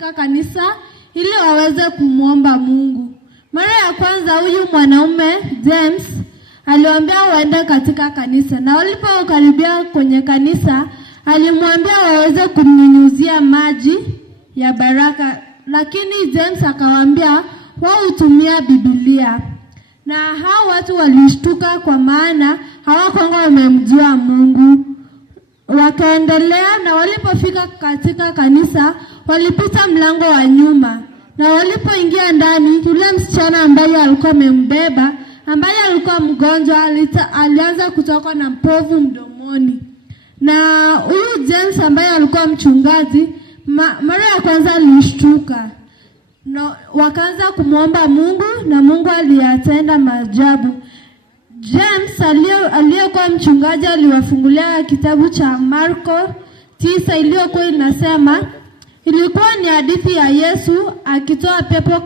katika kanisa ili waweze kumwomba Mungu. Mara ya kwanza huyu mwanaume James aliwaambia waende katika kanisa, na walipokaribia kwenye kanisa alimwambia waweze kumnyunyuzia maji ya baraka, lakini James akawaambia wao hutumia Biblia. Na hao watu walishtuka kwa maana hawakuwa wamemjua Mungu. Wakaendelea, na walipofika katika kanisa walipita mlango wa nyuma, na walipoingia ndani yule msichana ambaye alikuwa amembeba, ambaye alikuwa mgonjwa, alianza kutoka na mpovu mdomoni. Na huyu James ambaye alikuwa mchungaji mara ya kwanza alishtuka. No, wakaanza kumwomba Mungu na Mungu aliyatenda maajabu. James aliyekuwa mchungaji aliwafungulia kitabu cha Marko 9 iliyokuwa inasema, ilikuwa ni hadithi ya Yesu akitoa pepo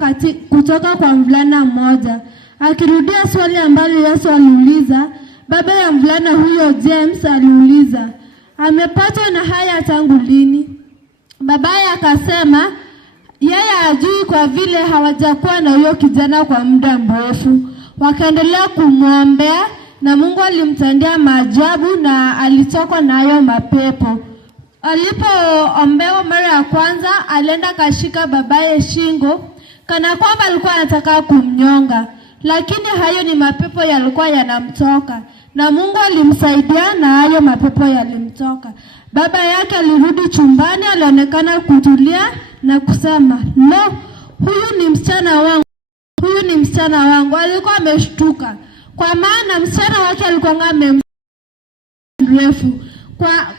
kutoka kwa mvulana mmoja. Akirudia swali ambalo Yesu aliuliza, baba ya mvulana huyo James aliuliza, amepatwa na haya tangu lini? Babaye akasema yeye hajui kwa vile hawajakuwa na huyo kijana kwa muda mrefu. Wakaendelea kumwombea na Mungu alimtendea maajabu na alitokwa na hayo mapepo. Alipoombewa mara ya kwanza, alienda kashika babaye shingo kana kwamba alikuwa anataka kumnyonga, lakini hayo ni mapepo yalikuwa yanamtoka, na Mungu alimsaidia na hayo mapepo yalimtoka. Baba yake alirudi chumbani, alionekana kutulia na kusema, "No, huyu ni msichana wangu. Huyu ni msichana wangu." Alikuwa ameshtuka kwa maana msichana wake alikuwa mrefu,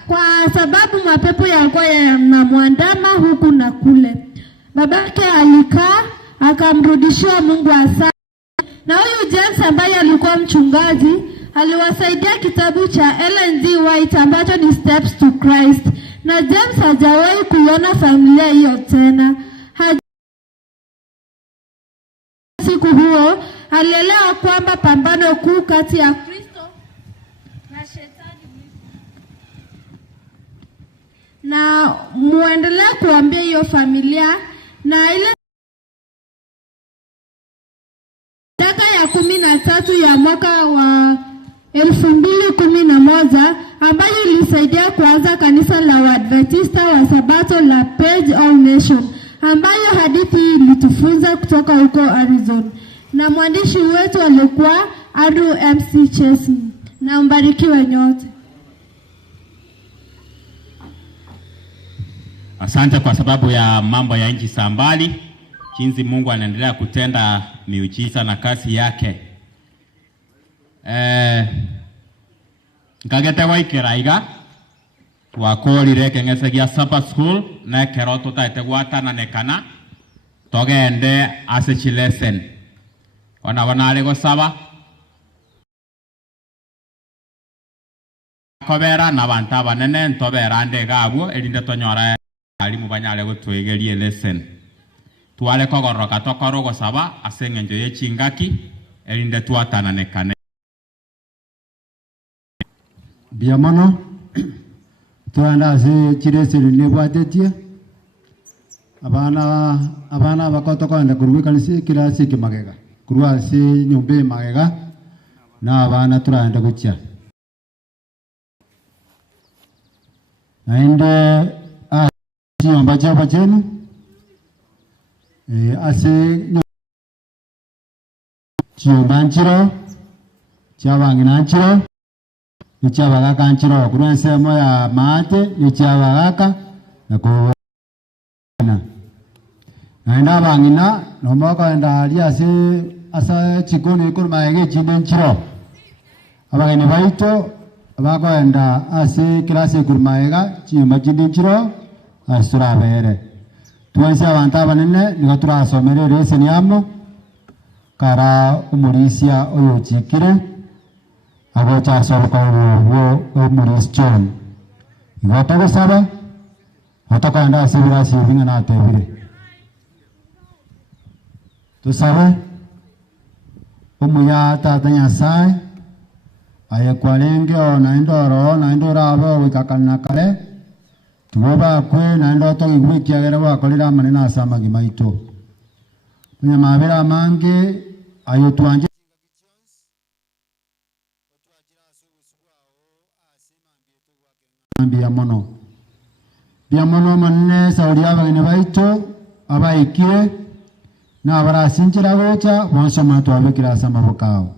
kwa sababu mapepo yalikuwa yanamwandama huku na kule. Babake alikaa akamrudishia Mungu asante. Na huyu James ambaye alikuwa mchungaji aliwasaidia kitabu cha Ellen G. White ambacho ni Steps to Christ. Na James hajawahi kuiona familia hiyo tena. Siku huo alielewa kwamba pambano kuu kati ya Kristo na Shetani. Na muendelee kuambia hiyo familia. Na ile daka ya 13 ya mwaka wa 2011 ambayo ilisaidia kuanza kanisa la Waadventista wa Sabato la Page All Nation, ambayo hadithi ilitufunza kutoka huko Arizona. Na mwandishi wetu alikuwa Andrew MC Chesney. Na mbarikiwe nyote. Asante kwa sababu ya mambo ya nchi za mbali, jinsi Mungu anaendelea kutenda miujiza na kazi yake. Ngagete waikiraiga wakorire kengesegia Sabbath School na keroto taite gwatana nekana togende ase lesson ona ale gosaba kobera na banta banene ntobera nde gabwo elinde tonyora alimu banyale gotwegerie lesson twale kogoroka tokoro gosaba ase ngenjo ye chingaki elinde twatana nekane biamono tuanda se chirese ne bwatetie abana bakoto kwenda kuruwika nisi kila siki magega kuruwa si nyumbe magega na abana turanda gucha naende nyumba chapa chenu ase nyumba nchiro chabangina nchiro nichabaga nchiro kuruwa semo ya mate nichabaga na ko naenda bangina nomba kaenda ali asa chikoni kurma ege chinde nchiro abageni baito abakwenda ase klase kurma ega chimba chinde nchiro asura bere tuanze abantu abanene nigo turasomere rese niamo kara umurisia oyo chikire abo chasoka wo umurisi John ngoto gusaba otokanda ase birasi binga na tebire tusabe umuya tata Nyasaye aye kwalenge ona indoro na indora abo wikakana kale tuoba kwe na ndoto igwiki agera wakorera manena asama gimaito munya mabera mange ayo twanje bia mono manne sauri abagene baito abaikire na barasinjira gocha bonso matu abekira sama bokao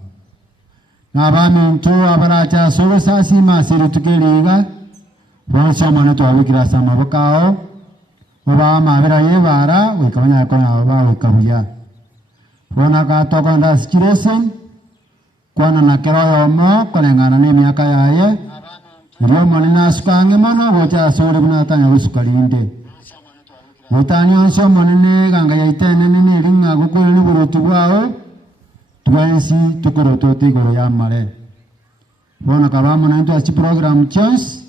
na baminto abaracha sobe sasi masiri tukeliga bonso matu abekira sama bokao baba mabera yebara wekabanya kona baba wekabuya bona ka tokonda situation kwana na kero yomo kolengana ne miaka yaye ndio manena sukange mono gocha sore buna tanya gusukalinde utani onso manene ganga yaitene nene ringa gukole ni burutu bwao twensi tukoroto tigoro ya mare bona kabamo na ndo program chance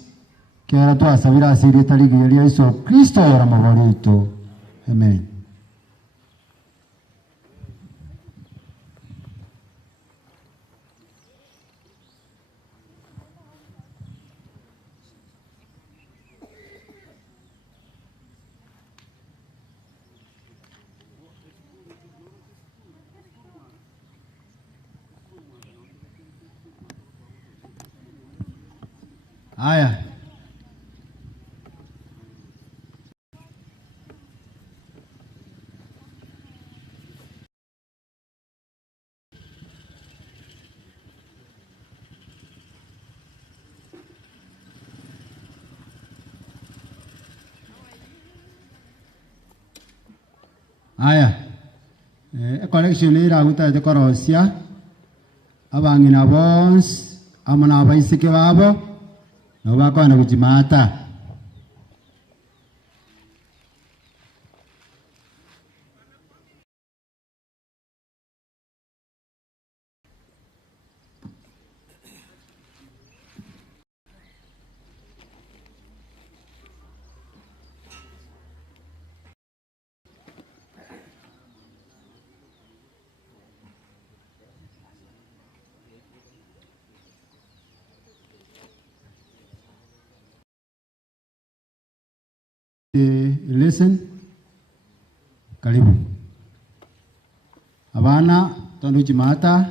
kera tu asabira asiri taligi ya Yesu Kristo ya mavorito amen. Aya. Aya. Collection ira uta de korosia. Abangina bons amana baisike babo. No va kwa na kujimata. Listen, karibu. Abana tondu jimata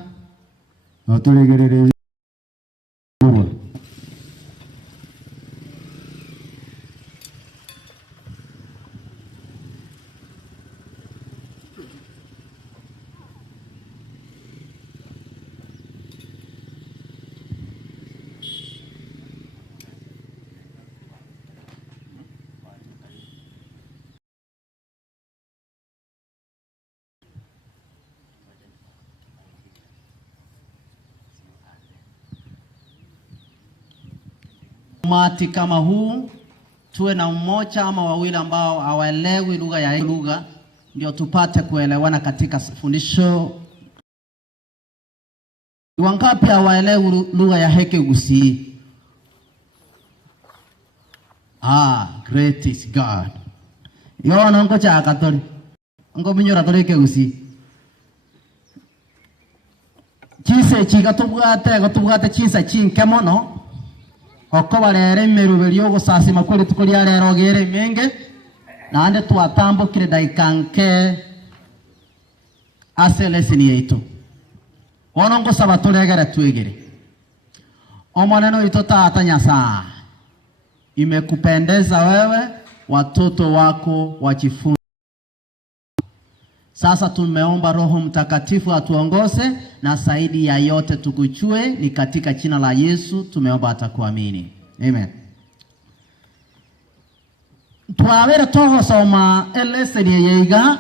no tulegerere Umati kama huu tuwe na mmoja ama wawili ambao hawaelewi lugha ya lugha, ndio tupate kuelewana katika fundisho. Wangapi hawaelewi lugha ya Hekegusi? Great is God. Yo ngo cha Katoli. Ngo binyora tole Hekegusi. Chise chigatubwate chisa chinke mono. Okoba rere merubeli ogo sasi makuri tukuri ale rogere menge na ande tuatambo kire daikanke aselesini yetu onongo sabatulegere tuegere omoneno itota atanyasa imekupendeza wewe watoto wako wajifunze. Sasa tumeomba Roho Mtakatifu atuongoze na zaidi ya yote tukuchue, ni katika jina la Yesu tumeomba atakuamini. Amen. Tuawere toho soma eleseni yeiga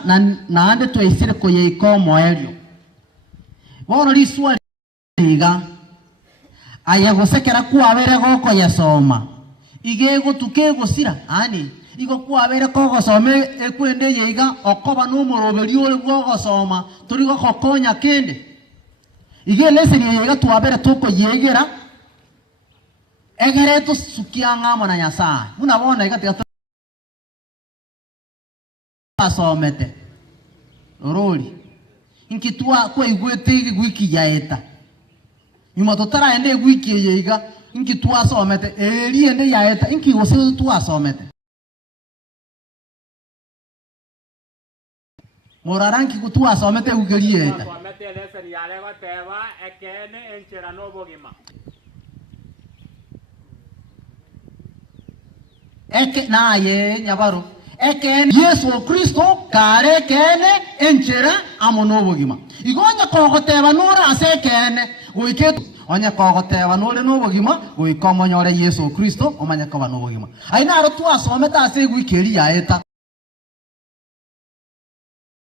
na ande tuisire ko yeiko moelio. Wono liswa yeiga ayagosekera kuawere goko yasoma. Igego tukego sira ani igo kuabere kogo some ekwende yeiga okoba numuroberi ole gogo soma turigo kokonya kende ige leseni yeiga tuabere toko yegera egere to sukianga mana Nyasaye munabona igatika asomete roli inkitua kwa igwete igwiki yaeta nyuma totara ende igwiki yeiga inkitua asomete eri ende yaeta inki gose tu asomete Moraranki kutua asomete ugerie eta. Asomete lesson yale goteba ekene enchera n'obogima. Eke naye nyabaro. Ekene Yesu Kristo kare kene enchera amonobogima. Igonya kogoteba nora asekene goiketu onya kogoteba nore nobogima goikoma nyore Yesu Kristo omanya koba nobogima. Aina arotu asometa ase gwikeri ya eta.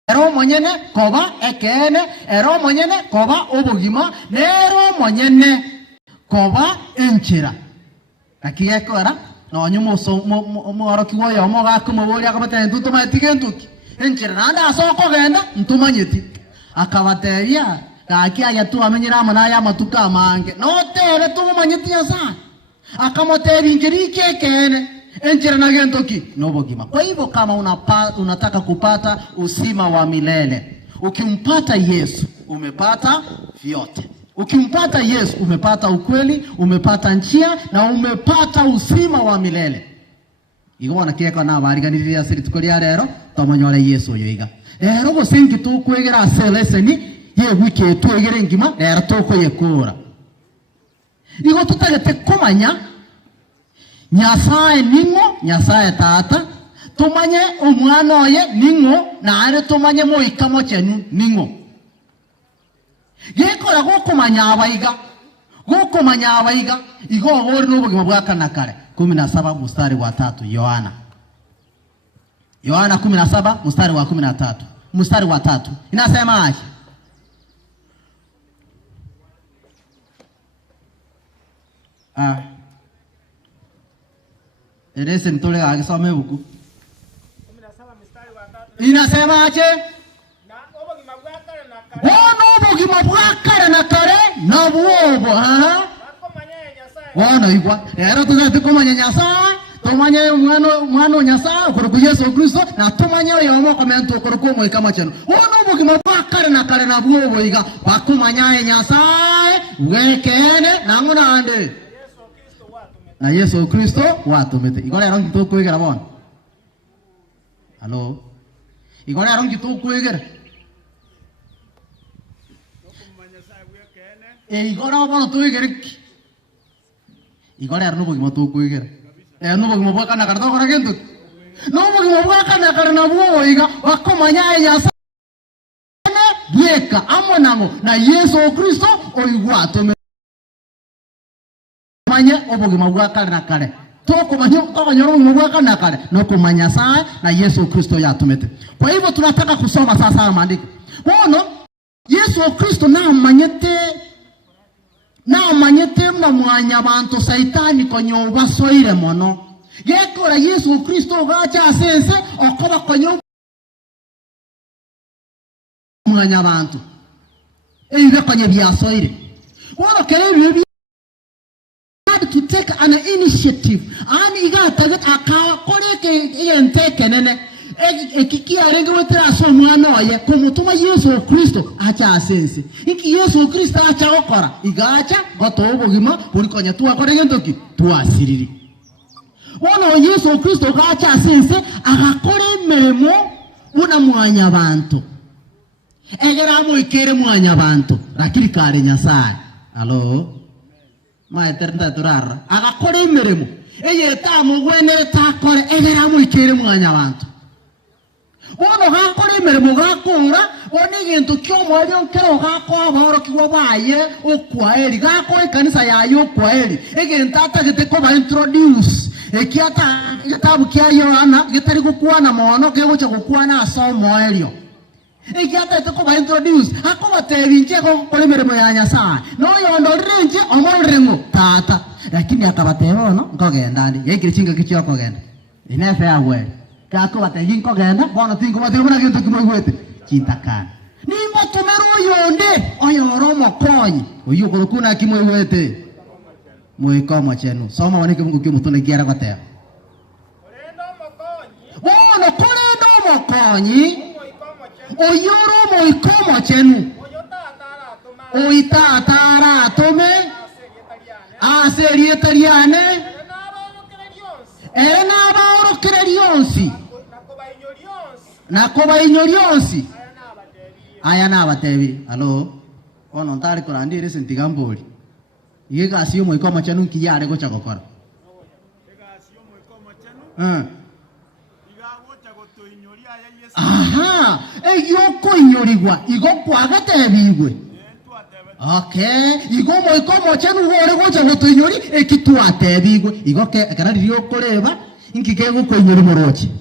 Ero monyene koba ekene, ero monyene koba obogima, nero monyene koba enchera. Akigekora no nyumo so mo arokiwo yo mo gakumobori akabate ntutuma tigentuki. Enchera nanda asoko genda ntumanyeti. Akabateria kaki ayatu amenyira amana ya matuka mange. No tere tumanyeti yasa. Akamoteri ngiri kekene. Enchera na gentoki nobogima. Kwa hivyo kama unataka kupata uzima wa milele, ukimpata Yesu umepata vyote. Ukimpata Yesu umepata ukweli, umepata njia na umepata uzima wa milele. Igona kieko na bariganirira siri tukoria rero tomonyore Yesu yoiga. Rero bosengi tukwegera seleseni ye wiki twegere ngima rero tukoyekura. Igo tutagete kumanya Nyasaye ningo, Nyasaye tata, tumanye umwana oye ningo, na are tumanye moikamo chenu ningo. Gekora gokumanya abaiga, igo ogori n'obogima bwakana kare. 17 mstari wa 3 Yohana. Yohana 17 mstari wa 13. Mstari wa 3. Inasema aje? Erese mtole akisome huku. 17 mstari wa 3. Inasema aje? Na obogima bwakare na kare. Obogima bwakare na kare na buobo, ha? Wana igwa. Era tukumanya Nyasaye, tumanye mwana Nyasaye kuruku Yesu Kristo na tumanye yomo komento kuruku mo ikama cheno. Obogima bwakare na kare na buobo iga bakumanya Nyasaye wekene nanguna ande. Na Yesu Kristo watumete. Igora yarongi to kwegera bona. Hello. Igora yarongi to kwegera. Igora bona to kwegera. Igora yarongi bogimo to kwegera. No bogimo bwaka na karto kora gento. No bogimo bwaka na karna buo iga bakomanya Nyasaye. Bweka amonango na Yesu Kristo oigwatume. Manya obogima bwakare na kare tokumanya obogima bwakare na kare no kumanya Nyasaye na Yesu Kristo yatumete. Kwa hivyo tunataka kusoma sasa maandiko. Bono Yesu Kristo na amanyete mna mwanya abantu saitani konyo basoire mono. Gekora Yesu Kristo gacha asense okoba konyo mwanya abantu ebibe konye byasoire. Bono kere to take an initiative ani igata akawa koreke yenteke nene ekikia renge wetera so mwana oye kumutuma Yesu Kristo acha asense iki Yesu Kristo acha okora igacha gotobogima burikonya tuwa korege ntoki tuasiriri wono Yesu Kristo gacha asense agakore memo una mwanya abantu egera mo ikere mwanya abantu rakiri kare Nyasaye. Hello. Ma eternta turara agakore imirimo eyeta mugwene takore egera mu ikere mwanya abantu wono gakore imirimo gakura oni gintu kyomwari onkero gakwa boro kiwo baye okwaeri gakore kanisa yayo okwaeri egenta atagete ko ba introduce ekiata gitabu kya Yohana gitari gukwana mono gegocha gukwana asomo elio ekiata te ko ba introduce akoba tebinje ko kore imirimo ya Nyasaye no yondo rinje omolrengo tata lakini akabatero no ngogenda ndi yekire chinga kichyo kogenda inefe yawe kako bategi kogenda bona tingo batego na gintu kimwete chintakana nimba tumero yonde oyoromo konyi oyugoro kuna kimwete mwekoma chenu soma wanike Mungu kimutone kiara kwatera bona korendo mokonyi oyoro moikomo chenu oitatara tome aserietariane ena baoro kererionsi nakoba inyorionsi aya na abatebi alo ono ntari kurandire sentigamboli yega asiyo moiko machanu kiyare gocha gokora aha eyoko inyorigwa igo kwagatebigwe okay igo moiko machanu gore gocha gotoinyori ekitwatebigwe igo karari yokoreba inkike gukoinyori morochi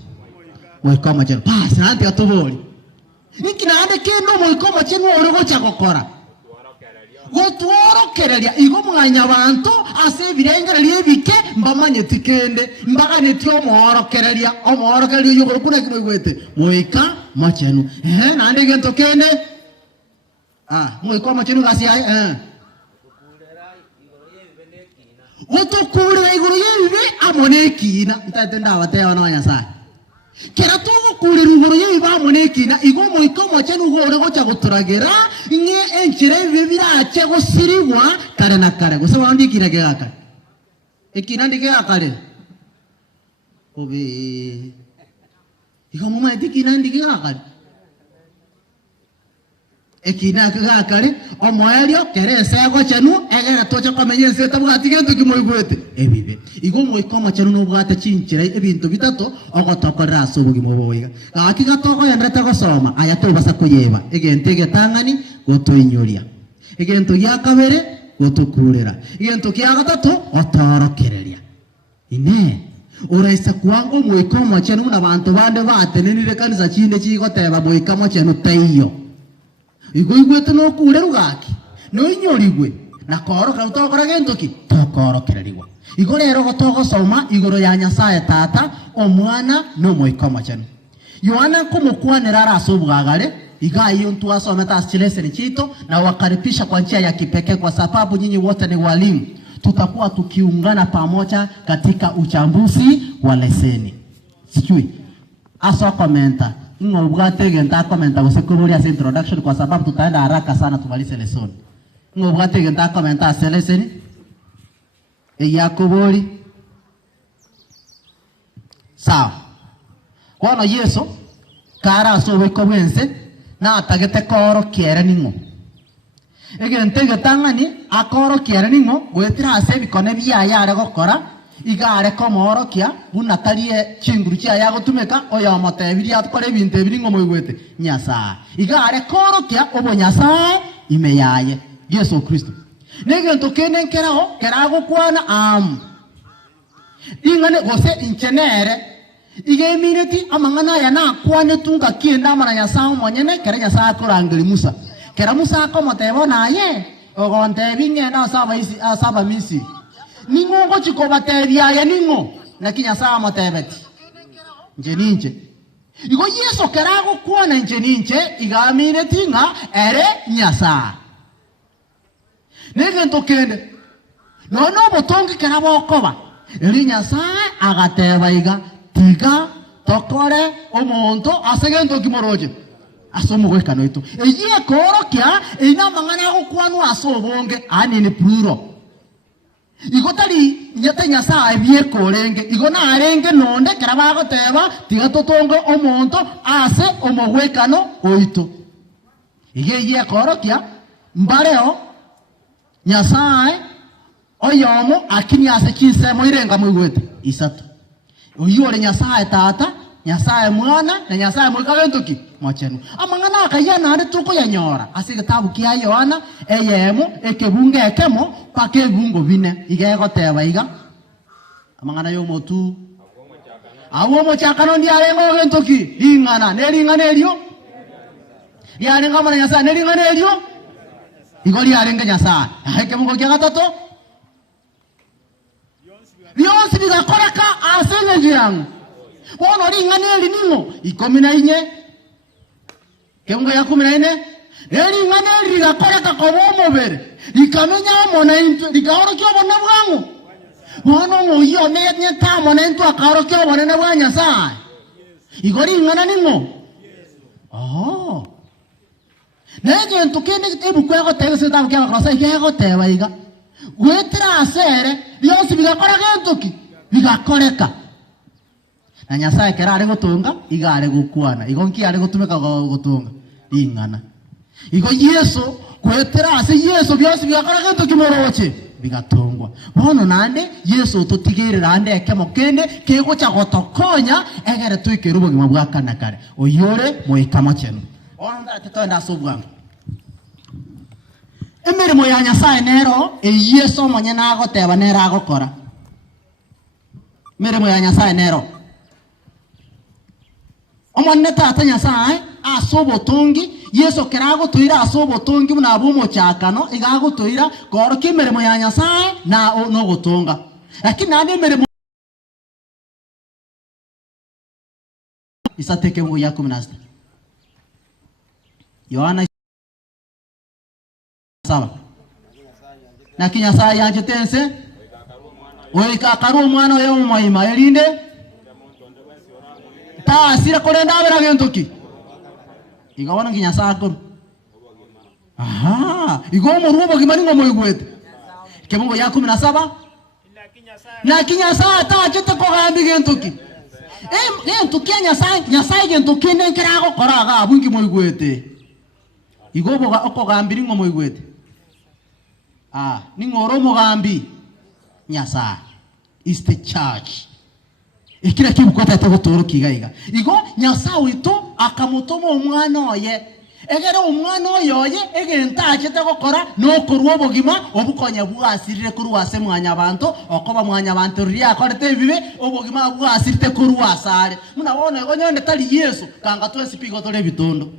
moiko machanu pas nanti atobori ikinande kendo moiko machanu ore gocha gokora gotworokereria igo mwanya bantu ase birengereria bike mbamanye tikende mbagane ti omworokereria yugo kuna kino gwete moika machenu nande gento kende moika machenu gasi gotokurera iguru yebibe amone kina ntatenda abateya bana banyasa kera tugo kurira iguru yebibe amone kina igo moika machenu gore gocha guturagera inge enchire bibirache gusirigwa kare na kare gose wandi kina gegaka ekina ndige akare obe igo mama etikina ndige akare ekina gegakare omoerio kere sego chenu egera tocha kwamenyense tabwatigento kimoigwete ebibe igo moikoma chenu no bwate chinchire ebintu bitato ogotokorera asubugi moboiga gaki gatoko yendete gosoma aya tubasa kuyeba egente getangani gotoinyoria egento gya kabere gotokurera egento gya gatatu otorokereria ine uraisa kwango moikoma chenu na bantu bande batenenire kanisa chinde chigoteba moikoma chenu taiyo igo igwete no kure rugaki no inyorigwe na koroka utokora gento ki tokorokererigwa igo rero gotogosoma igoro ya Nyasaye tata omwana no moikoma chenu Yohana kumukwanira rasubwagare igai mtu asome tasileseni chito na wakaribisha kwa njia ya kipekee kwa sababu nyinyi wote ni walimu. Tutakuwa tukiungana pamoja katika uchambuzi wa leseni. Sijui aso komenta ngobwate genta komenta usikubuli as introduction kwa sababu tutaenda haraka sana tumalize lesson. Ngobwate genta komenta as leseni yakubuli sawa kono Yesu kara so we kobense na atagete koro kiere ningo egente getangani akoro kiere ningo gwetira ase bikone bya yare gokora igare komorokia bunatarie chinguru chia ya gutumeka oyo motebiri atkore binte biringo moigwete Nyasaye igare korokia obo Nyasaye imeyaye Yesu Kristo negento kenenkerao kerago kwana ingane gose inchenere ige mineti amangana ya na kwane tunga kienda mana Nyasaye monyene kere Nyasaye korangeli Musa kera Musa ko motebo naye ogonte binge na saba misi ningo ngo chiko batebia ya ningo na Nyasaye motebeti njeninje igo Yesu kerago kwana njeninje iga mineti nga ere Nyasaye negento kende no botongi kerabo koba eri Nyasaye agateba iga tiga tokore omonto asegento kimoroje asomugweka noito eyiye korokia ina mangana gokwanu asobonge anini pluro igotari nyate Nyasaye bie korenge igona arenge nonde keraba goteba tiga totongo omonto ase omogwekano oito iye korokia mbareo Nyasaye oyomo akinya ase kisemo irenga mwigwete isatu oyore Nyasaye tata Nyasaye mwana na Nyasaye mwikagento mochenu amangana akayana ande tuko yanyora ase gitabu kia Yohana eyemo ekebunge ekemo pake bungo bine igego teba iga amangana yo motu awo mochakano ndi arengo gento ingana neringana elio yarenga mana Nyasaye neringana elio igori yarenga Nyasaye ekebungo kia gatato Bionsi bigakoreka asenge jirangu wono ringaneli ningo 14 kengo ya 14 ringaneli bigakoreka kobomo bere ikamenya mona into digahoro kyo bona bwangu wono ngoyo ne tamo ne into akaro kyo bona ne bwa Nyasaye igori ngana ningo nege ntukene ebukwego tegese tabu kya krosa igego teba iga gwetira asere bionsi bigakora gentoki bigakoreka na Nyasaye kera ari gutunga igare gukwana igonki ari gutumeka gutunga ingana Igo Yesu kwetera ase Yesu byose bigakora kintu kimoroche bigatongwa. Bono nande Yesu tutigirira ande ekemo kende kegocha gotokonya egere twikira ubugima bwa kana kare. Oyore moikamo chenu. Bono ndate toenda asubwanga. Emirimo ya Nyasaye nero Yesu mwenye nagoteba nera agokora. Mirimo ya Nyasaye nero. Omwana tata Nyasaye asobotongi Yesu kerago tuira asobotongi muna bumo chakano igago tuira goro kimirimo ya Nyasaye na no gotonga. Lakini nande mirimo isateke mu ya 16. Yohana 7. Na Nyasaye yanje tense oika karu mwana yo mumaima elinde ta asira kolenda abera gentoki igabana Nyasaye akoro. Aha igo mu rubo gimani ngo moigwete kemungo ya 17 na Nyasaye ta achete ko gambi gentoki gentoki Nyasaye gentoki nenkera go koraga abungi moigwete igo boga okogambiri ngo moigwete ningoro mugambi Nyasaye is the church. Ikira kibukwata tegotoro kigaiga. Igo Nyasaye wito akamutoma omwana oye. Egere omwana oye egenta achete gokora no korwa obogima obukonya bwasirire kurwase mwanya bantu okoba mwanya bantu ria akorete bibe obogima bwasirite kurwasare. Munabona gonyonde tali Yesu kanga twesipigo tole bitondo.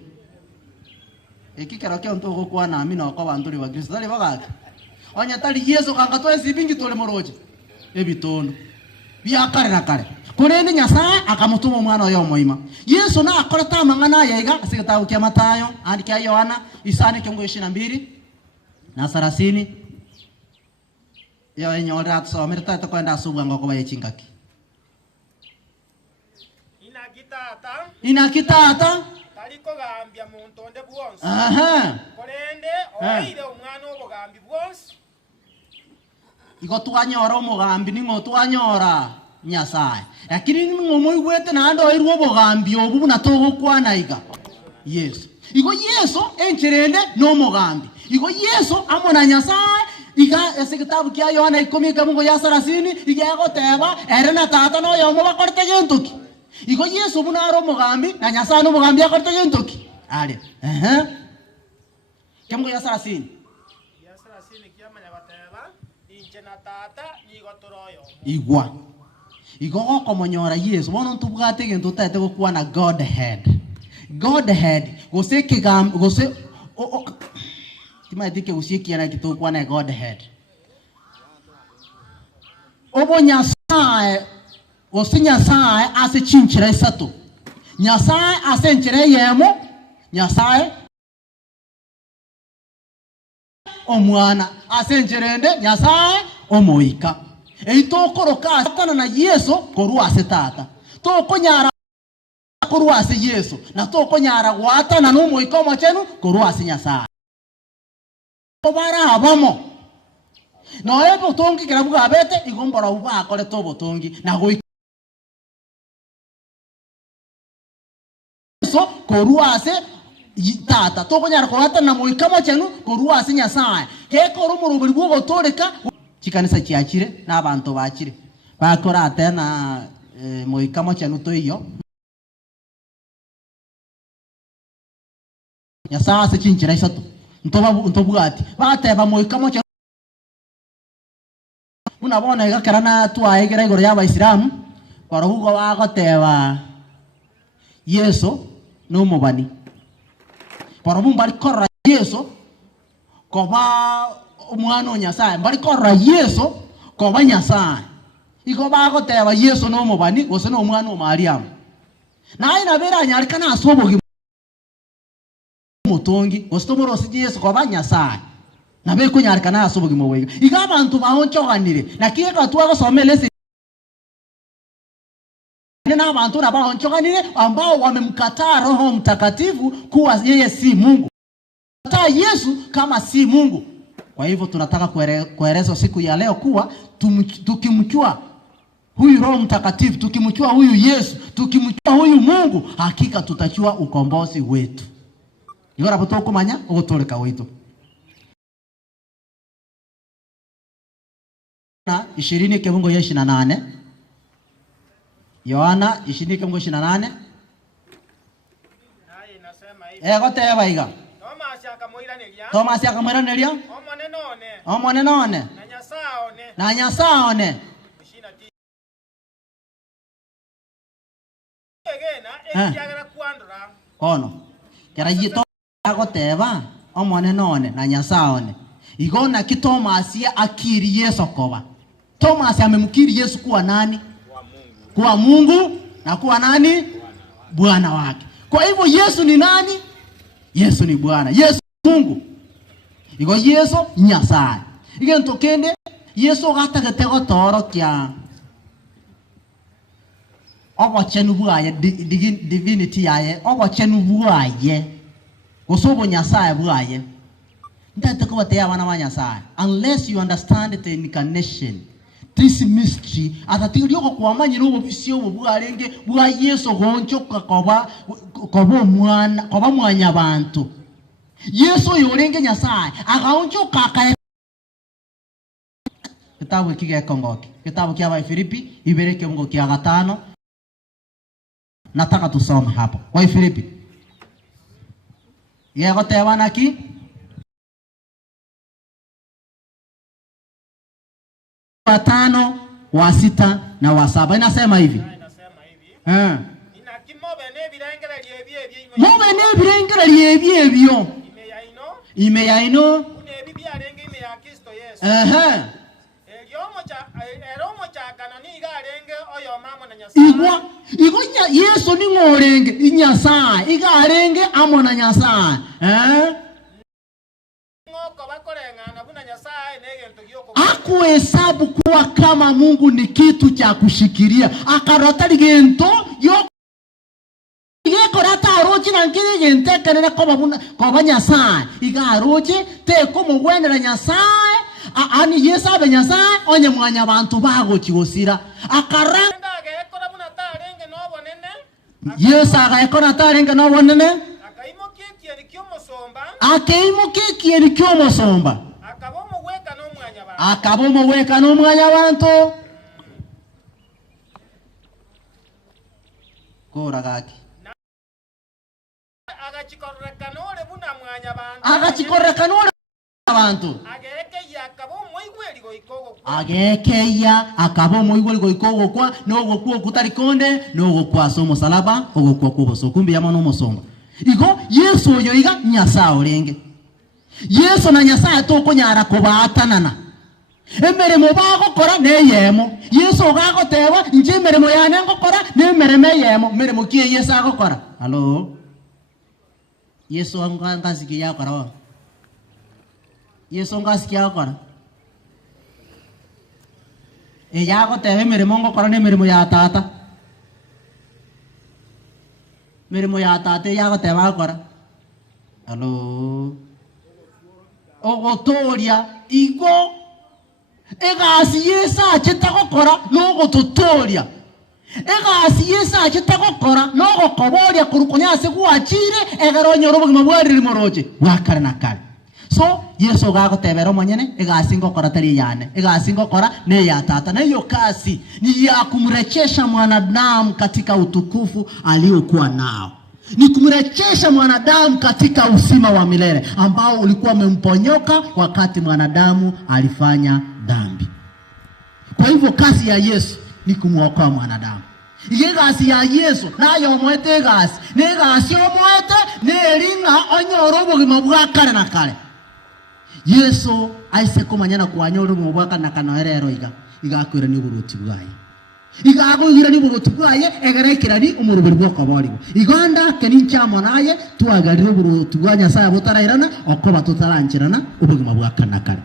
Ekikero kyo ntogo kwa na amina okoba nduri wa Kristo tali bagaka. Onya tali Yesu kanga twesipingi tole moroje ebitondo. Biakare na kare. Kurende Nyasaye akamutuma omwana oyo moima. Yesu na akorata mangana yaiga asigatabu kya Matayo andika Yohana isani kyongo 22 na 30. Yo enyora atsomera tata kwenda asubwa ngoko bayechingaki. Inakitata taliko gambya muntu onde bwonse. Kurende oire omwana obugambi bwonse. Igo twanyora omugambi ningo twanyora Nyasaye. Lakini ngomo igwete nando irwo bogambi obu natogo kwana iga. Yesu. Igo Yesu encherende no mugambi. Igo Yesu amona Nyasaye iga esekitabu kya Yohana 10 kamungo ya 30 iga yagoteba erena tata no yomo bakorte gentoki. Igo Yesu bunaro mugambi na Nyasaye no mugambi akorte gentoki. Ale. Kamungo ya 30. Igwa. Igo komonyora Yesu bono ntubwate gento tete gokwa na Godhead gose kigam gose timaitike usikia na kitokwa na Godhead obo Nyasaye gose Nyasaye ase chinchira isato Nyasaye ase nchire yemo Nyasaye omwana ase nchirende Nyasaye omoika eitokoroka atana na Yesu korwase tata tokonyara korwase Yesu na tokonyara gwatana no moikomo chenu korwase Nyasaye obara abamo no ebo tongi kirabuga bete igombora uba akore tobo tongi na go so korwase tata tokonyara gwatana na moikomo chenu korwase Nyasaye kekoro murubiri bwo gotoreka chikanisa chiachire na abantu bachire bakora atena moikamo chanu toiyo Nyasaye se chinchira isato ntobugati bateba moikamo chanu unabona igakara na twaigera igoro ya Abaisilamu barugo bagoteba Yesu no mubani barugo bari korra Yesu koba omwana Nyasaye bari korra Yesu koba Nyasaye igo bagoteba Yesu no mubani gose no omwana o Mariamu na ina bera nyarikana asobogi mutongi gose tomorosi Yesu koba Nyasaye na be kunyarikana asobogi mowega iga abantu bahonchoganire na kieka twago somelese na abantu na bahonchoganire ambao wamemkataa Roho Mtakatifu kuwa yeye si Mungu kataa Yesu kama si Mungu. Kwa hivyo tunataka kueleza siku ya leo kuwa tukimjua huyu Roho Mtakatifu, tukimjua huyu Yesu, tukimjua huyu Mungu, hakika tutachua ukombozi wetu. igora butoko manya uguturika witu na 20 kibungo ya 28 Yohana 20 kibungo 28 naye inasema hivi goteba iga Thomas akamwiraneria omone none na nyasaone kono kera yito agoteba omone none na nyasaone igona ki Thomas akiri Yesu koba Thomas amemkiri Yesu kuwa nani? Kuwa Mungu na kuwa nani? Bwana wake. Kwa hivyo Yesu ni nani? Yesu ni Bwana. Yesu Mungu. Igo Yesu Nyasaye. Igen tokende Yesu gata gatego toro kya obo chenu buaye divinity yaye obo chenu buaye gosobo Nyasaye buaye ndate ko bateya bana ba Nyasaye unless you understand the incarnation this mystery atatirio ko kwamanyira obubisi obubwarenge bwa Yesu goncho kakoba mwana koba mwanya abantu Yesu yorenge Nyasaye agaoncho kaka kitabu kige kongoki kitabu kia Filipi ibereke mungu kia 5 nataka tusome hapo kwa Filipi yego tewana ki wa 5 wa 6 na wa 7 inasema hivi mobe ne birengera lyebyo ime ya ino une bibi arenge ime ya Kristo Yesu eromo cha kanani garenge oyo mama na Nyasaye igwa Yesu ni ngorenge inyasaye igarenge amo na Nyasaye ngoko bakorengana buna Nyasaye negento gyoko akuhesabu kuwa kama Mungu ni kitu cha kushikilia akarota ligento yo yeko rata arochi na nkire gente kanene koba Nyasaye igaroche te komo gwendera Nyasaye ani Yesu abe Nyasaye onye mwanya abantu bago kigosira akaranga agekora buna tarenge no bonene Yesu agekora tarenge no bonene akaimo keki ky'omusomba akabomo weka no mwanya abantu kora gaki agachikoreka nole abantu agekeya akabomo igwe ikogokwa nogokwa kutarikonde nogokwa somo salaba ogokwa kuboso kumbi yama no musomba igo Yesu oyo iga Nyasaye orenge Yesu na Nyasaye tokonyara kubatanana emeremo bagokora neyemo Yesu ogagoteba nje emeremo yane ngokora nemereme yemo meremo kie Yesu agokora halo Yesu angangaziki yakora Yesu ngaziki yakora yagoteba emeremo ngokora nemeremo ya tata meremo ya tata yagoteba agokora halo ogotoria igo egasi Yesu achitagokora nogototoria egasi Yesu achitagokora nogokoboria kurukonyase gwachire egaronyoro obugima bwariri moroche wakare na kare so Yesu gagotebera omonyene egasi ngokora tari yane egasi ngokora ne ya tata na hiyo kasi ni ya kumrechesha mwanadamu katika utukufu aliokuwa nao ni kumrechesha mwanadamu katika uzima wa milele ambao ulikuwa umemponyoka wakati mwanadamu alifanya dhambi. Kwa hivyo kazi ya Yesu ni kumuokoa mwanadamu. Ile kazi ya Yesu nayo mwete kazi. Ne kazi omwete ne linga onyoro bugima bwa kare na kare. Yesu aise komanyana kwanyoro mu bwa kana kana erero igakwira ni buruti bwaye. Igagugira ni buruti bwaye egerekira ni umurubiri bwo kabari. Iganda keninchamo naye tuagarire buruti bwa Nyasaye butarairana okoba tutarankirana ubugima bwa kana kare.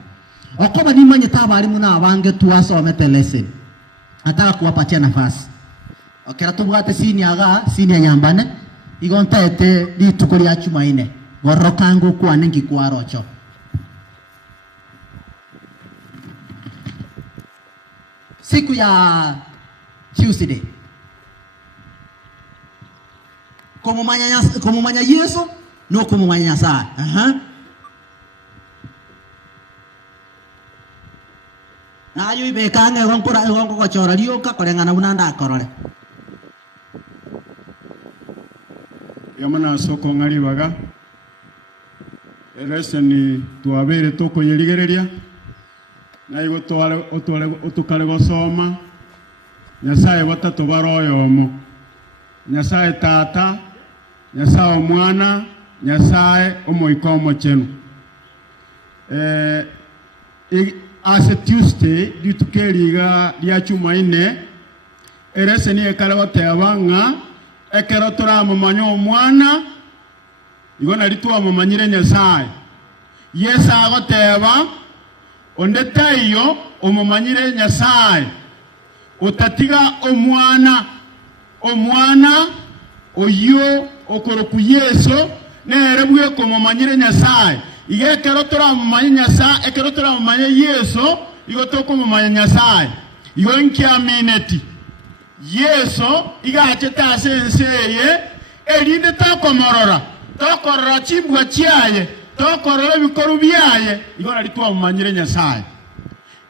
Okoba nimanye tabarimu na abange tuwasomete lesson. Ataka kuwapatia nafasi. Okera tubwate sini nyambane igontete litukuri ya chumaine gorokango kwa nengi kwa rocho siku ya Tuesday kumumanya Yesu no kumumanya Nyasaye. Na ayo ibekanga ngonkora ngonko kochora rioka korengana unanda korore. Yamana soko ngari baga. Eleseni tuabere toko yerigereria. Na igo otukale gosoma. Nyasaye batatu baroyomo. Nyasaye tata, Nyasaye omwana, Nyasaye omoika omochenu. As a Tuesday, ditukeliga dia chumaine, eleseni ekale batebanga, ekero turamumanyo omwana, igona lituwa mumanyire Nyasaye. Yesa agoteba, onde tayo omumanyire Nyasaye. Otatiga omwana oyo okoroku Yesu nerebwe komumanyire Nyasaye. Ige kero turamumanye Nyasaye, ekero turamumanye Yesu, igo tokumumanya Nyasaye. Igo nkiamineti. Yesu igacheta senseye erinde tokomorora. Tokorora chibwa chiaye, tokorora bikoru byaye, igo nalitwa mumanyire Nyasaye.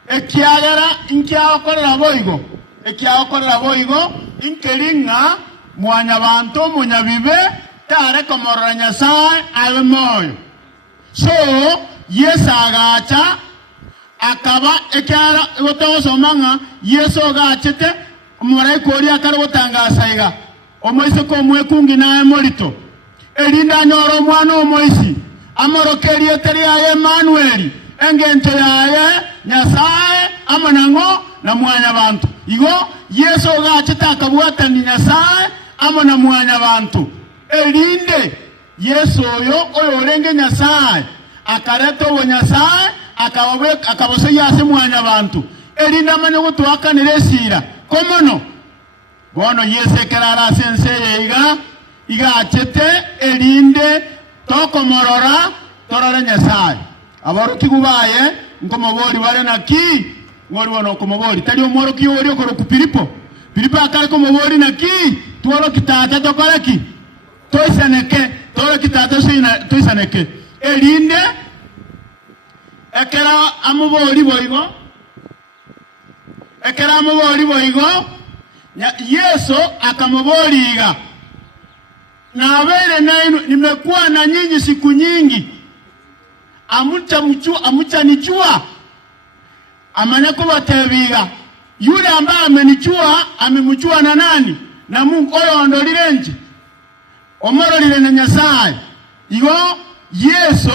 Ekiagera inkiakorera boigo. Ekiakorera boigo inkeringa mwanya bantu munyabibe tare komorora Nyasaye abe moyo. So Yesu agacha akaba ekyara gotosomanga Yesu agachete omuraiko ori akara gotangasa iga omoise ko mwekungi naye morito erinda nyoro mwana omoisi amorokeri eteri ya Emmanuel engento yaye Nyasaye amanango na mwanya bantu igo Yesu agachete akabwata ni Nyasaye amana mwanya bantu erinde Yesu oyo orenge Nyasaye akareto bo Nyasaye akabose yase mwanya bantu erinda manyo gutwakanire sira komono bono Yesu kerara senseye iga achete erinde tokomorora torore Nyasaye abaruki gubaye nkomobori bare naki ngori wono komobori tali omoroki ori okoro Filipo akare komobori naki tuoro kitata tokoraki toisaneke toro kitata toisaneke erinde ekera amubori boigo Yesu akamuboriga na abere nainu nimekuwa na nyinyi siku nyingi amuchanichua amanya kubatebiga yule ambaye amenichua amemchua na nani na Mungu oyo ondolire nje omororire na Nyasaye igo Yesu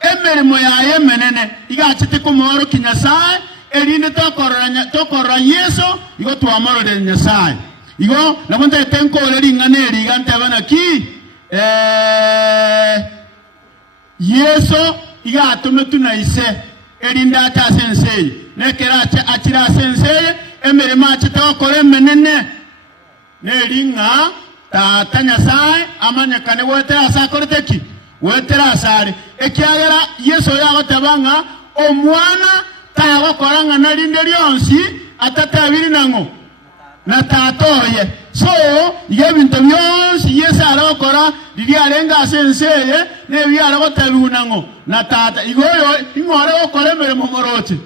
emerimo yaye menene igachite kumoro kinyasaye erinde tokorora Yesu igo twamororire Nyasaye igo nabonte tenko leri nganeri gante bana ki Yesu iga atume tunaise erinde ata sensei nekera achira sensei emerimo achitokore menene neringa tata Nyasaye amanyakane wetera asakoreteki wetera asare ekiagera Yesu yagotabanga omwana tagokoranga narinde lyonsi atatabiri nango na tatoye so yebintu byonsi Yesu aragokora riri arenga senseye nebi aragotabunango na tata igoyo ingore gokoremere mu moroche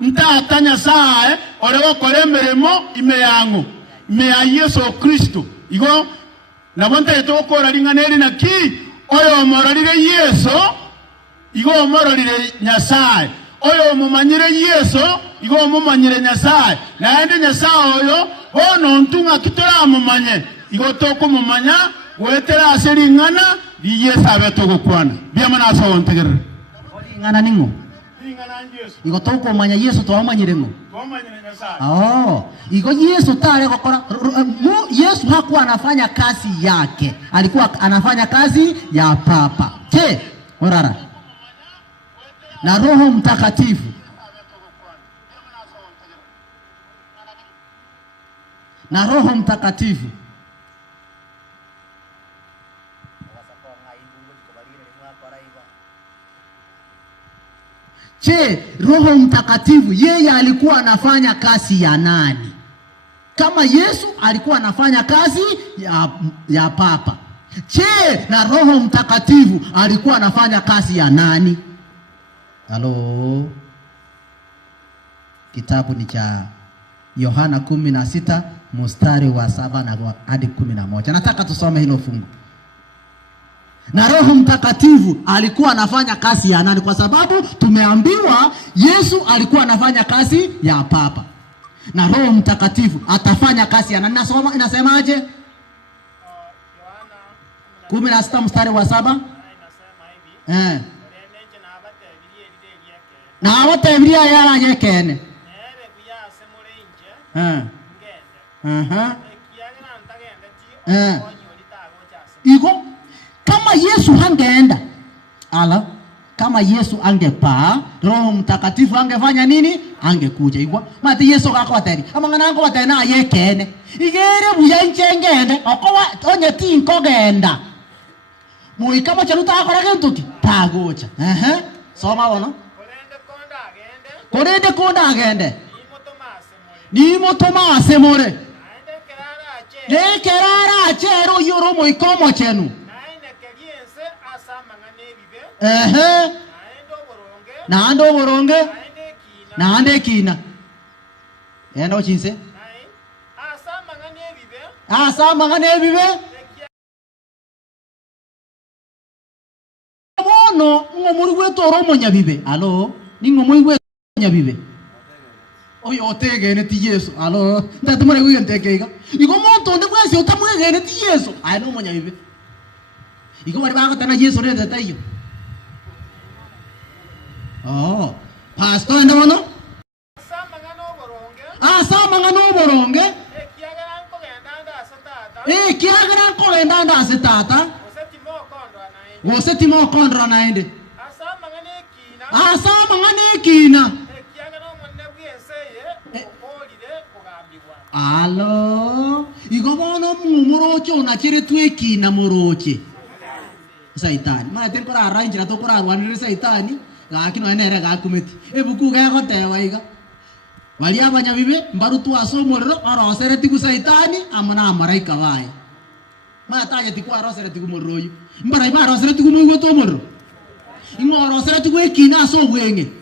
ntata Nyasaye ore gokoremere ime yango me ya Yesu Kristo igo nabonte tokora ringaneri naki oyo omororire Yesu igo omororire Nyasaye oyo omumanyire Yesu igo omumanyire Nyasaye naende Nyasaye oyo bono ntunga kitora amumanye igo tokumumanya wetera aseringana bi Yesu abetogokwana byamana aso ontegerere ngana ningo Yesu igo tokumanya Yesu twamanyire ngo Nyasaye igo Yesu tare gokora Yesu hakuwa anafanya kazi yake alikuwa anafanya kazi ya Papa orara na Roho Mtakatifu Roho Mtakatifu yeye alikuwa anafanya kazi ya nani? Kama Yesu alikuwa anafanya kazi ya Papa, Je, na Roho Mtakatifu alikuwa anafanya kazi ya nani? Halo. Kitabu ni cha Yohana 16 mstari wa 7 na hadi 11. Nataka tusome hilo fungu. Na Roho Mtakatifu alikuwa anafanya kazi ya nani? Kwa sababu tumeambiwa Yesu alikuwa anafanya kazi ya Papa. Na Roho Mtakatifu atafanya kazi ya nani? Nasoma inasemaje? Yohana 16 mstari wa 7. Inasema hivi. Na abatebiria yara yekene. Iko kama Yesu hangeenda, kama Yesu angepaa, Roho Mtakatifu angefanya nini? Angekuja. Iko mati Yesu akakwateri amangana ngo batena yekene igere buya nchengende okowa onye tinko genda mui kama charuta akora gentuki tagocha soma wono korende konda agende ni motoma asemore ne kerara achero yoro moikomo chenu na ando boronge na ande kina endo chinse asa mangane bibe bono ngomuri wetu oromo nyabibe alo ni ngomuri wetu nyabibe oyo otegene ti Yesu alo ndatumare wigenteke iko monto ndi mwese utamwegene ti Yesu ai no monya bibe iko bari bagotana Yesu rende tayo oh pastor ndo no sama ngano boronge kiagara kogenda nda setata Wosetimo kondro naende asama ngane kina alo igobono mumuroche unachire tweki na muroche saitani ma tenkora arrange na tokora arwanire saitani gakino enere gakumeti ebuku gagotewa iga wali abanya bibe mbarutu asomorero arosereti ku saitani amana amaraika bae ma tanye tiku arosereti ku moroyo mbara ba arosereti ku mugwe to morro ingo arosereti ku ekina so gwenge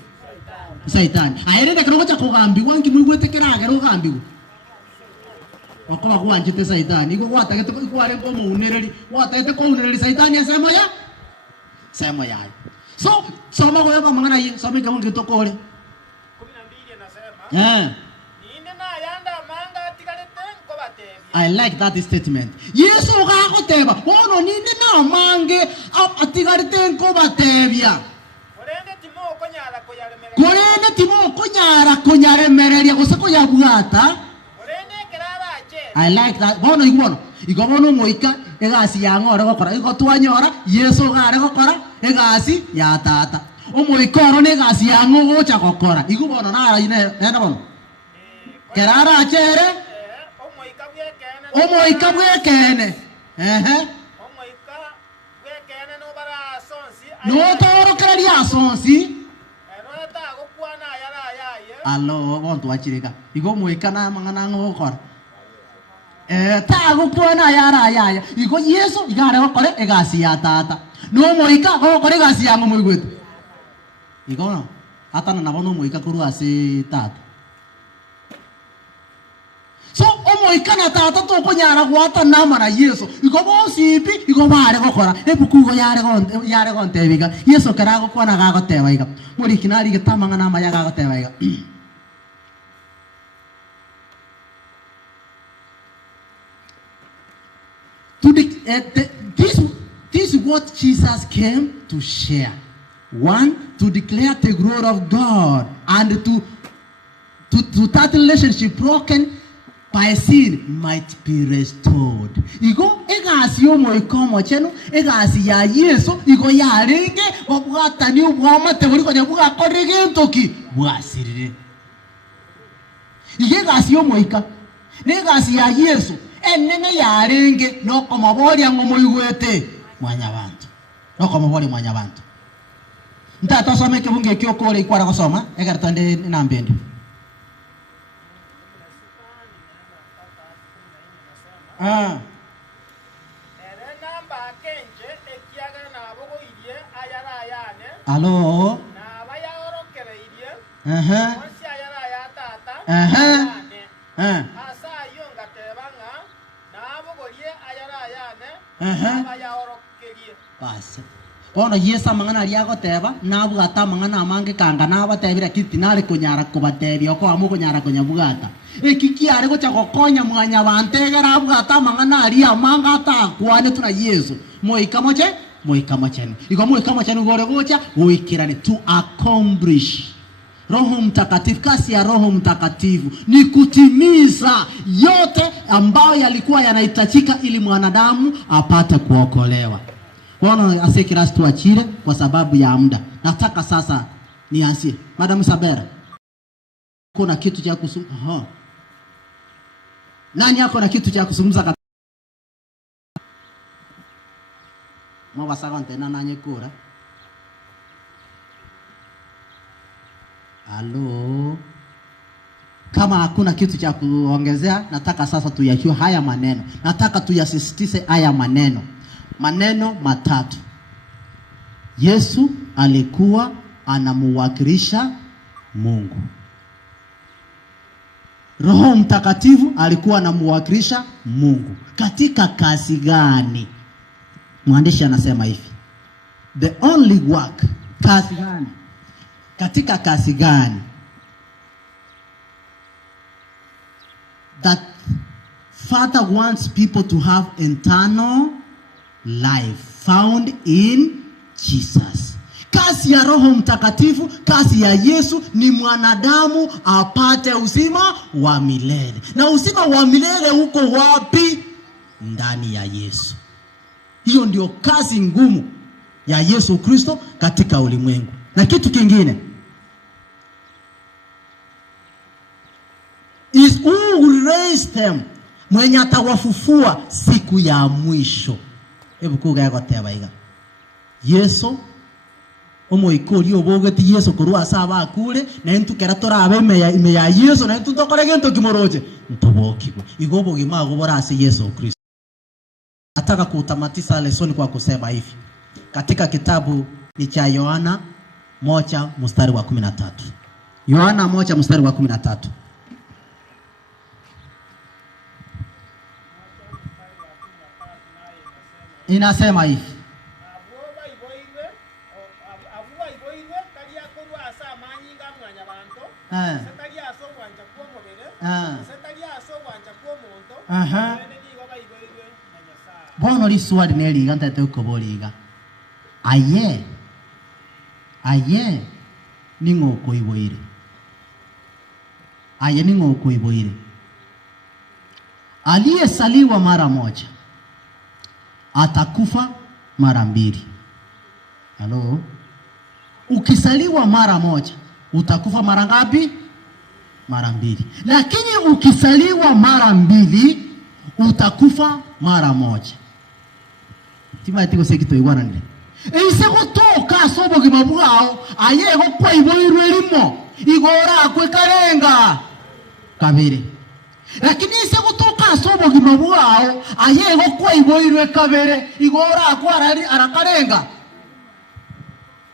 saitani ayerende kero cha kugambi wangi mugwe tekeraga ro gambi wakoba kuanjite saitani iko watagete ko are ko munereri watagete ko munereri saitani asema ya sema ya so soma ko yaba mangana yi soma kama ngitokole 12 anasema ninde na yanda manga tikalete ko batebya. I like that statement. Yesu ga ko teba ono ninde na mange atikalete ko batebya korende timo ko nyara mereria gusako ya bugata. I like that. Bono iguono. Igobono moika egasi ya ngora gokora. Igo twanyora Yesu gare gokora egasi ya tata. O moikoro ne egasi ya ngogo cha gokora. Igubono na ara ine ena bono. Kerara achere. O moika bwekene. O moika bwekene no bara sonsi. No toro keria sonsi. Erota gokwana yara yaye. Allo bontu achirika. Igo moika na mangana ngokora. Tago kuona yara yaya iko Yesu igare gokore egasi ya tata no moika gokore egasi ya ngomo igwetu iko no atana na bono moika kuru ase tata so o moika na tata to konyara gwata na mara Yesu iko bosipi iko bare gokora ebuku go yare gonte biga Yesu karago kuona ga goteba iga muri kinari gitamanga na maya ga goteba iga This is what Jesus came to share. One, to declare the glory of God and to that relationship broken by sin might be restored. Igo egasi omo ikomo chenu egasi ya Yesu igo ya renge obwata ni obwama tebuli ko nyabuga korege ntoki bwasirire. Igegasi omo ika negasi ya Yesu enene yarenge noko mabori ngomo igwete mwanya bantu noko mabori mwanya bantu ntata some ke bunge kyo kole ikwara gusoma egartonde nambendi ere namba Alo. Na baya orokereirie. Onsi ayara ya tata. Asa yonga tebanga. Na abogorie ayara yane. Baya orokerie. Basi. Bono Yesu amang'ana aliagoteba nabwata amang'ana amange kanga nabatebire kiti nari kunyara kubatebia ko amu kunyara kunyabugata ekiki ari gocha gokonya mwanya bantegera abwata amang'ana ali amanga atakwane tuna Yesu moikamoche iko moikamoche ngore gocha uikirane to accomplish. Roho Mtakatifu, kasi ya Roho Mtakatifu ni kutimiza yote ambayo yalikuwa yanahitajika ili mwanadamu apate kuokolewa. Bwana asekirasi tuachire kwa sababu ya muda. Nataka sasa nianzie. Madam Sabera. Kuna kitu cha kusungumza. Nani yako na kitu cha kusungumza? Mwa sagante na nanye kura. Halo. Kama hakuna kitu cha kuongezea, nataka sasa tuyachue haya maneno. Nataka tuyasisitize haya maneno. Maneno matatu. Yesu alikuwa anamuwakilisha Mungu. Roho Mtakatifu alikuwa anamuwakilisha Mungu. Katika kazi gani? Mwandishi anasema hivi. The only work. Kazi gani? Katika kazi gani? That Father wants people to have eternal life found in Jesus. Kazi ya Roho Mtakatifu, kazi ya Yesu ni mwanadamu apate uzima wa milele. Na uzima wa milele uko wapi? Ndani ya Yesu. Hiyo ndio kazi ngumu ya Yesu Kristo katika ulimwengu. Na kitu kingine is who will raise them, mwenye atawafufua siku ya mwisho. Hebu kuga yako teba iga. Yesu omoikori obogeti Yesu kurwa asaba akure na entu keratora abe ime ya Yesu na entu tokore gento kimoroje ntobokigwe igobo gimago borase Yesu Kristo. Nataka kutamatisa lesoni kwa kusema hivi. Katika kitabu ni cha Yohana 1:13. Yohana 1:13. Inasema hivi. Bono li swali neli ganta teko boliga. Aye ningo koiboire. Aye ningo koiboire. Aliyesaliwa mara moja atakufa mara mbili. Halo? Ukisaliwa mara moja utakufa mara ngapi? Mara mbili. Lakini ukisaliwa mara mbili utakufa mara moja. Tima tiko sekito igwana nile. Eise gotoka sobo gimabwao aye go kwa iboirwe limo igora akwe karenga kabiri. Lakini ise gotoka sobo gimabwao aye go kwa iboirwe kabere igora akwa arakarenga.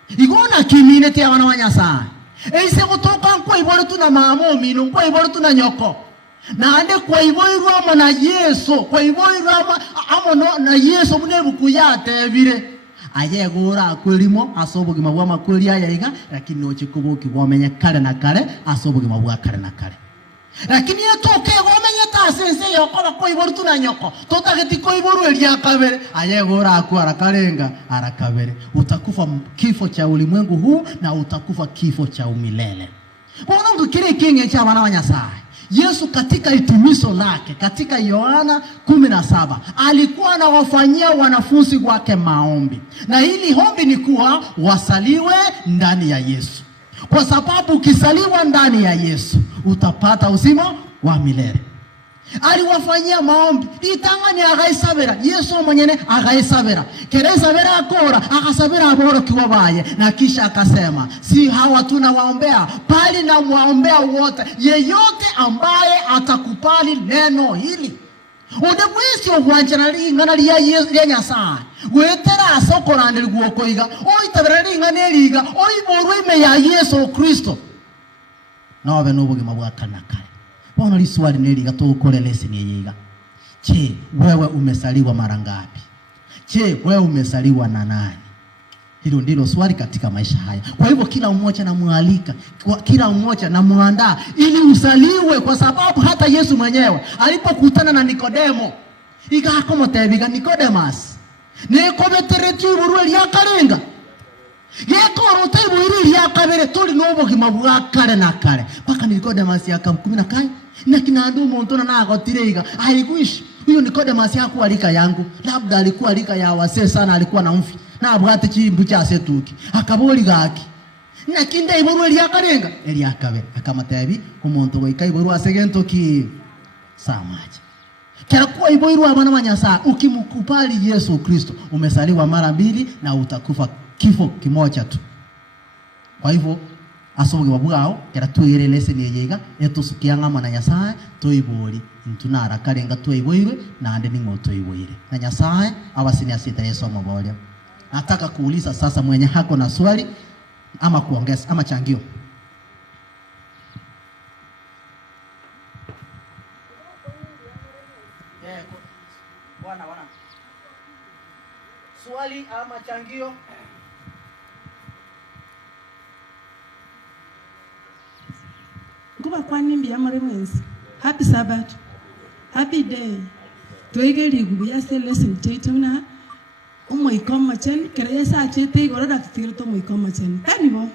Igona kimine te abana banyasa. Eise gotoka kwa iboro tuna mamo mino kwa iboro tuna nyoko. Na ande kwa iboirwe ama na Yesu kwa iboirwe ama na Yesu munebu kuyate bire. Aye gora akwelimo asobo gimabwa makuri ayayiga lakini ochikubuki wamenye kale na kale asobo gimabwa kale na kale. Lakini yatoke wamenye tasense yokoba ko iboru tunanyoko totageti ko iboru elia kabere aye gora akwara karenga arakabere utakufa kifo cha ulimwengu huu na utakufa kifo cha umilele. Bona ndo kile kinge cha bana banyasai. Yesu katika hitimisho lake katika Yohana 17 alikuwa anawafanyia wanafunzi wake maombi. Na hili ombi ni kuwa wasaliwe ndani ya Yesu. Kwa sababu ukisaliwa ndani ya Yesu utapata uzima wa milele. Aliwafanyia maombi. Itangani agaisabera. Yesu mwenyene agaisabera. Keresabera akora. Akasabera aboro kiwabaye. Na kisha akasema. Si hawa tunawaombea. Bali na waombea wote. Yeyote ambaye atakubali neno hili. Ode kwisi ogwanjana lingana lya Nyasaye. Wetera asokorandira guokoiga. Oitabera lingana eliga. Oiborwe ime ya Yesu Kristo. Nawe n'obugima bwa kanakale. Bona liswali neliga tukole lesson yeyiga. Je, wewe umesaliwa mara ngapi? Je, wewe umesaliwa na nani? Hilo ndilo swali katika maisha haya. Kwa hivyo kila mmoja namualika, kila mmoja namuandaa ili usaliwe, kwa sababu hata Yesu mwenyewe alipokutana na Nikodemo, igakomotebiga Nikodemas. Nekometeretu burweli yakarenga. Yekoro teburi yakabere tuli n'obugima bwa kare na kare. Paka Nikodemas yakamkumina kai na kinandu muntu na nagotirega. Haikuishi. Huyo Nikodemas hakuwa rika yangu. Labda alikuwa rika ya wase sana, alikuwa na mfi. Na abwate chimbu cha setuki. Akaboli gaki. Na kinde iburu yakarenga. Yakabere. Akamatebi umuntu wika iburu asegentoki samaje. Kera kuwa iboiru abana banyasa ukimkubali Yesu Kristo umesaliwa mara mbili na utakufa kifo kimoja tu. Kwa hivyo asobuge babugao kera tuyere lesson yeyega etusukianga mana Nyasaye toibori ntunara karenga toiboire na ande ningo toiboire na Nyasaye abasini asita Yesu mabole. Nataka kuuliza sasa mwenye hako na swali ama kuongeza ama changio. Wana swali ama changio. Kuba kwa nimbi ya mwenzi. Happy Sabbath. Happy day. Toigeri gubiya lesson tetuna umoikoma chen keresa chete gorada kitirto moikoma chen. Kanibo.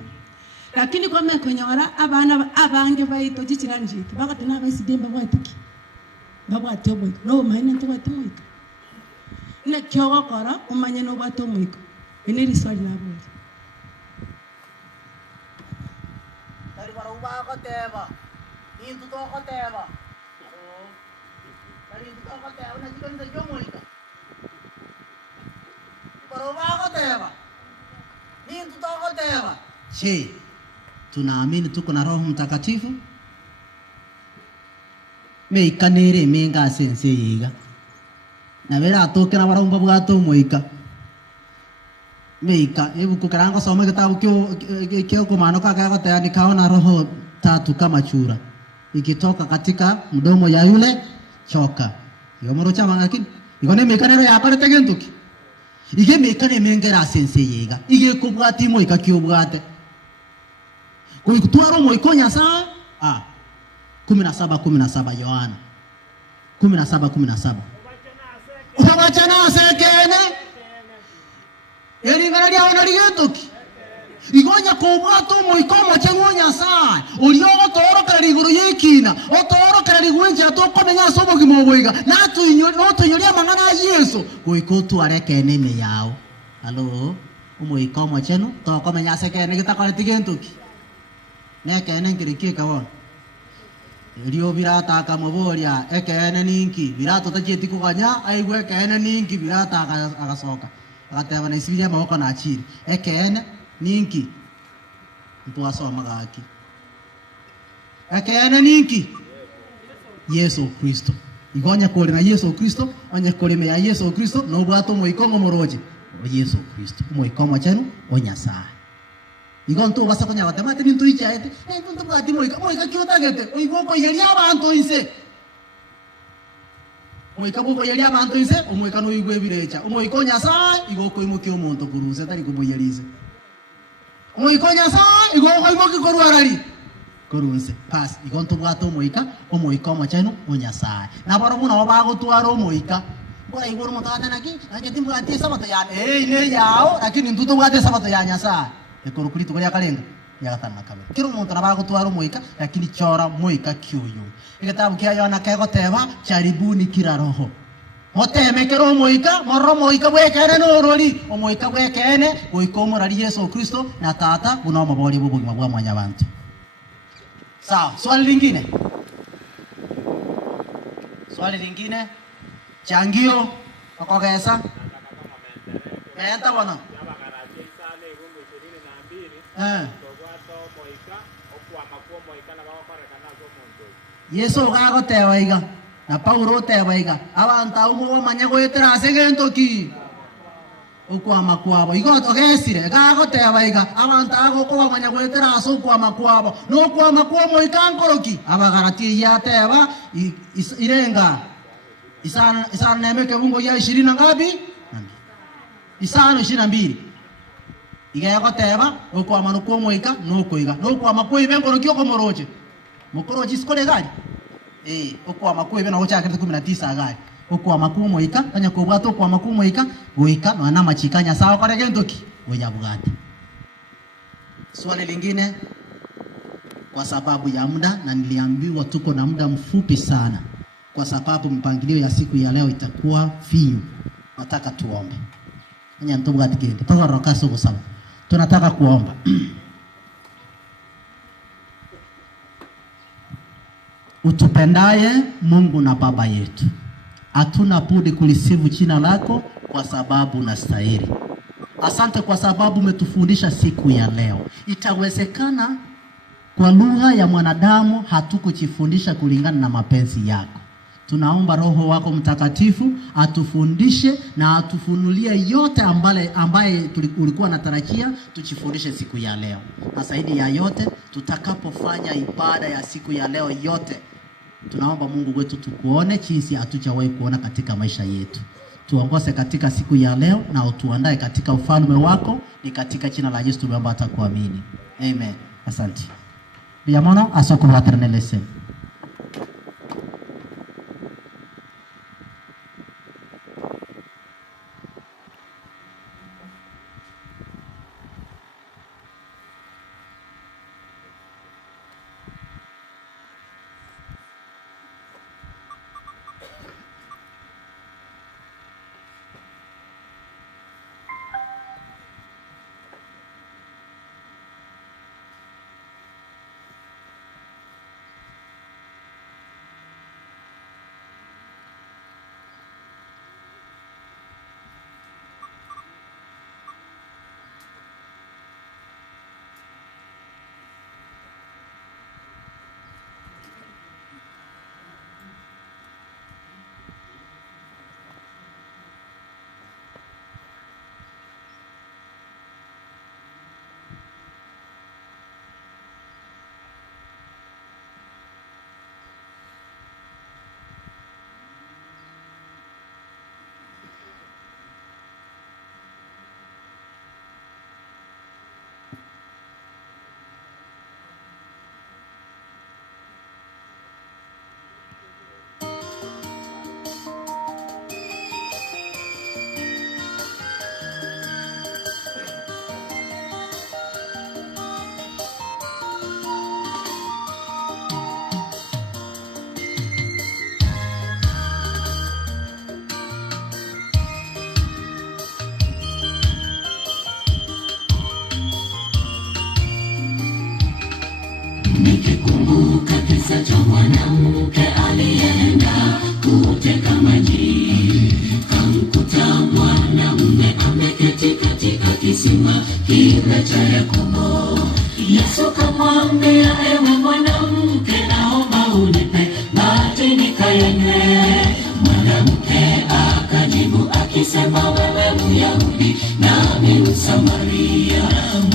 Lakini kwa mekonyora abana abange baito jichiranjite. Bakatina basidemba bwatiki. Babwate boy. No mahine ntwate moika. Ne kyoga kora umanye no bato moika. Ineri swali na bodi. Teba. Into to ko teba. Dari into to ko teba na jikon sa jomoika. Pero ba ko teba. Into to ko teba. Je, tunaamini tuko na Roho Mtakatifu? Meikanere menga sense yiga. Na vera atoke na barumba bwato moika. Meika, ebu kukaranga soma kitabu kio kumano kaka tayari nikaona roho tatu kama chura ikitoka katika mdomo ya yule choka. Yomoro chama lakini ikone mekanero ya pare tegentuki. Ige mekane mengera sense yiga. Ige kubwati moika kiobwate. Kuitwaro moikonya saa 17 Yohana 17. Ubachana sekene Eri ngara dia ona ligentoki. Igonya kubwato moikomo chengonya saa. Uliogo toro kali guru yekina. O toro kali gwenja to komenya sobo gimoboiga. Na tu inyoria mangana Yesu. Kuikotu areke neme yao. Halo. Umoikomo chenu to komenya sekene gitakole tigentoki. Nekene ngiriki kawon. Rio virata akamoboria ekene ninki. Virato tajeti kuganya aigwe ekene ninki virata akasoka. Akateba na isibiria maboko na chini. Ekene ninki. Mtu asoma gaki. Ekene ninki. Yesu Kristo. Igonya kole na Yesu Kristo, onya kole me ya Yesu Kristo no bwato moikomo moroje. O Yesu Kristo. Moikomo chenu onyasa. Igonto basa konya batemate nintu ichaete. Nintu bwati moika kyotagete. Oigoko yeri abantu inse. Moika boko yeri abantu inse, omoika no igwe birecha. Omoikonya saa igoko imoki omonto kuruze tari kuboyerize. Omoikonya saa igoko imoki koruarari. Korunse. Pas igonto bwato omoika omacheno onyasa. Na baro muna bago twaro omoika. Bora igoro mutata naki, naketi mbwati sabato ya. Ne yao, lakini ntuto bwate sabato ya nyasa. Ekoro kulito kwa yakalenga. Yagatana kabere. Kiro muntu nabago twaro moika, lakini chora moika kyoyo. Ikatabu kia Yohana kego teba charibuni kila roho. Moteme kero moika, moro moika bwekene no rori, omoika bwekene, goikomo rari Yesu Kristo na tata buno mabori bubu mabwa mwanya bantu. Sawa, swali lingine. Changio okogesa. Menta bwana. Yesu gago tewa iga. na Paulo tebaiga abantu abo manya gwetera asegento ki ukwa makwabo igoto gesire gago tebaiga abantu abo ko manya gwetera aso kwa makwabo no kwa makwamo ikankoroki abagarati ya teba irenga isana nemeke bungo ya 20 ngapi isano 22 igaya ko teba ukwa manuko moika no koiga no kwa makoi bengo kyo komoroje mukoroji skole gari ukwa makoi bena ocha 19 gari ukwa makumo ika kanya ko bwato kwa makumo ika goika no ana machikanya sawa kare gendoki weja bugati. Swali lingine kwa sababu ya muda, na niliambiwa tuko na muda mfupi sana kwa sababu mpangilio ya siku ya leo itakuwa finyu. Nataka tuombe. Anya ntobuga tigende toka rokaso kusaba. Tunataka kuomba. Utupendaye Mungu na Baba yetu, hatuna budi kulisifu jina lako kwa sababu unastahili. Asante kwa sababu umetufundisha siku ya leo. Itawezekana kwa lugha ya mwanadamu hatukujifundisha kulingana na mapenzi yako. Tunaomba Roho wako Mtakatifu atufundishe na atufunulie yote ambaye ulikuwa natarajia tujifundishe siku ya leo. Na zaidi ya yote, tutakapofanya ibada ya siku ya leo yote, tunaomba Mungu wetu tukuone jinsi hatujawahi kuona katika maisha yetu. Tuongoze katika siku ya leo na utuandae katika ufalme wako. Ni katika jina la Yesu tumeomba atakuamini. Amen. Asante. Biamono asoko waternelese. Nikikumbuka kisa cha mwanamke aliyeenda kuteka maji, kamkuta mwanamume ameketi katika kisima kile cha Yakobo. Yesu kamwambia, ewe mwanamke, naomba unipe maji nikayanywe. Mwanamke akajibu akisema, wewe Myahudi nami Msamaria.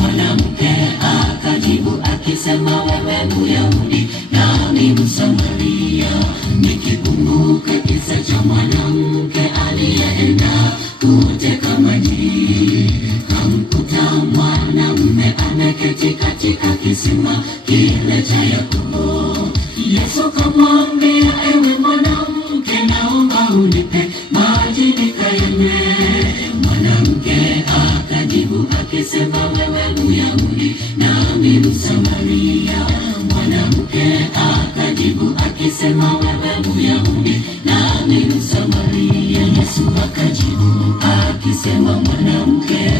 Mwanamke akajibu akisema, wewe Myahudi nami Msamaria. Nikikumbuka kisa cha mwanamke aliyeenda kuteka maji, kamkuta mwanamume ameketi katika kisima kile cha Yakobo. Yesu kamwambia, ewe mwanamke, naomba unipe maji nikayanywe. Mwanamke akajibu akisema, wewe Myahudi nami Msamaria. Mwanamke akajibu akisema, wewe Myahudi nami Msamaria. Yesu akajibu akisema, mwanamke,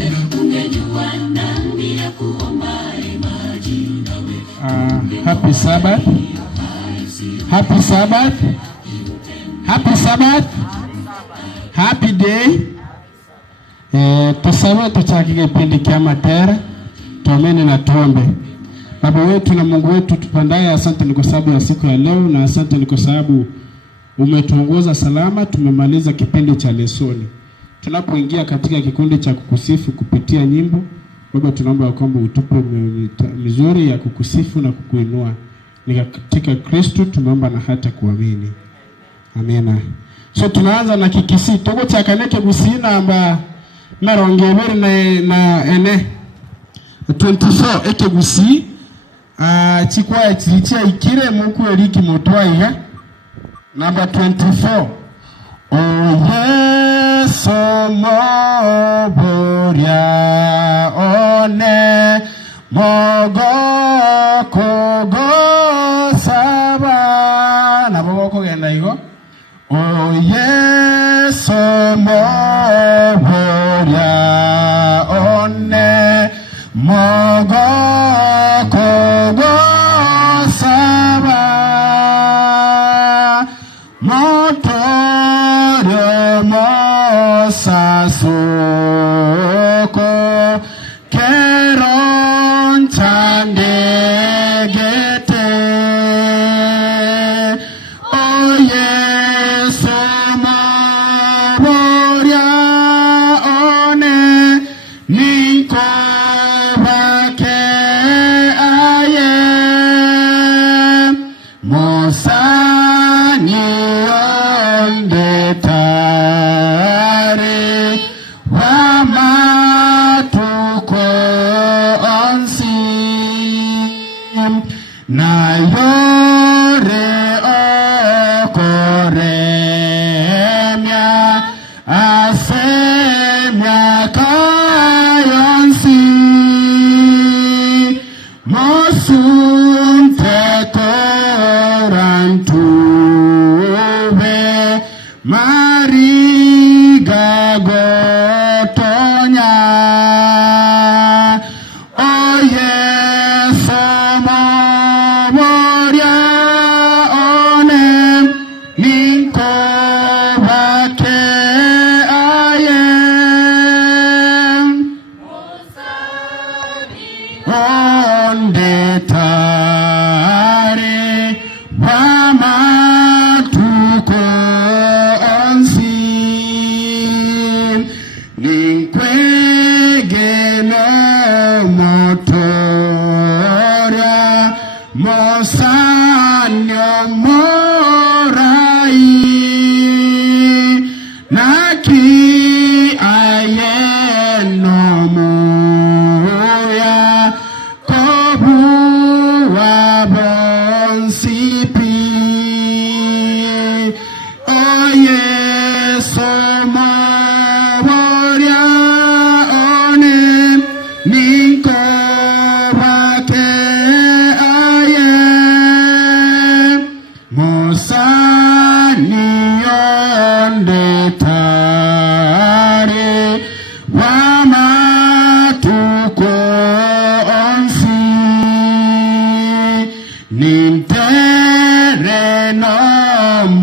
ungejua nani ya kuomba maji nawe. Happy Sabbath. Happy Sabbath. Happy Sabbath. Happy day. Tuseme tuchaki kipindi kia Matera. Tuamini na tuombe. Baba wetu na Mungu wetu tupandaye, asante ni kwa sababu ya siku ya leo, na asante ni kwa sababu umetuongoza salama, tumemaliza kipindi cha lesoni. Tunapoingia katika kikundi cha kukusifu kupitia nyimbo, Baba tunaomba kwamba utupe mizuri ya kukusifu na kukuinua. Ni katika Kristo tumeomba na hata kuamini. Amina. So tunaanza na kikisi togo cha kaneke busina amba merongeberi na ene 24 ekegusi chikwa echichia ikire muku eriki motwa ya number 24. Yeso moboria one mogo kogo saba na bogo kogenda igo. Yeso moboria one mogo kogo saba motorio mosasoko keron chandegete Yeso moboria one niko bake aye mosani onde tare wamatuko onsi na yore okoremia asemia kayonsi mosunte korantube mariga gotonya Yeso moboria one ninko bake aye onde tare wamatuko onsi ninkwege no motoria mosanyo morai naki ayeno moya kobu wabonsipi Yeso moboria one ninko bake aye mosani onde tare wamatuko onsi nintere no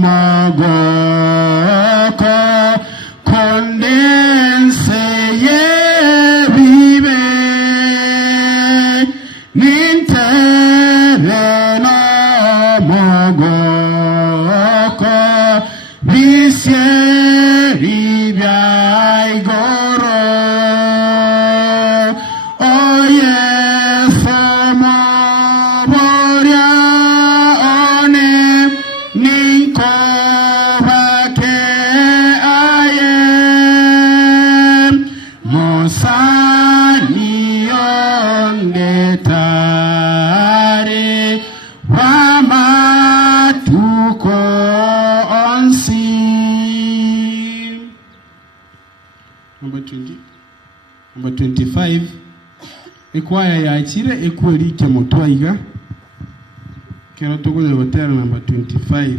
mogoko kondense ye vive nintere no mogoko visieri viai goro Yeso moboria one ninko bake aye mosani onde tare wamatuko onsi. Number 25 ekwaya ya chire ekwelike motwaiga kero togo de hotel number 25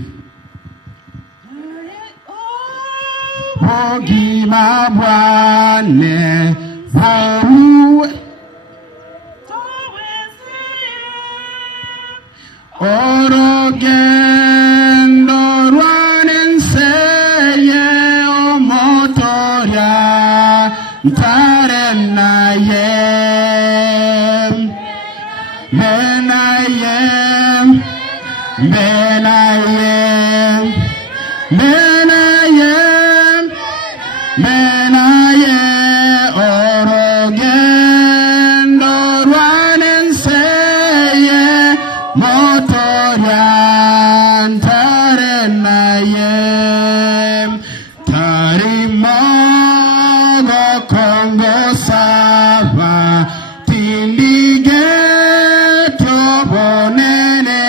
Bogi mabwane boru orogendo rwanenseye omotoria ntarenayem benayem benayem motorian tarenaye tarimogo kongo saba tindige tobonene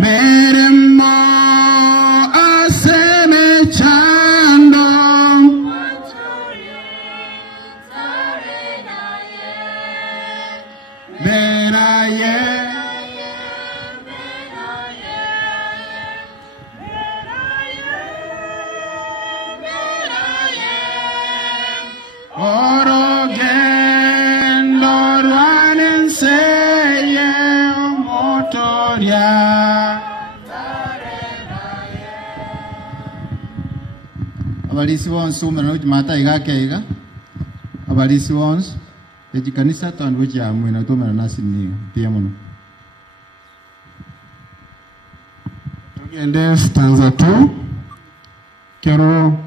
meremo aseme chando Benaye Orogendo ruanenseye motoria abalisi bonse umena uchimata igakeiga abalisi bonse ejikanisa tandu jamwe na tumena nasi ni pia muno tugende stanza 2 kero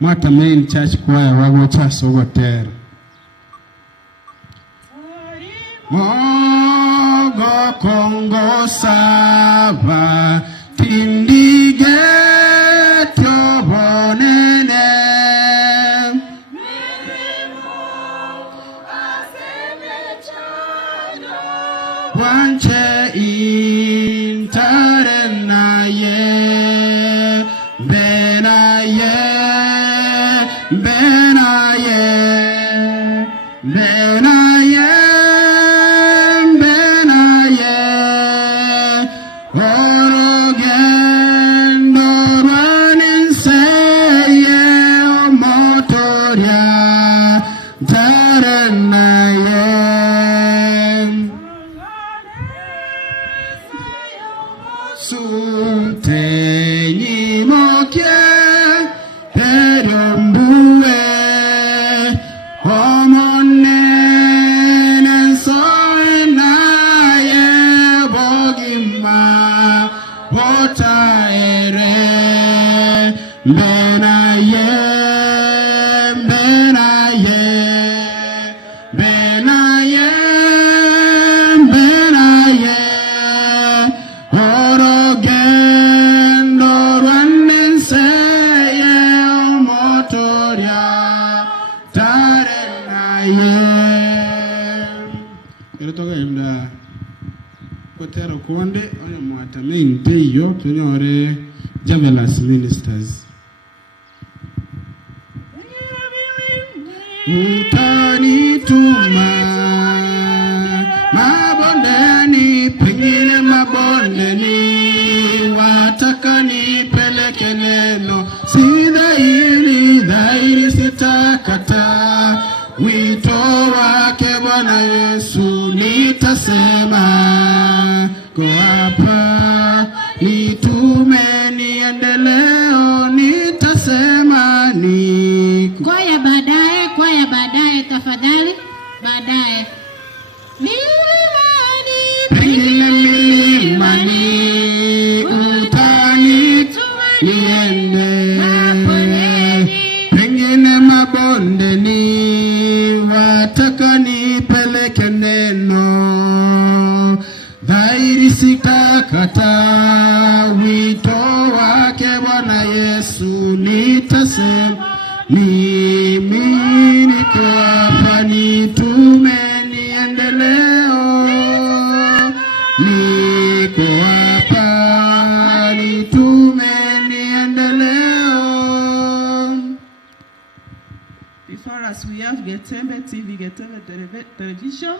Mwata main church choir wago chaso gotera mogo kongo saba tindige tobonene wanche intarenaye benaye benaye benaye benaye orogendo ruaninseye motoria tarenaye Suntenyi mokie Edombue Omonene soenaye Bogima Botaere Benaye Benaye Benaye Benaye Orogendo ruanenseye motoria tarenaye Erotoka imda kotero konde oyo Mwata main peyo tunyore Javelas Ministers Utanituma mabondeni pengine mabondeni wataka nipeleke neno si dhahiri sitakata wito wake Bwana Yesu nitasema ko hapa nitume niendeleo nitasema ni kwaya baadaye tafadhali baadaye pengine milimani utanituma niende pengine mabondeni wataka nipeleke neno dhahiri sitakata wito wake Bwana Yesu nitasema mimi niko hapa nitume niendeleo niko hapa nitume niendeleo. Before us we have Getembe TV, Getembe Television,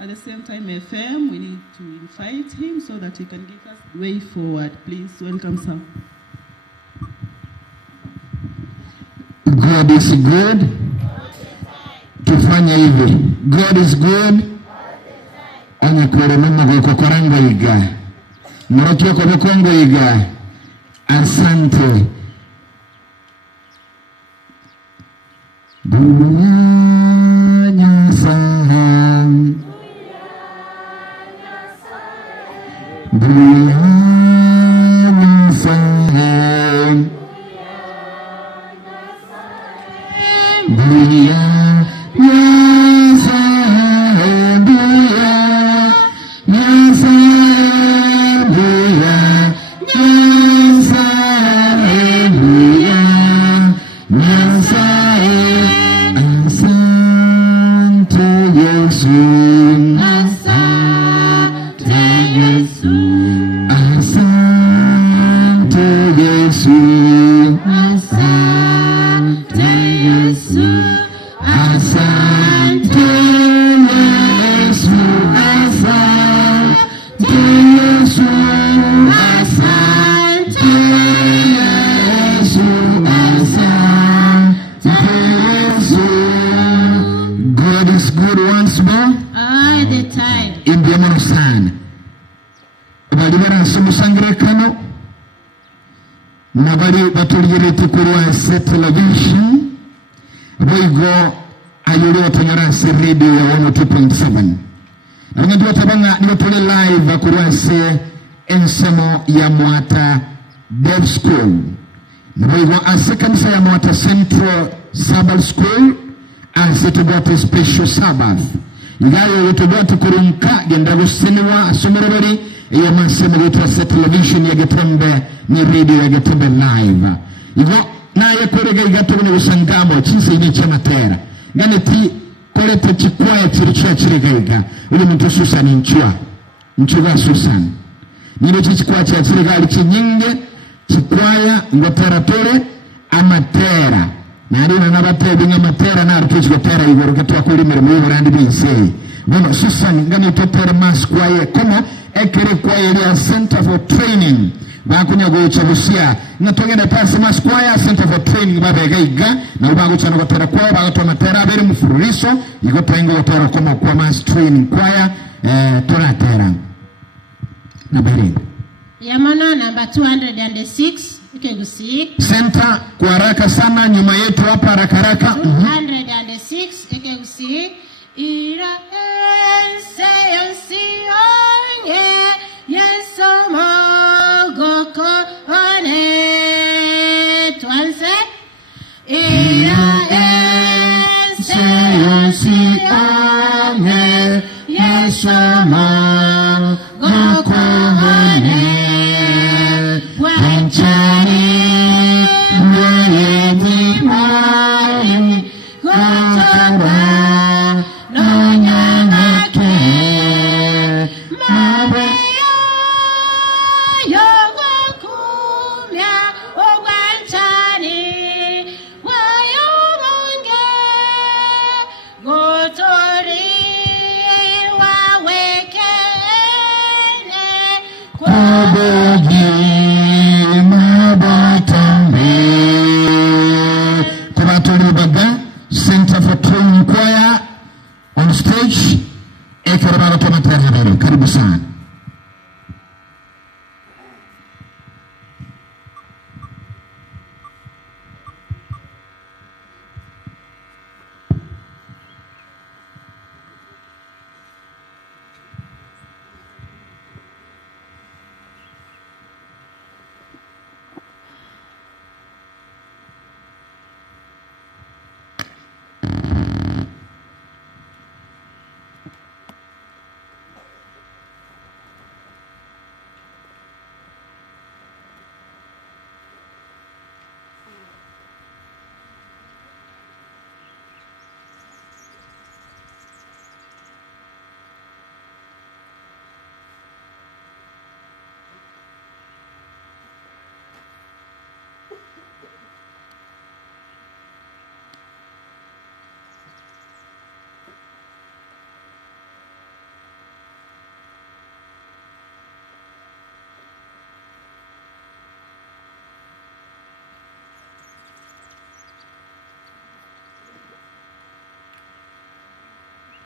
at the same time FM. We need to invite him so that he can give us the way forward. Please welcome Sam. God is good. Tufanye hivi. God is good. Anyakore mama kwa korango iga. Murokio kwa kongo iga. Asante. Dunia saham. Dunia saham. Dunia saham. Dunia saham. simusangire kano nabali batulirete kurwa se television boigo ayoro tanyara se radio ya 102.7 na ndio tabanga ni tole live kurwa se ensemo ya Mwata Dev School boigo asekanisa ya Mwata Central Sabbath School asetogote special Sabbath igayo yotogote kurunka genda gusenewa asomeroberi ya masema yetu se television ya Getembe ni radio ya Getembe live igo na ya korega igato ni usangamo chinse ni chamatera ngane ti kolete chikwaya chiriga ule mtu Susan nchua Susan nile chikwaya chiriga alichinyinge chikwaya ngotera tore amatera na rina nabatebe ngamatera na artuchikotera igoro ketwa kuli mirimo randi binse bueno Susan ngane totera maskwaya komo ekere kwa area Center for Training bakunya gochabusia natogenda pasi maskwaya Center for Training babegaiga na ubango chano gotera kwa bagatwa matera bere mufuriso igotengo gotera koma kwa mass training kwaya tonatera na bere Yamana number 206 ikegusi Center kwa haraka sana nyuma yetu hapa haraka 206 ikegusi ira ense yeso mogoko one tuanze ira ense one yeso mogoko one wanchani mwezi mwai gotoba no nyangake mawe yogokumya ogwanchani wayomonge gotori wawekene kwabogi mabatambe kubatoli baga Center for Training Choir on stage ekarabara tomatera bero karibu sana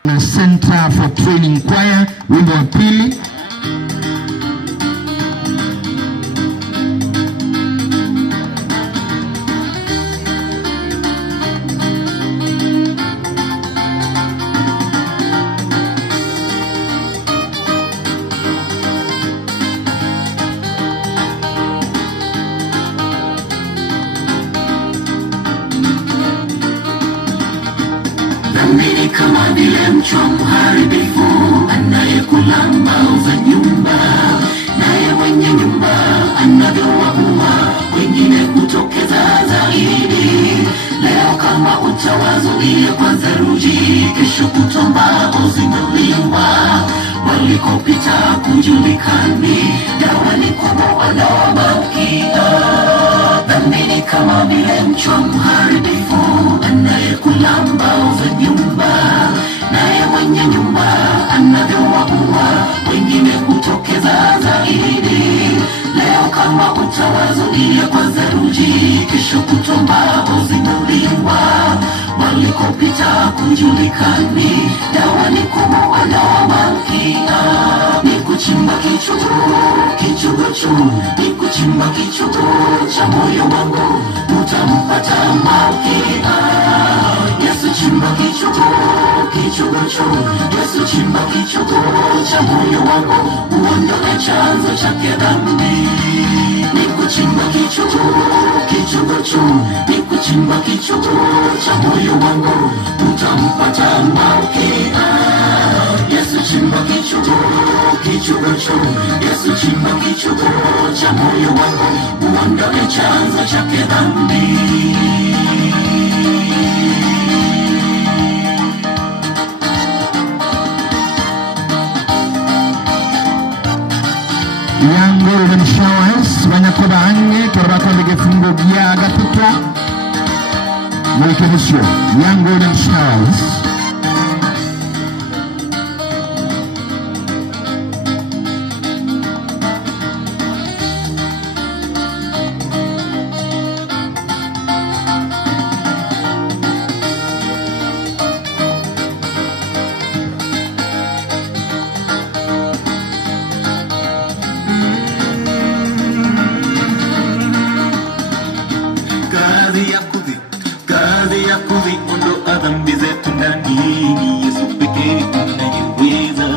na Center for Training Choir wimbo wa pili Dhamiri kama vile mchwa mharibifu anayekula mbao za nyumba, naye mwenye nyumba anavyowaua wengine kutokeza zaidi. Leo kama utawazuia kwa theluji, kesho kutombao zimeliwa, walikopita kujulikani, dawa ni kwamba wanaobakia. Dhamiri kama vile mchwa mharibifu anayekula mbao za nyumba, naye mwenye nyumba anavyowaua wengine kutokeza zaidi. Leo kama utawazuia kwa theluji, kesho kutombao zimeliwa, walikopita kujulikani, dawa ni kwamba wanaobakia. kuchimba kichogocho, ni kuchimba kichogo cha moyo wangu, utampata Malkia. Yesu chimba kichogocho, Yesu chimba kichogo cha moyo wangu, uondoe chanzo chake dhambi. Ni kuchimba kichogocho, ni kuchimba kichogo cha moyo wangu, utampata Malkia. Yesu chimba kichogocho, Yesu chimba kichogo cha moyo wangu, uondoe chanzo chake dhambi. Young Golden Showers banyakoba ange torabakole gefungo bya gatatu mwekenisho Young Golden Showers. Kazi ya kuziondoa dhambi zetu ndani, Yesu pekee anayeweza.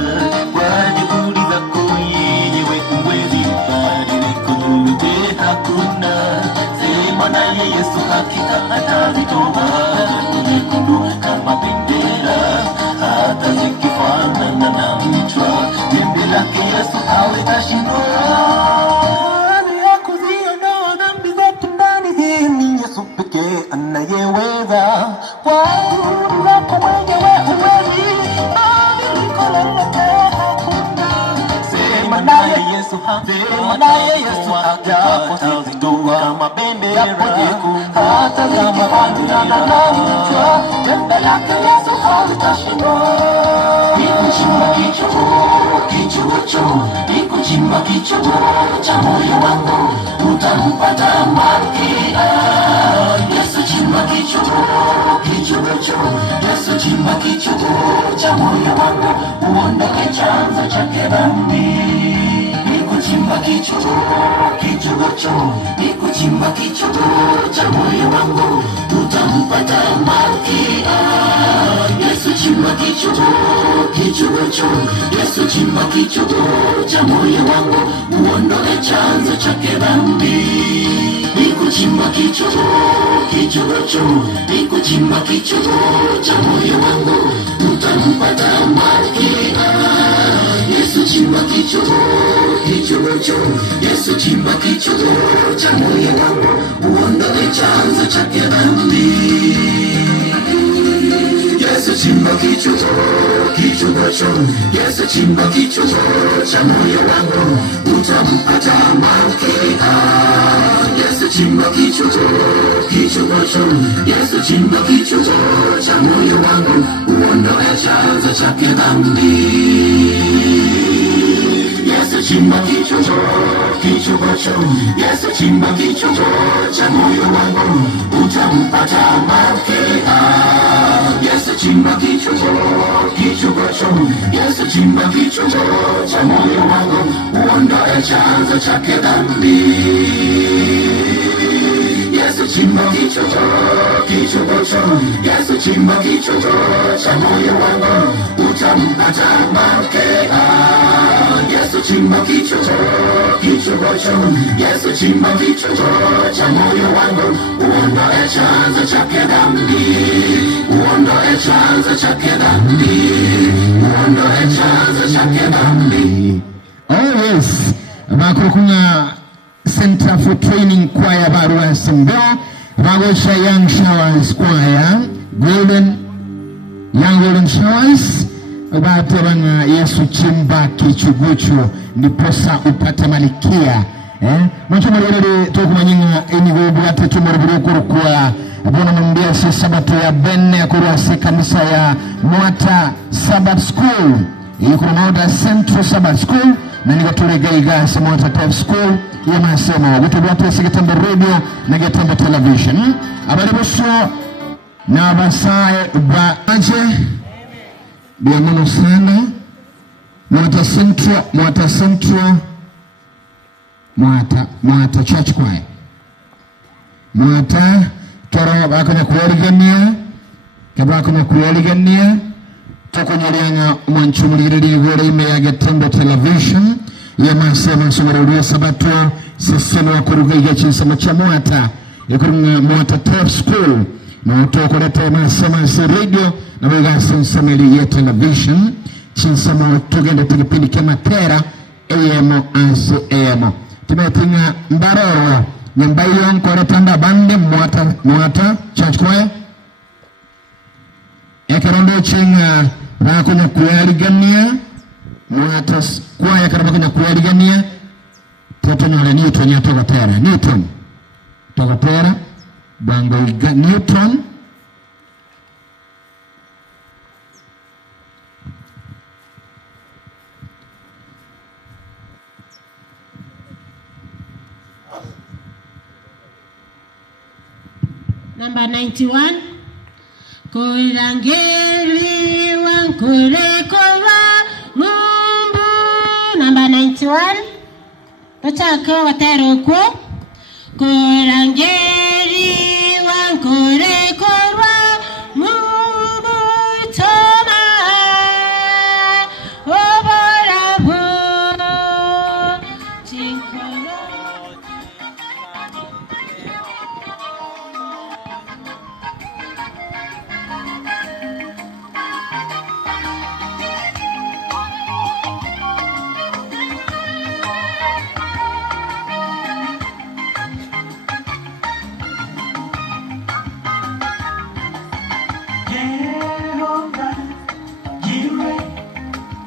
Kwa juhudi zako yenyewe huwezi kubadilika, lolote hakuna. Sema naye Yesu, hakika atazitoa nyekundu kama bendera, hata zikifanana na mchwa, jembe lake Yesu halitashindwa. Anayeweza kwa juhudi zako mwenyewe huwezi, badiliko lolote hakuna. Sema naye Yesu, atazitoa kama bendera, hata zikifanana na mchwa, jembe lake Yesu halitashindwa. Ni kuchimba kichogocho, ni kuchimba kichogo cha moyo wangu, utampata Malkia. Yesu chimba kichogocho, Yesu chimba kichogo cha moyo wangu, uondoe chanzo chake dhambi. Ni kuchimba kichogocho, ni kuchimba kichogo cha moyo wangu, utampata Malkia. Yesu chimba kichogocho, Yesu chimba kichogo cha moyo wangu, uondoe chanzo chake dhambi. Ni kuchimba kichogocho, ni kuchimba kichogo cha moyo wangu, utampata Malkia. Yesu chimba kichogocho, Yesu chimba kichogo cha moyo wangu, uondoe chanzo chake dhambi. Yesu chimba kichogocho, Yesu chimba kichogo cha moyo wangu, utampata Malkia. Yesu chimba kichogocho, Yesu chimba kichogo cha moyo wangu, uondoe chanzo chake dhambi. Yesu chimba kichogocho, Yesu chimba kichogo cha moyo wangu, utampata Malkia. Yesu chimba kichogocho, Yesu chimba kichogo cha moyo wangu, uondoe chanzo chake dhambi. Yesu chimba kichogocho, Yesu chimba kichogo cha moyo wangu, utampata Malkia. Yesu chimba kichogocho, Yesu chimba kichogo cha moyo wangu, uondoe chanzo chake dhambi, uondoe chanzo chake dhambi, uondoe chanzo chake dhambi. Oh yes, bakurukunya Center for Training Choir Barua Sembea, Bagosha Young Showers Choir, Young Golden Showers, batabanga Yesu chimba kichogocho ndiposa upate Malkia. Mwacho malorere tokumanyinga enigo bwate tumoroburu kurukua bona mundia si sabato ya benne kurwase kanisa ya Mwata Sabbath School. Yikuna Mwata Central Sabbath School na nigatulega igasa Mwata Tef School ya masema vitu bwate sigetembe radio na getembe television. Abalibuso na basaye ba aje biamono sana Mwata Central, Mwata Church Choir. Mwata kero bakona kuwarigania, kabakona kuwarigania. Toko nyalianga mwanchumuliriri gore ime ya Getembe Television. Ya masema sumarudia sabato siseno wa kuruga iga chinsama cha Mwata. Ikurunga Mwata Top School. Na utoko rete masema si radio na wiga sinsamili ya television. Chinsama tugende tegepindi kama tera AM as AM. Timetinga mbaroro nyambayon kore tanda bande Mwata Church Choir. Yakarondo chinga rakunya kuyaligania Mwata Choir karabakunya kuyaligania toto nyole Newton ya Togotera Newton Togotera Bango Newton Number 91. Koirangeri wankore kova mumbu. Number 91. Tochako watero ko. Koirangeri wankore kova mumbu toma. Oborabu chinkoro.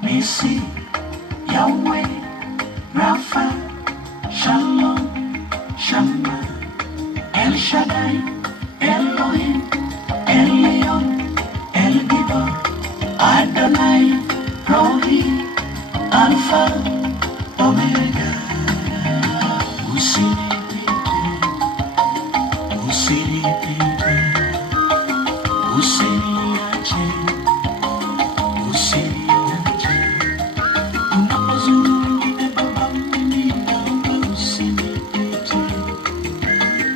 Nisi, Yahweh, Rapha, Shalom, Shammah, El Shaddai, Elohim, Elyon, El Gibor, Adonai, Rohi, Alpha, Omega. Usiripite, usiriache, usiriache. Unapozuru wengine Baba mimi naomba usinipite.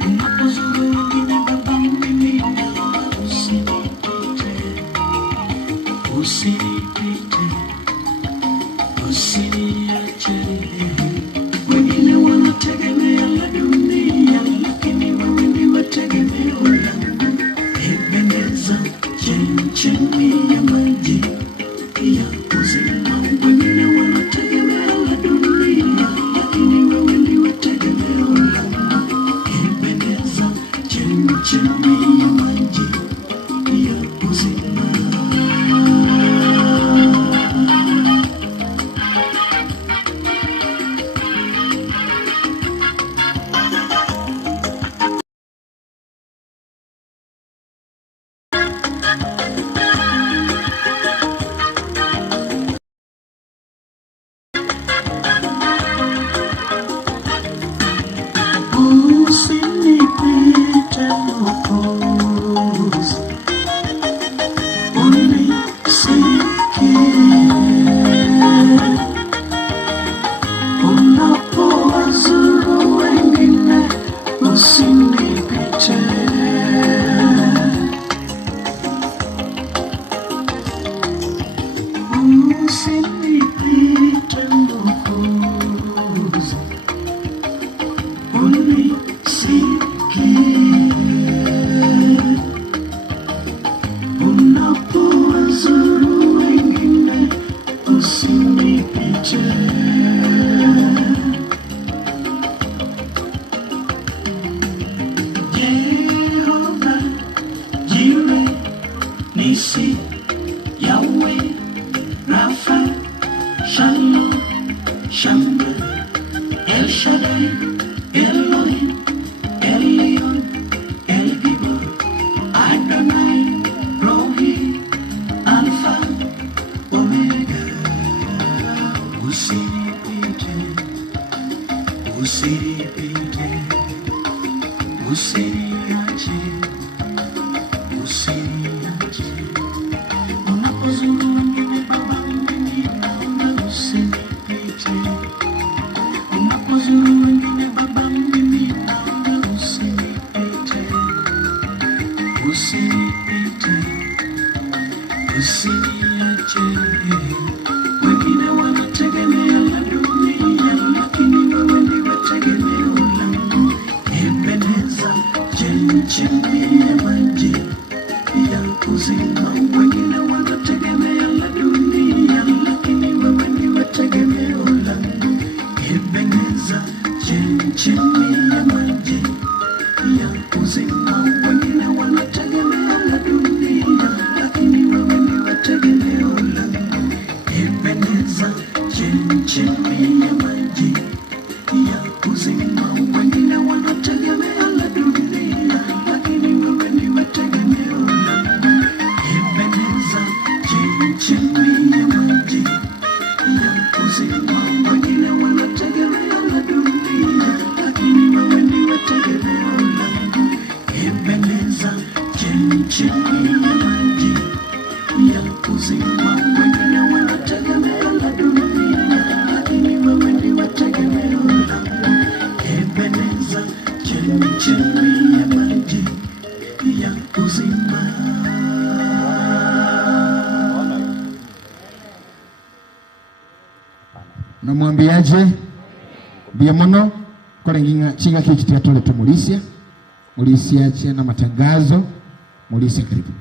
Unapozuru wengine Baba mimi naomba usinipite. Usiripite, usiriache. Wengine wanategemea la dunia, lakini wewe ndiwe tegemeo langu. Ebeneza chemchemi ya maji ya uzima. Wengine wanategemea la dunia, lakini wewe ndiwe tegemeo langu. Ebeneza chemchemi ya maji ya uzima. Usinipite Mwokozi, unisikie unapowazuru wengine, usinipite. Usinipite Mwokozi, unisikie unapowazuru wengine, usinipite. Jehova Jireh, Nisi, Yahweh, Rapha, Shalom, Shammah, El Shaddai, Elohim, Elyon, El Gibor, Adonai, Rohi, Alpha, Omega. Usiripite, usiripite, usiriache, usiriache. Unapozuru wengine Baba mimi naomba chemchemi ya maji ya uzima. Wengine wanategemea la dunia, lakini wewe ndiwe tegemeo langu. Ebeneza, chemchemi ya maji ya uzima. Wengine wanategemea la dunia, lakini wewe ndiwe tegemeo langu. Ebeneza, chemchemi ya maji ya uzima. Wengine wanategemea la dunia, lakini wewe ndiwe tegemeo langu. Ebeneza, chemchemi ya maji ya uzima. Wengine wanategemea la dunia, lakini wewe ndiwe tegemeo langu. Ebeneza, chemchemi ya maji ya uzima. Namwambiaje? Biamono kwa nginga chinga kiki tiatole tumulisia. Mulisia chena matangazo. Mulisia karibu.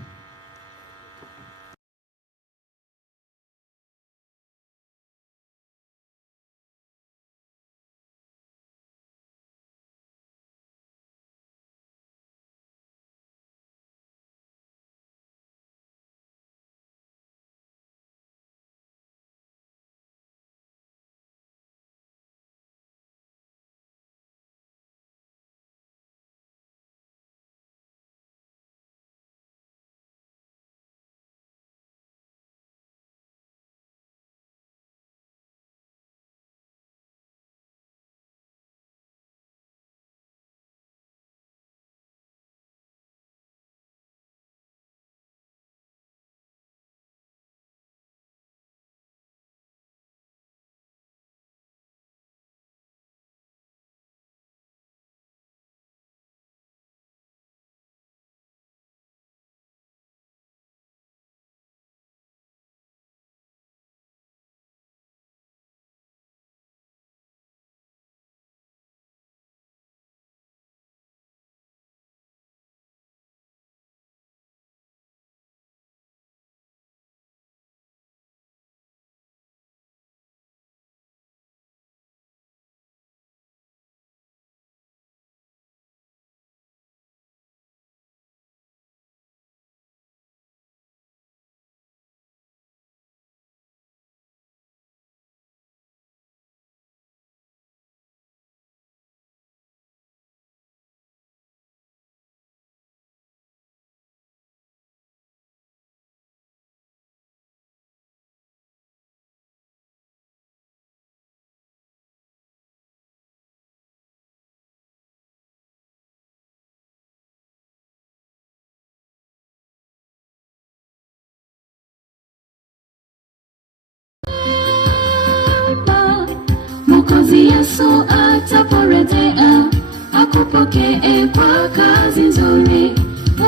Mwokozi Yesu ataporejea, akupokee kwa kazi nzuri.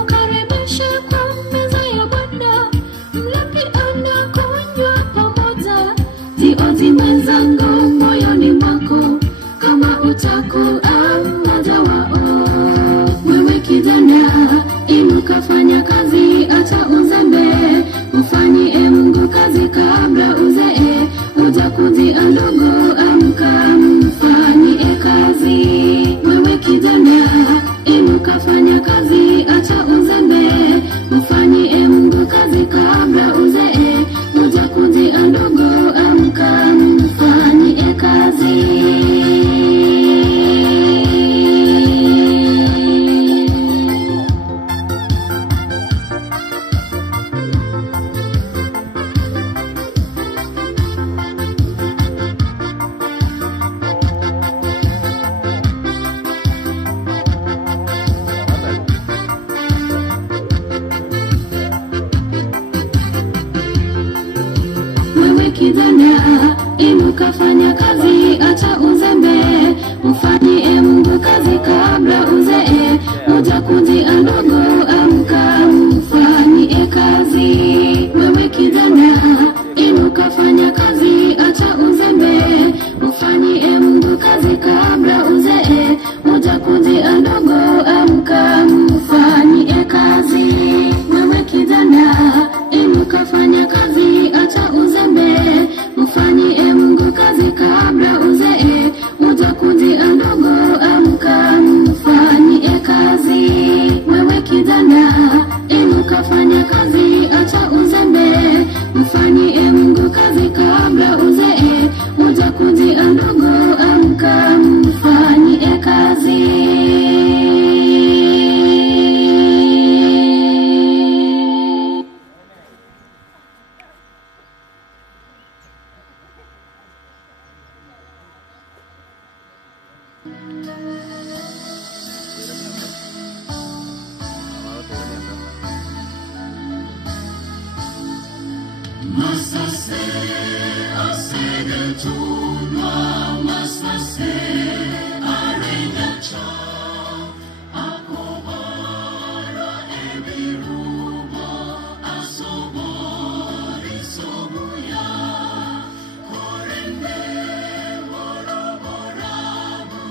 Ukaribishe kwa meza ya Bwana, mle pia na kunywa pamoja. Jioji mwenzangu moyoni mwako, kama utakuwa mmoja wao. Wewe kijana, inuka fanya kazi, acha uzembe. Mfanyie Mungu kazi kabla uzee. Utakujia ndogo, amka mfanyie kazi. Wewe kijana, inuka fanya kazi, acha uzembe. Mfanyie Mungu kazi kabla uzee. Utakujia ndogo, amka mfanyie kazi. Kijana, inuka fanya kazi, acha uzembe. Mfanyie Mungu kazi kabla uzee. Utakujia ndogo, amka mfanyie kazi. Wewe kijana, inuka fanya kazi, acha uzembe. Mfanyie Mungu kazi kabla uzee. Utakujia ndogo, amka mfanyie kazi. Wewe kijana, inuka fanya kazi, acha uzembe. Mfanyie Mungu kazi Masase asegetunwa masase arengacha akobara ebirumo asobori sobuya korende moroborabu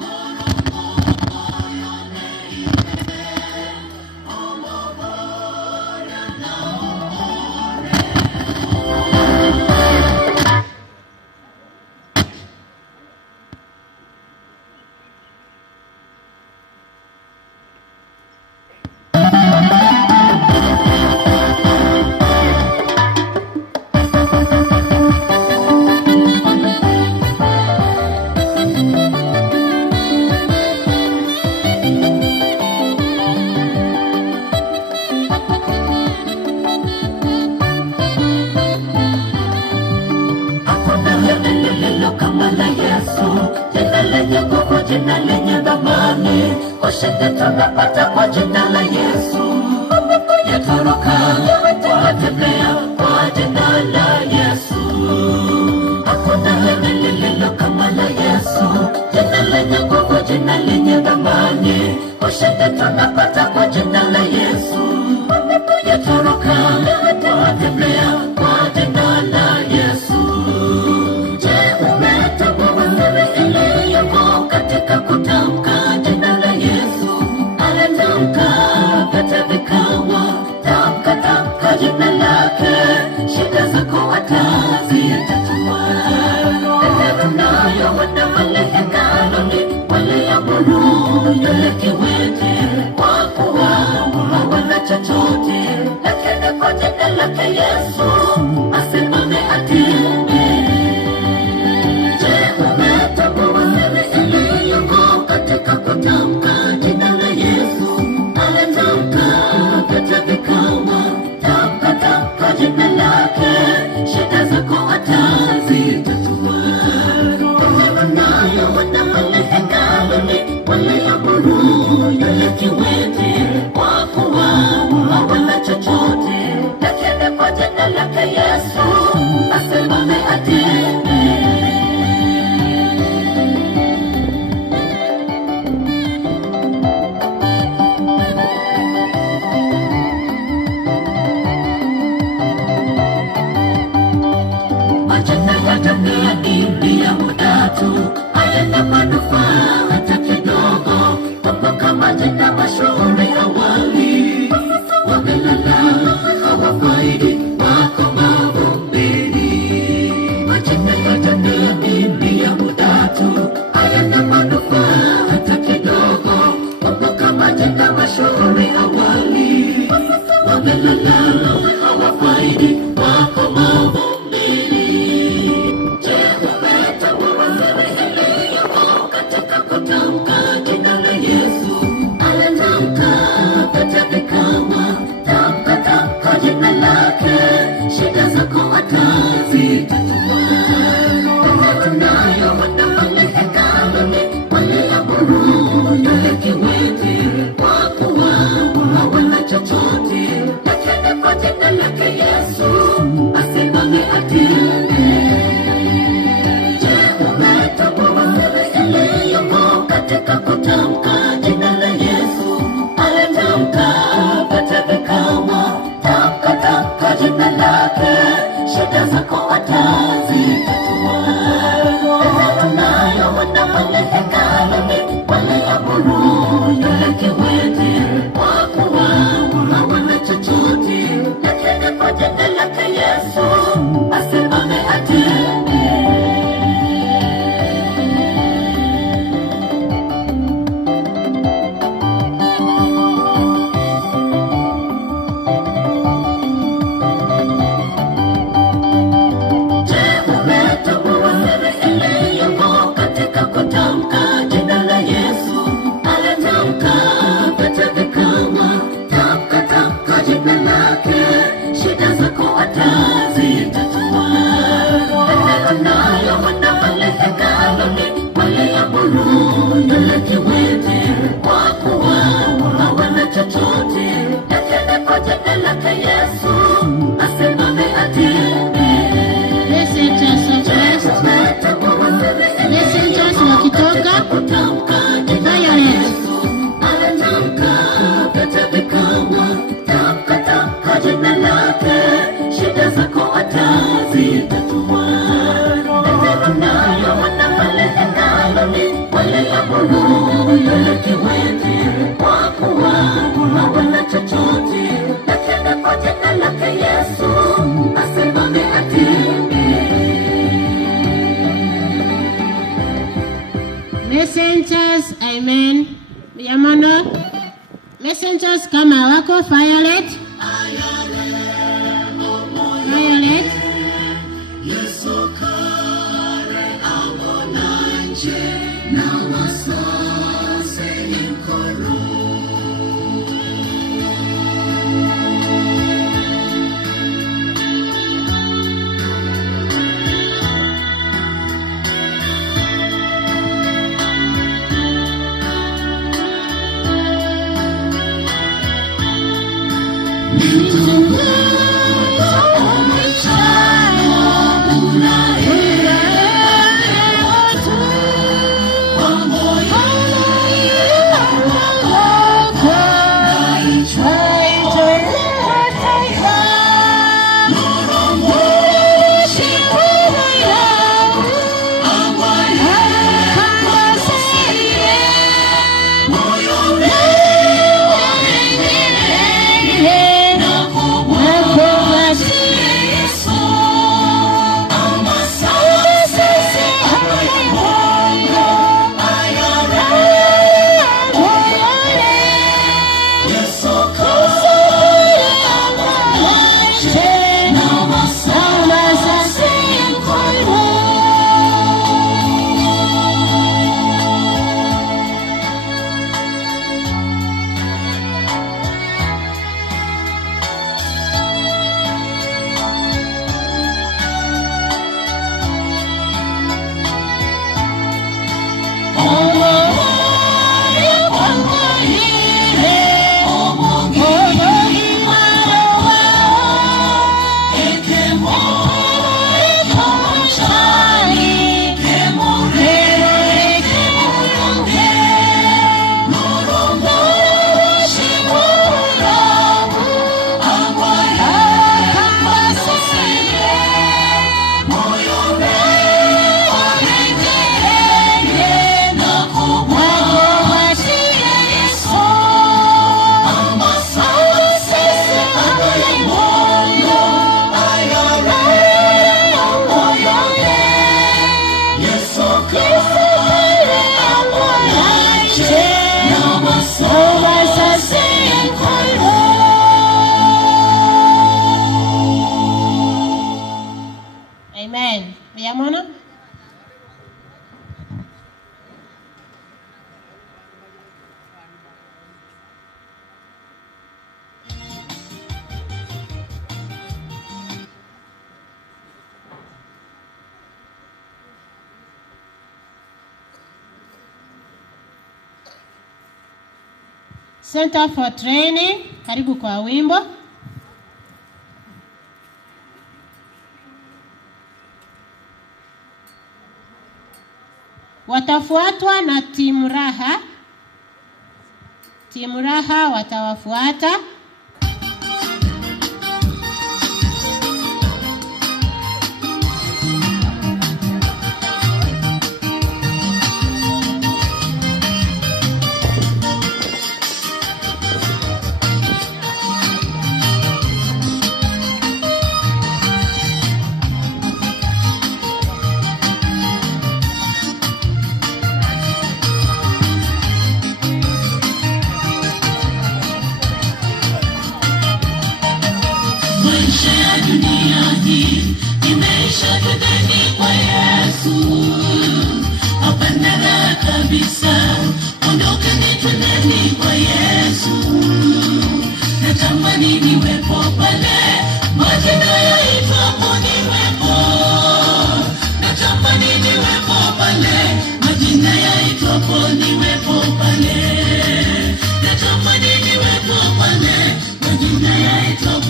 moroboyone ime omobora na jina lenye dhamani, ushindi tunapata kwa jina la Yesu. Yatoroka watembea kwa jina la Yesu. Hakuna lililo kama la Yesu, jina lenye nguvu, jina lenye dhamani, ushindi tunapata kwa jina la Yesu. Yatoroka watembea kwa jina la Yesu. Katika kutamka jina la Yesu, anatamka vyote vikawa. Tamka jina lake, shida zako atazitatua. Tete tunayo wana wale hekaluni, waliamuru yule kiwete, kwa kuwa hawana chochote, lakini kwa jina lake Yesu asimame atende. Katika kutamka jina la Yesu, anatamka vyote vikawa. Tamka jina lake, shida zako atazitatua. Nayo wana wale hekaluni, waliamuru yule kiwete, kwa kuwa hawana chochote, lakini kwa jina lake Yesu asimame atende. Hayana manufaa hata kidogo. Kumbuka majina mashuhuri awali, wamelala hawafaidi, wako mavumbi. lake Yesu asimame atende. Messengers of rest, messengers wakitoka violence, anatamka vyote vikawa, tamka jina lake, shida zako atazitatua. Neno nayo wana wale henaloni, wale amuru yule kiwete, kwa kuwa hawana chochote, lakini kwa jina lake Yesu asimame atende. messengers, amen. Yamono, messengers kama wako violet, violet. Yesu kare awonanje na wasase inkoro. Amen. Yamona? Center for Training, karibu kwa wimbo. Watafuatwa na Timu Raha. Timu Raha watawafuata. Maisha ya dunia hii imeisha tudeni kwa Yesu. Hapana raha kabisa, ondokeni tudeni kwa Yesu. Natamani niwepo pale, majina yaitwapo niwepo. Natamani niwepo pale, majina yaitwapo niwepo pale. Natamani niwepo pale, majina yaitwapo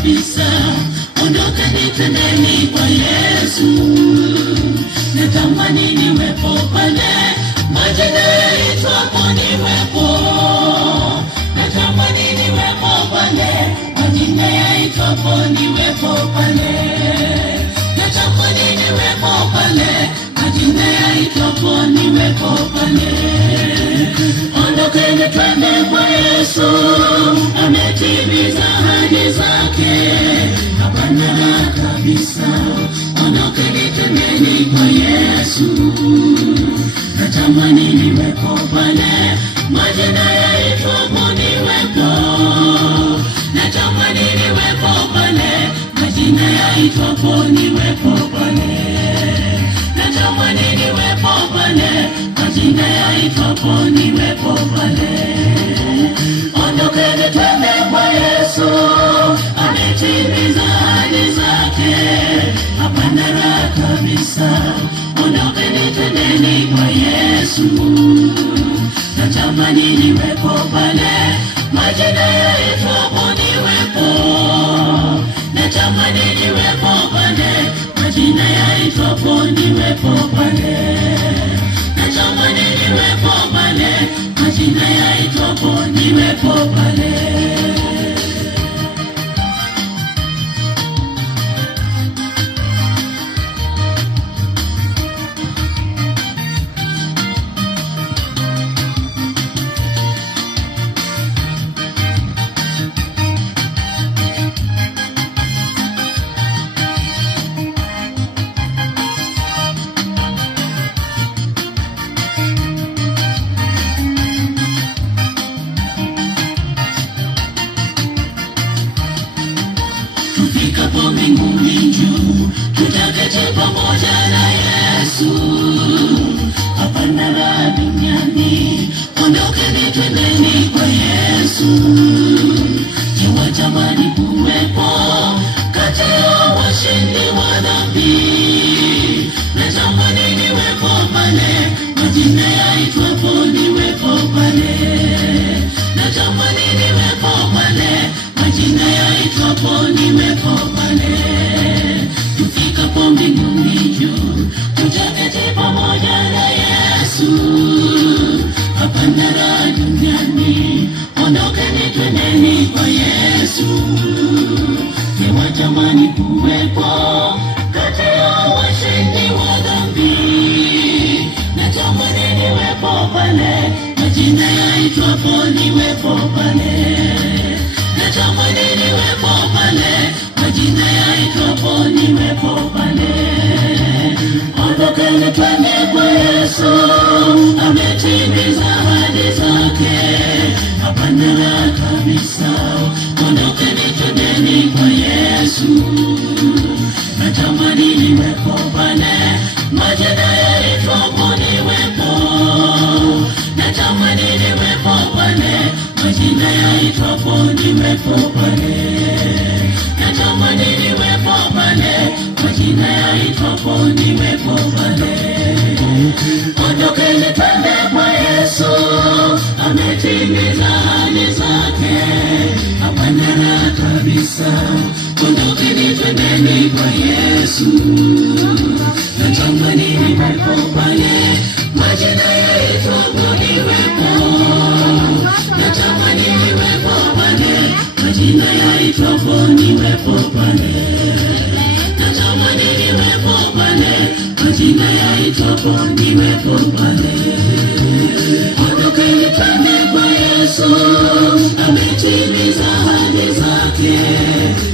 kabisa, ondokeni twendeni kwa Yesu. Natamani niwepo pale, majina yaitwapo niwepo. Natamani niwepo pale, majina yaitwapo niwepo pale. Natamani niwepo pale, majina yaitwapo niwepo pale. Ondokeni twende kwa Yesu, ametimiza ahadi zake. Hapana kabisa, ondokeni twendeni kwa Yesu. Natamani niwepo pale, majina yaitwapo niwepo. Natamani niwepo pale, majina yaitwapo niwepo pale. Natamani niwepo pale, majina yaitwapo niwepo pale. Ondokeni twende kwa Yesu, ametimiza ahadi zake. Hapana kabisa, ondokeni twendeni kwa Yesu. Natamani niwepo pale, majina yaitwapo niwepo. Natamani niwepo pale, majina yaitwapo niwepo pale. Natamani niwepo pale, majina yaitwapo niwepo pale. Tufikapo mbinguni juu, tutaketi pamoja na Yesu. Hapana raha duniani, ondokeni twendeni kwa Yesu. Je, watamani kuwepo kati ya washindi wa dhambi? Natamani niwepo pale, majina yaitwapo niwepo pale. Natamani niwepo pale, majina yaitwapo niwepo pale. Tufikapo mbinguni juu, tutaketi pamoja na Yesu. Hapana raha duniani, ondokeni twendeni kwa Yesu. Je, watamani kuwepo kati ya washindi wa dhambi? Natamani niwepo pale, majina yaitwapo niwepo pale. Natamani niwepo pale, majina yaitwapo niwepo pale. Ondokeni twende kwa Yesu, ametimiza ahadi zake. Hapana raha kabisa, ondokeni twendeni kwa Yesu. Natamani niwepo pale, majina yaitwapo niwepo. Natamani niwepo pale, majina yaitwapo niwepo pale. Natamani niwepo pale, majina yaitwapo niwepo pale. Ondokeni twende kwa Yesu, ametimiza ahadi zake. Hapana raha kabisa, ondokeni twendeni kwa Yesu. Natamani niwepo pale, majina yaitwapo niwepo. Natamani niwepo pale, majina yaitwapo niwepo pale. Natamani niwepo pale, majina yaitwapo niwepo pale. Ondokeni twende kwa Yesu, ametimiza ahadi zake.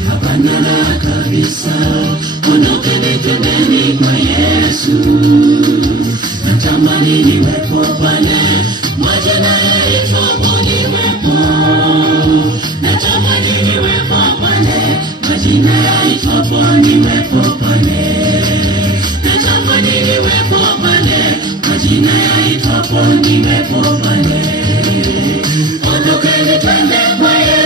Hapana raha kabisa, ondokeni twendeni kwa Yesu. Natamani niwepo pale, majina yaitwapo niwepo. Natamani niwepo pale, majina yaitwapo niwepo pale. Natamani niwepo pale, majina yaitwapo niwepo pale. Ondokeni twende kwa Yesu.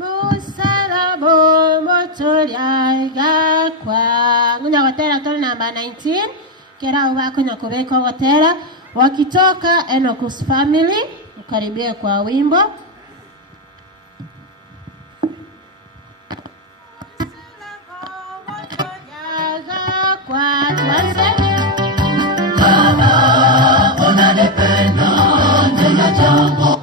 Musarabo motoriaga kwa ngunya gotera tole namba 19 kera wako na kubeko gotera wakitoka Enoch's family ukaribia kwa wimbo. Kwa tuanze Baba unanipenda ndio jambo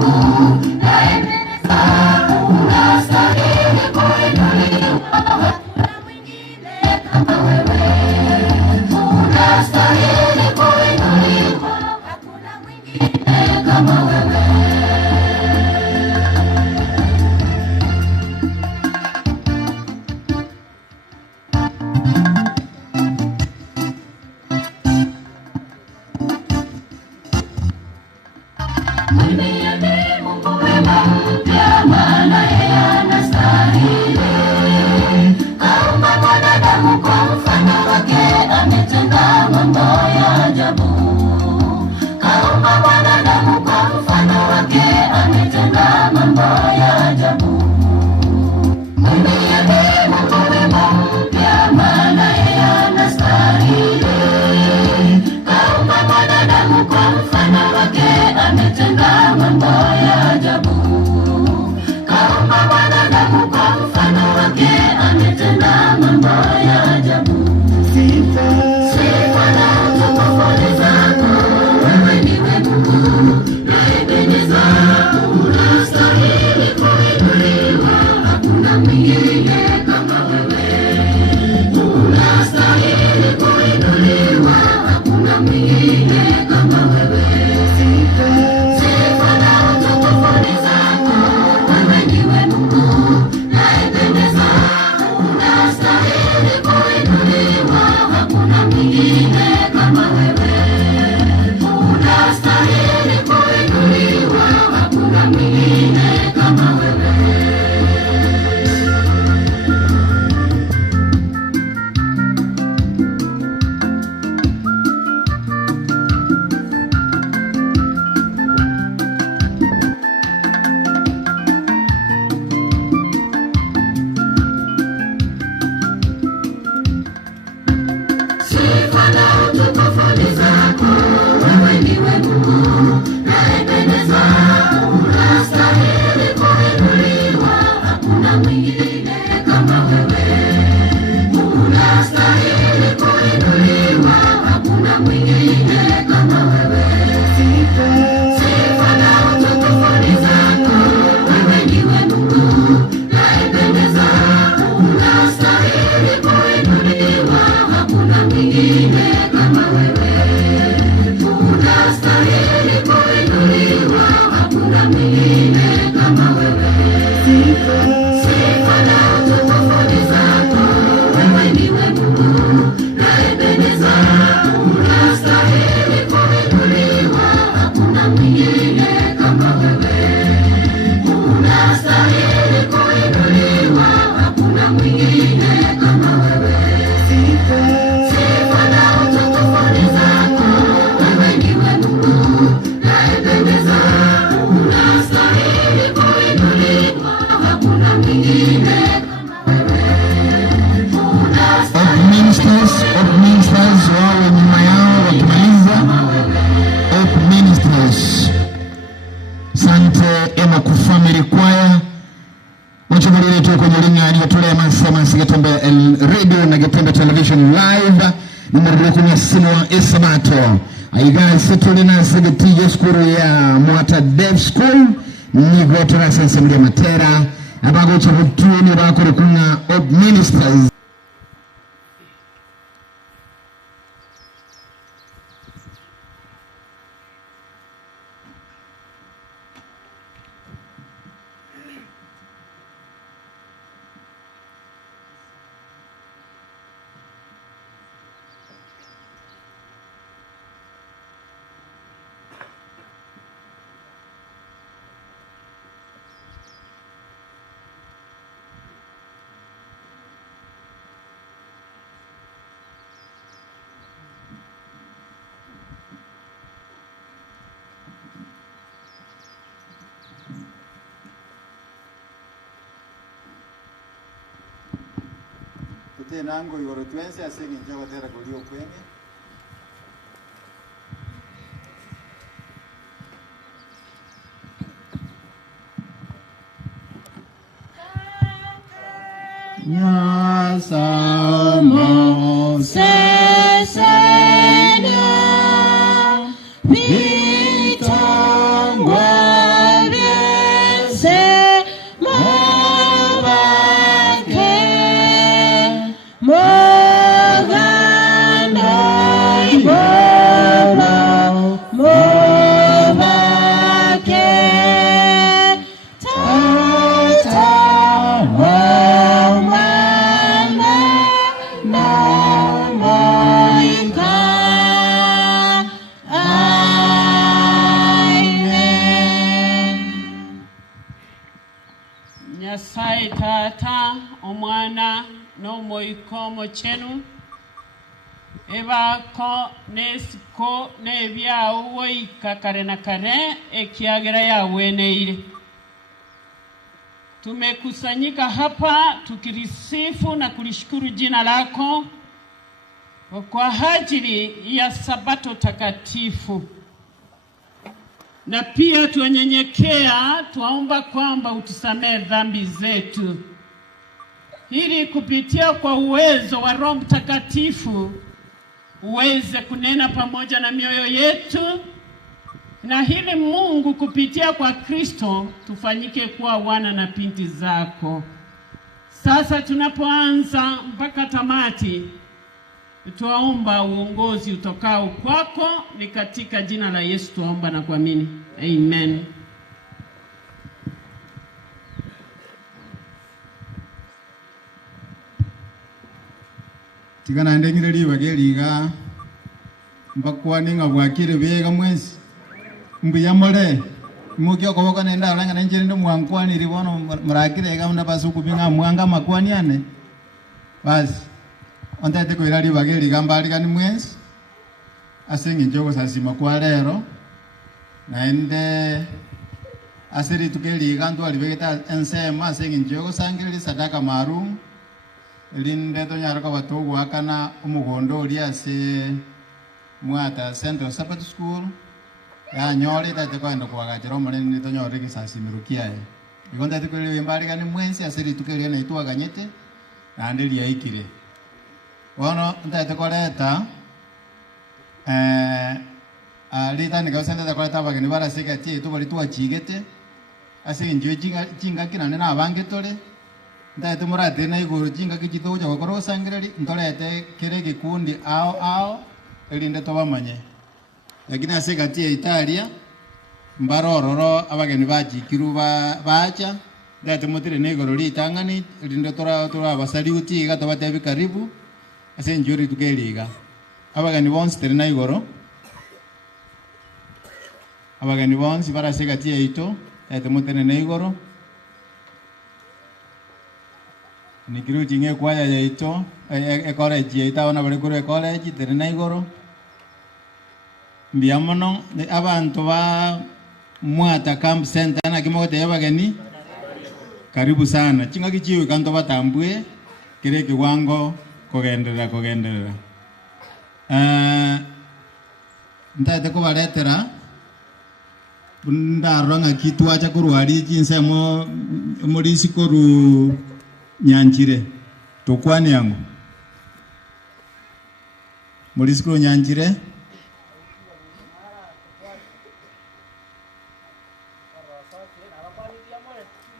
Mungu, naye mwingine kama wewe. Sifa na utukufu ni zako, wewe ndiwe Mungu unayependeza, unastahili kuinuliwa, hakuna mwingine kama wewe. Unastahili kuinuliwa, hakuna mwingine kama wewe. Sifa na utukufu ni zako, wewe ndiwe Mungu unayependeza, unastahili kuinuliwa, hakuna mwingine kama wewe. Ministers wao nyuma yao wakimaliza. Ministers Sante Enoku Family Choir wachumali letu kwenye linga ni watolea masi Getembe Radio na Getembe Television Live numero kwenye simu wa Esabato aiga setuli na segeti skuru ya Mwata Dev School ni gotora sense mlia matera abago chabutuni bakore kuna of ministers. Nango yoro twense asingi njogo tera golio kwenge. Nyasamo sesenya vitangwa vyense mobake mogando ibolo mobake tata mwana moika amen. Nyasaye tata omwana n'omwoikomo chenu ebako nesiko nebyawo woika kare na kare ekiagera yaweneire. Tumekusanyika hapa tukirisifu na kulishukuru jina lako kwa ajili ya Sabato takatifu, na pia tuanyenyekea tuomba kwamba utusamee dhambi zetu, ili kupitia kwa uwezo wa Roho Mtakatifu uweze kunena pamoja na mioyo yetu, na hili Mungu kupitia kwa Kristo tufanyike kuwa wana na binti zako. Sasa tunapoanza mpaka tamati, tuomba uongozi utokao kwako, ni katika jina la Yesu tuomba na kuamini. Amen. Tigana ndengire liwa geliga mbakwani ngabwakire bega mwezi mbuya mole mukyo koboka nenda alanga nanjire ndo mwankwani ribono murakire ga unda basuku binga mwanga makwani ane basi onda te kwira liwa geliga mbali kani mwezi asengi njogo sasima kwa lero naende asiri tukeliga ndo alibegeta ensema asengi njogo sangiri sadaka marum linde to nyaraka batogo akana umugondo oliase Mwata Central Sabbath School ya nyore tate kwenda kwagajira omunene to nyore gisasimirukia igonda tukweli imbali kani mwensi asiri tukeli na itwa ganyete na ndeli yaikire wono tate koleta alita ni kausenda ta koleta bagani bara sikati itu bali tuwa chigete asiri njwe jinga kinane na abange tole ndate murate na iguru jinga kijito ja gokoro sangireri ntolete kire gikundi ao elinde tobamanye lakini asikati Italia mbarororo abageni bajikiru bacha ndate mutire negoro litangani lindo tora basaliuti gato batebi karibu ase njuri tukeliga abageni bonse tere na igoro abageni bonse barasega tie ito ndate mutire na igoro nikiru jinge kwaya ya ito college ita ona bari kuru college tere na igoro mbiamono abantu ba Mwata Camp Center na kimote yabageni karibu sana chinga kichiwe kanto batambue kire kiwango kogenderera ndate ko baletera ndaranga kitwa cha kurwari jinse mo muri sikoru nyanjire tokwani yangu muri sikoru nyanjire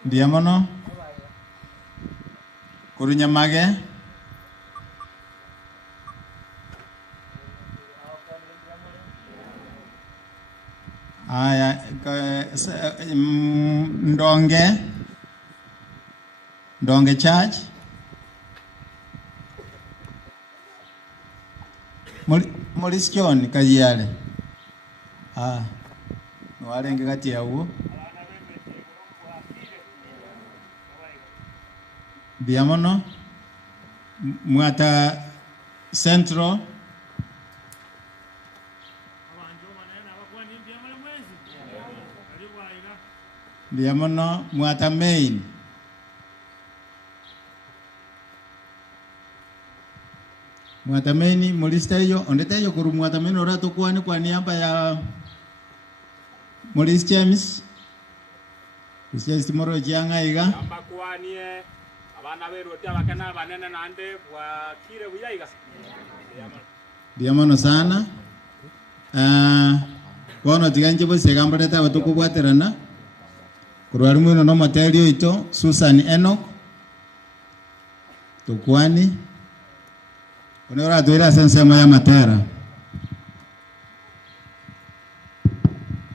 Diamono Kurunyamage aya Ndonge Church Moliskioni Kajiale Nwalenge kati ya uo Biamono Mwata Central Biamono Mwata Main Mwata Main Molisteyo ondeteyo kuru Mwata Main orato kwani kwa niaba ya Molis James Usiasi moro janga iga amba kwani abana beru tia bakana banene nande bwa kire buyaiga Biamono sana kono tiganje bose gambareta batuko bwaterana kurwari muno no materio ito Susan Enoch tukwani onora doira sensema ya matera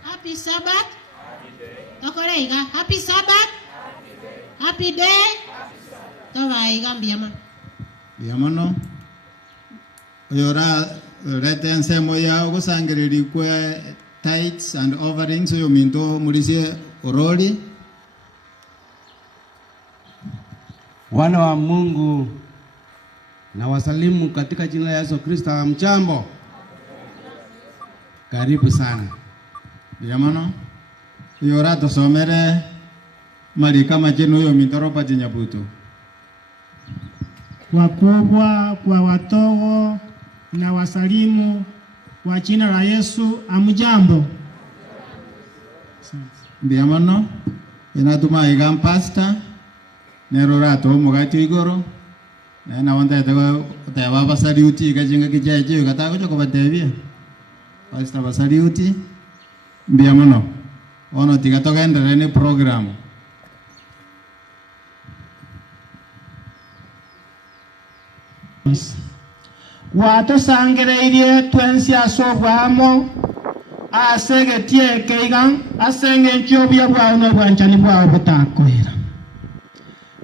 Happy Sabbath. Tokoreiga Happy Sabbath. Happy day. Tawaiga mbiama. Biamono oyora retense moya ogusangiriri kwe tithes and offerings yo minto mulisie oroli. Wana wa Mungu na wasalimu katika jina la Yesu Kristo. Mchambo, karibu sana. Biamono yora tosomere malika majenu yo mintoropa jinyabuto. Wakubwa kwa watogo na wasalimu kwa jina la Yesu. Amujambo. Biamono inatuma igam pasta nerorato mugati igoro na wanda tawa basariuti kajinga kijaje katako choko batebie pasta basariuti. Biamono ono tigatoka endere program Wato sangereirie twensi asobwamo asegetie keigan asenge nchobia bwa no bwanchani bwa butakoira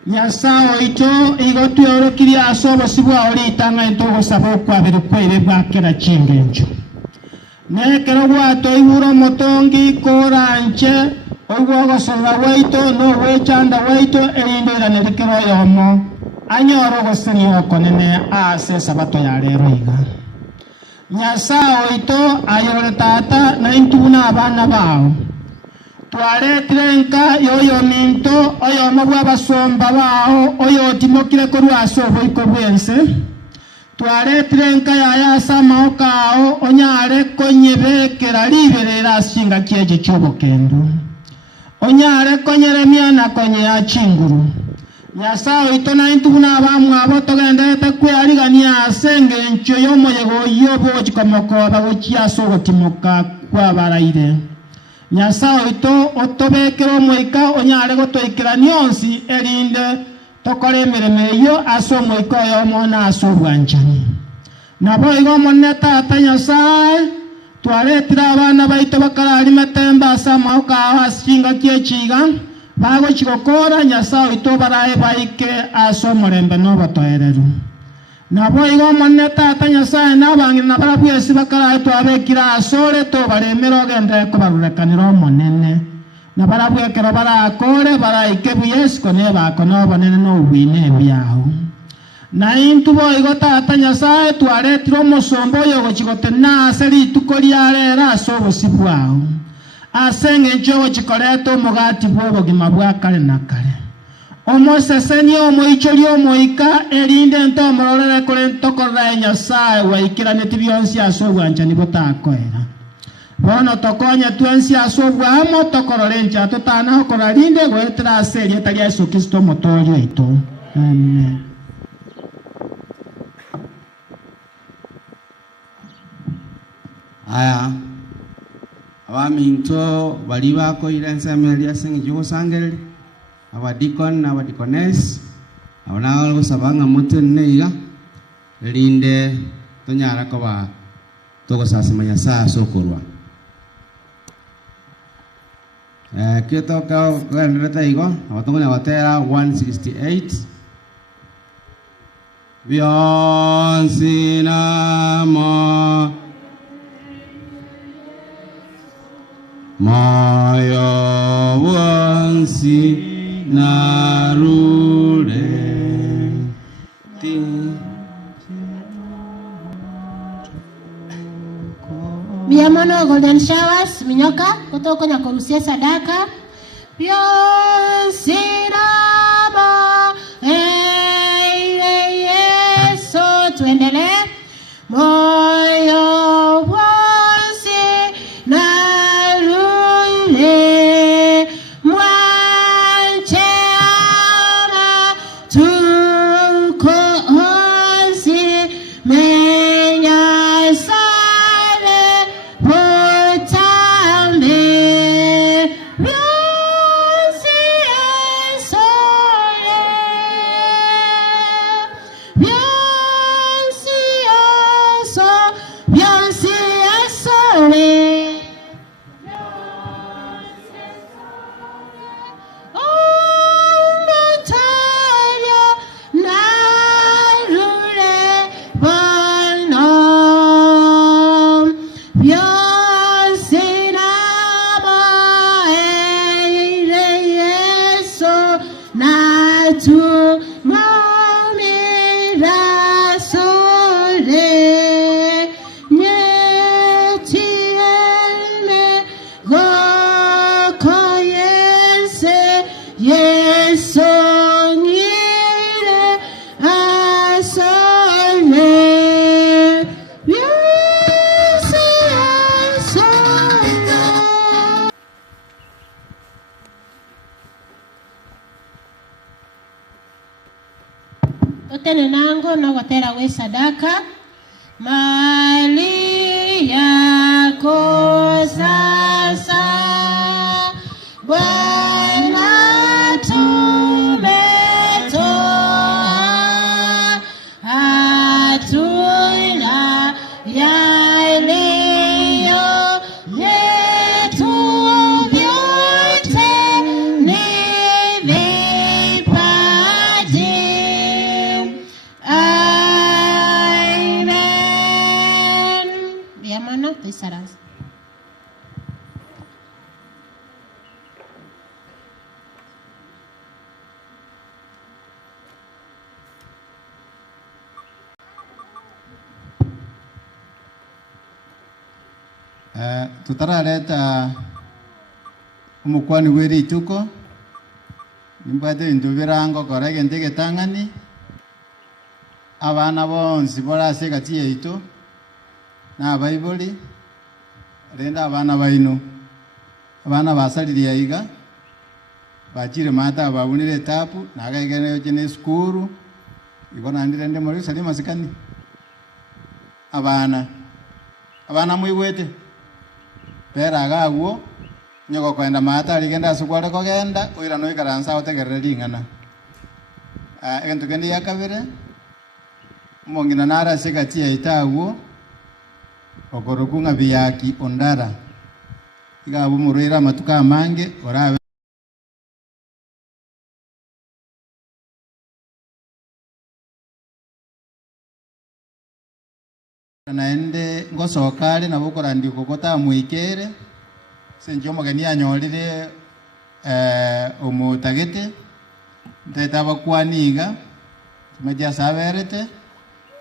Nyasao ito igotu yorokiri asobo sibwa oli tanga intogo sabo kwa biru kwebe bwa kera chingencho nekero wato iburo motongi koranche ogwogo soga waito no wechanda waito eindira nerikero yomo anyoro gosiri okonene ase sabato ya lero iga Nyasao ito ayore tata na intuna abana bao twaretire nka yoyo minto oyo mabwa basomba bao oyo timokire korwaso boiko bwense twaretire nka yayasa maokao onyare konyebekera liberera singa kieje chobokendo onyare konyeremia na konye achinguru Nyasao ito na intuna abamu abo togendete kwerigania asenge ncho yomoyego yobo chikomoko bagochiaso gotimoka kwa baraire Nyasao ito otobekero moika onyare gotoikera nyonsi erinde tokore emireme iyo ase omoika oyo omona ase obwanchani nabo igo monne tata Nyasaye twaretira abana baito bakarari matemba sama ukawa singa kiechiga bago chigokora Nyasaye ito barae baike asomorembe no batoereru nabo igo manne tata Nyasaye nabangi nabarabwesi bakarari twabekira asore to baremero gende ko barurekaniro monene nabarabwekero barakore baraike buyesiko ne bakono bonene no ubine byao na intubo igo tata Nyasaye twaretiro musombo yo gochigotena aseri tukoriarera asobosibwao asenge nchogo chikoreto mugati bwobo gimabwa kale na kale omoseseni omoichori omoika erinde nto mororere kore ntokora Nyasaye waikirane tibionsi asobwanja nibotakoera bono tokonya twensi asobwa amo tokororenja totana okora rinde gwetera aseri etari Yesu Kristo motorio ito amen. Aya abaminto bali bakoire ensemble ya sengi jugosangeri abadikon na abadikones abana gusabanga mutene iga linde tonyara ko ba togosasimanya saa sokorwa kito ka kwendeta igo abatongonya batera 168 Beyonce mo Maya wansi narure Biamono Golden Showers Minyoka kutoka na kurusia sadaka Beyonce namo Yesu tuendelee moyo wansi narule mwancheana tukozi menya sale potambe Beyonce sole Beyonce sole Tene nango na watera we sadaka mali yako sasa Bwana tumetoa hatuna yaliyo yetu vyote ni vipaji amen. Biamano Tisaras tutarareta umukwani weri tuko nimbate bintu birango kora gente getangani abana bonsi borase gati yeito na Bible renda abana baino abana basaliria iga bachire mata babunire tapu na gaigene yochene skuru ibona ndirende muri salima sikani abana mwigwete pera gaguo nyoko kwenda mata rigenda sukware kogenda uira no ikaransa otegereri ngana egento kendi yakabire mongina nara sigati yaitaguo okorokunga biyaki ondara igabo murera matuka mange orabe naende ngosokale nabokorandi kokota mwikere senjo magani anyorire omutagete nteta abakwaniga tumeja saberete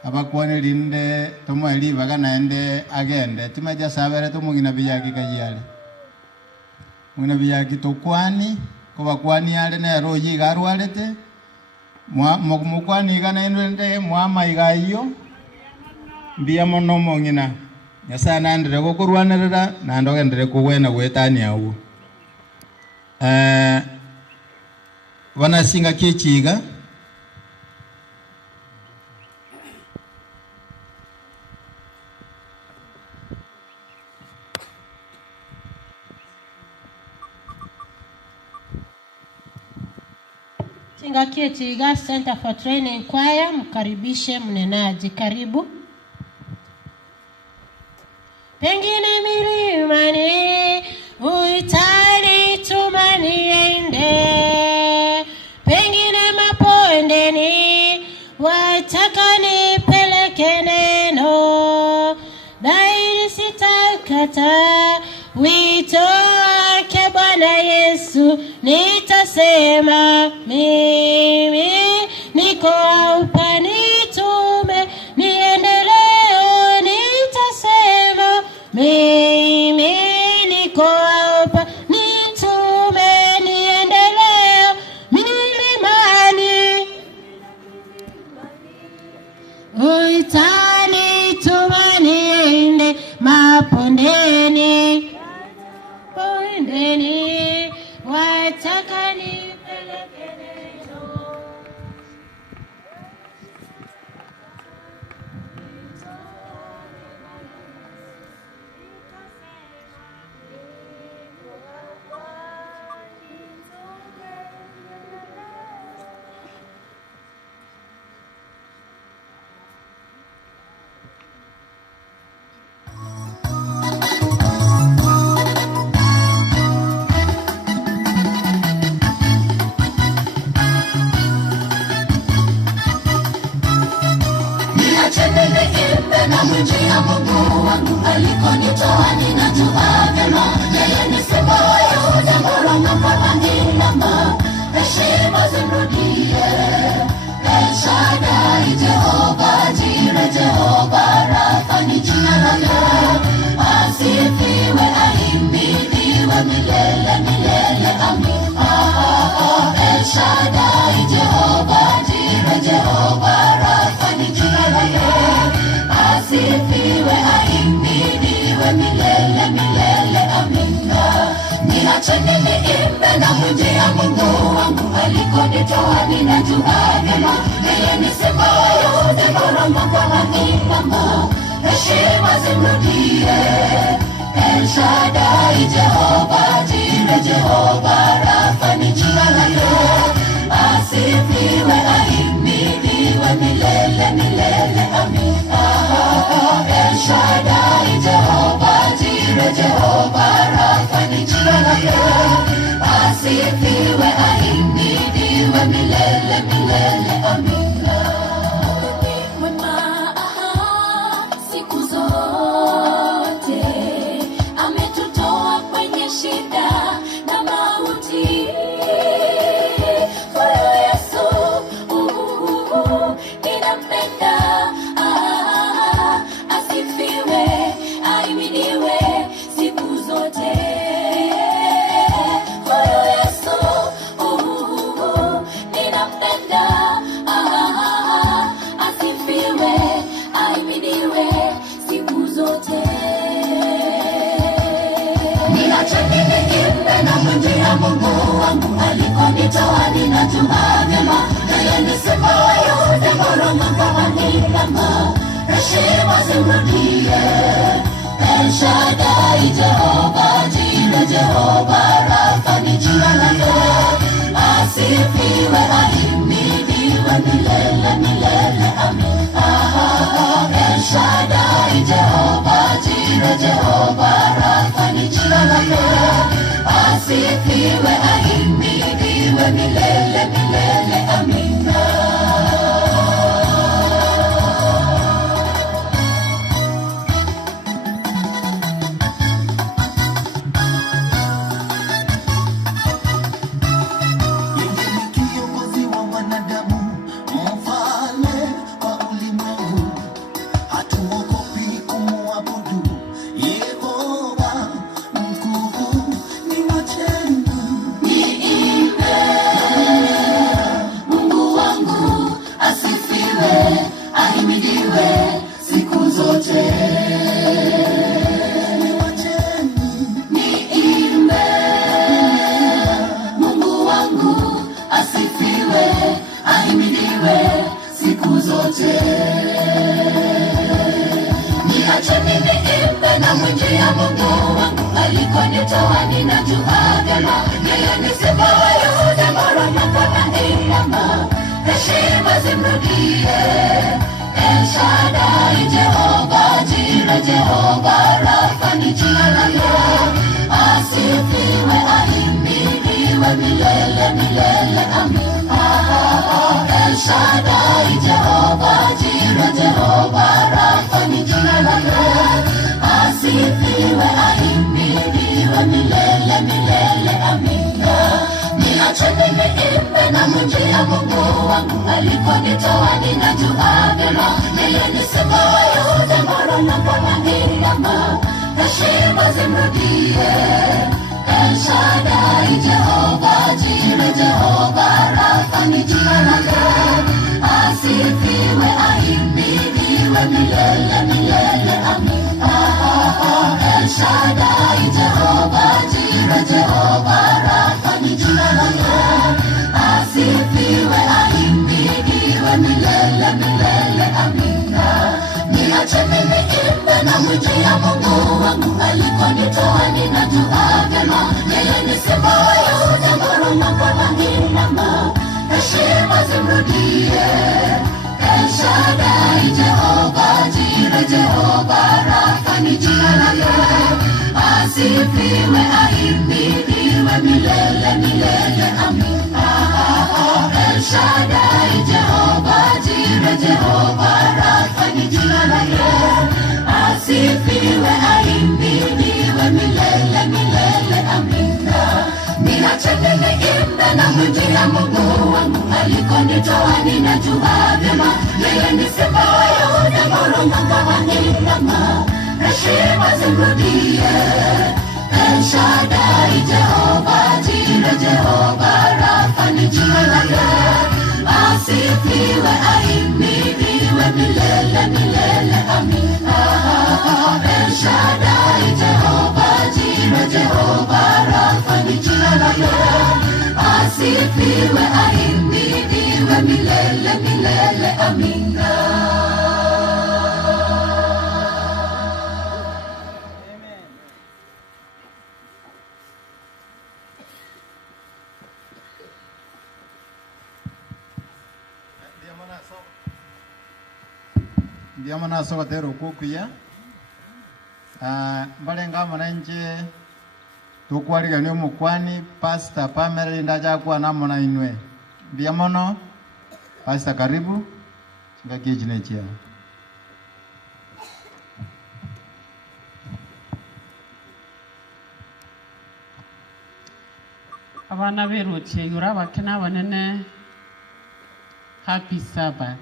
abakwani rinde tomweli baga naende agende tumeja saberete mugina biyaki kayale mugina biyaki tokwani ko bakwani ale na royi garwalete mukwani ga naende mwama igayo mbia mono mongina nyasana ndire gokurwanirira na ndogendere kuwena gwetani awu wana singa kichiga Singa kichiga Center for Training Choir, mkaribishe mnenaji, karibu. Pengine milimani uitali tumaniende, pengine mapondeni wataka nipeleke neno, dairi sitakata wito wake Bwana Yesu, nitasema mimi niko hapa nitume niendeleo, nitasema mimi niko hapa nitume niendeleo, milimani uitani tuma niende, mapondeni pondeni wataka nipeleke neno. Na mwijia Mungu wangu alikonitoa ninajua vyema, yeye ni simba wa Yuda, ngoroma kama ndama, heshima zimrudie. El Shaddai, Jehova Jireh, Jehova Rafa ni jina lake, asifiwe ahimidiwe milele milele, amin. El Shaddai, Jehova Jireh, Jehova Rafa ni jina lake, asifiwe ahimidiwe milele milele, amina. Niacheni niimbe na mwijia Mungu wangu alikonitoa ninajua vyema, yeye ni simba wa Yuda, ngoroma kama ndama, heshima zimrudie. El Shaddai, Jehova Jireh, Jehova Rafa ni jina lake, asifiwe ahimidiwe milele milele, amina. El Shaddai, Jehova Jireh, Jehova Rafa ni jina lake, asifiwe ahimidiwe milele milele, amina. Mwema siku zote, ametutoa kwenye shida na mauti. Kwa Yesu ninampenda, asifiwe ahimidiwe siku zote. Kwa Yesu ninampenda, asifiwe ahimidiwe siku zote. Niacheni niimbe na mwijia Mungu wangu alikonitoa ninajua vyema, yeye ni simba wa Yuda, ngoroma kama ndama, heshima zimrudie. El Shaddai, Jehova Jireh, Jehova Rafa ni jina lake, asifiwe ahimidiwe milele milele, amin. El Shaddai, Jehova Jireh, ahimidiwe milele milele. Amina. Ndiamo nasoka tero kukuya mbalenga mwananje tukwaliga ni mukwani Pastor Pamela ndaja kwa namona inwe ndiamono Pastor karibu ngakie jinechia abana berutse yura bakena banene. Happy Sabbath.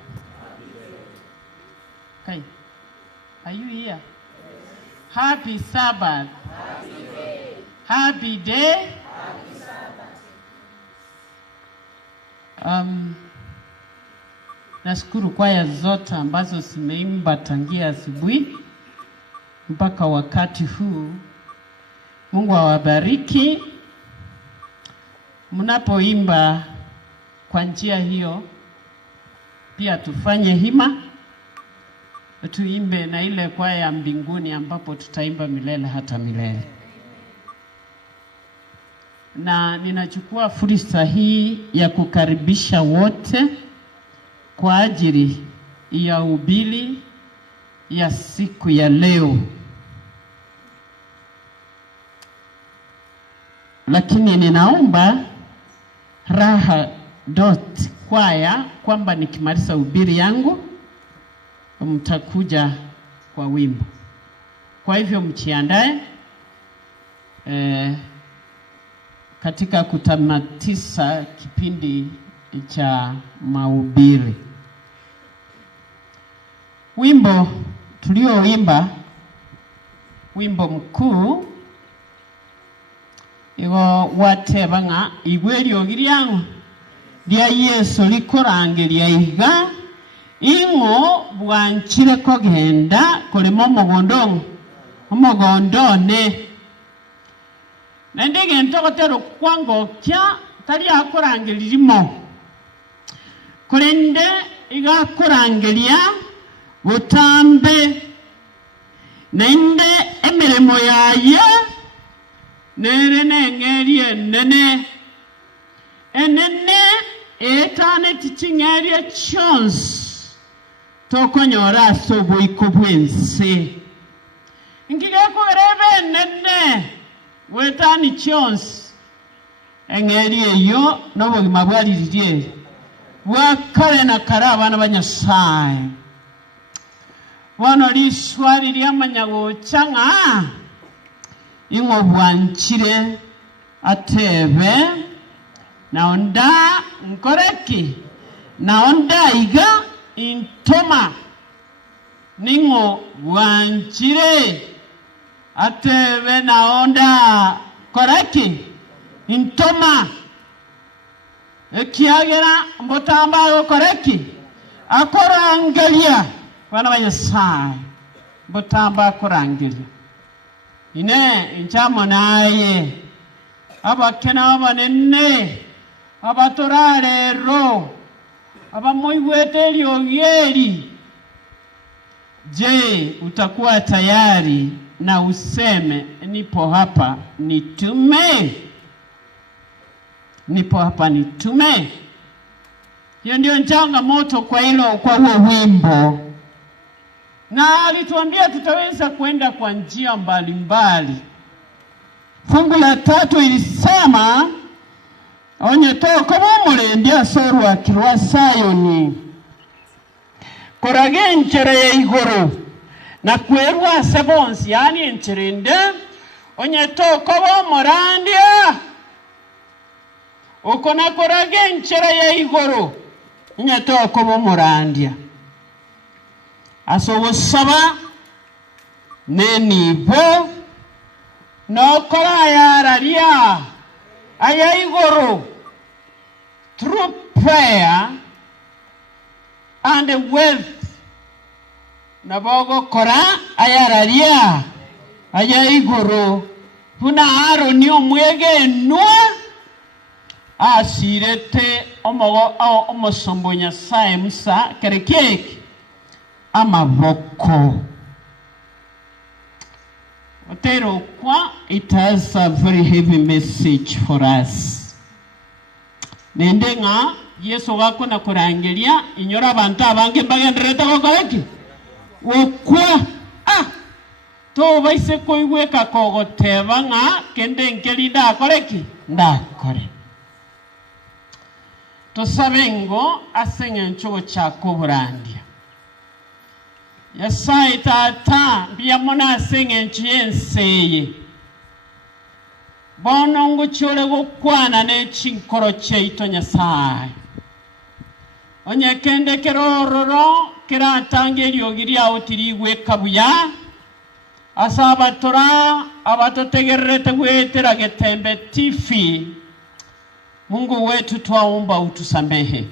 Okay. Are you here? Yes. Happy Sabbath. Happy day. Happy day. Happy Sabbath. Nashukuru kwaya zote ambazo zimeimba tangia asubuhi mpaka wakati huu. Mungu awabariki. Mnapoimba kwa njia hiyo, pia tufanye hima tuimbe na ile kwaya ya mbinguni ambapo tutaimba milele hata milele. Na ninachukua fursa hii ya kukaribisha wote kwa ajili ya ubili ya siku ya leo. Lakini ninaomba Raha kwaya kwamba nikimaliza ubiri yangu mtakuja kwa wimbo. Kwa hivyo mjiandae katika kutamatisha kipindi cha mahubiri. Wimbo tulioimba, wimbo mkuu igo watebanga igweryo giryango lya Yesu likorangeria iga ingo bwanchire kogenda kulimo omogondone nendege ntogotero kwango kya tari akorangeririmo kurende iga korangeria butambe nende emiremo yaye nere nengerie nene enene etane tichingerie chons tokonyora sobo ikobwense ngige kurebe nene wetani chons engerie yo nobo mabwaliririe wakare na karaba n'abanyasaye wano lishwari lyamanyago changa ingo bwanchire atebe naonda nkoreki naonda iga intoma ningo bwanchire atebe naonda koreki intoma ekiagera mbotamba koreki akorangelia bana banyasaye mbotamba akorangelia ine inchamo naye abakena abanene abatorarero abamoiwete liogeri. Je, utakuwa tayari na useme nipo hapa nitume? Nipo hapa nitume. Hiyo ndio changamoto kwa huo wimbo. Na alituambia tutaweza kwenda kwa njia mbalimbali. Fungu la 3 ilisema onye toko bomulende asorwa kirwa Sayoni korage enchere ya igoro na kwerwa sebonsi yani encherende onye toko bomurandia okona korage enchere ya igoro onye toko bomurandia asobosaba nenibo nokora yararia aya igoro through prayer and wealth nabogo kora ayararia aya igoro puna Aroni omwege nwa asirete omosombo Nyasaye Musa kerekeki amaboko otero kwa. It has a very heavy message for us. Nendenga Yesu wako na kurangelia inyora abantu abange bagendereta kokoreki okwa to baise koigweka kogoteba nga kende nkeli ndakoreki ndakore tosabengo asenge nchogo chako burandia Nyasaye tata biyamona asenge nchiyenseye bono nguchole gukwana nechinkoro cheito Nyasaye onye kende kerororo keratange lyogiria otirigwe kabuya asaba tora abatotegerete gwetera getembe tifi. Mungu wetu twaomba utusamehe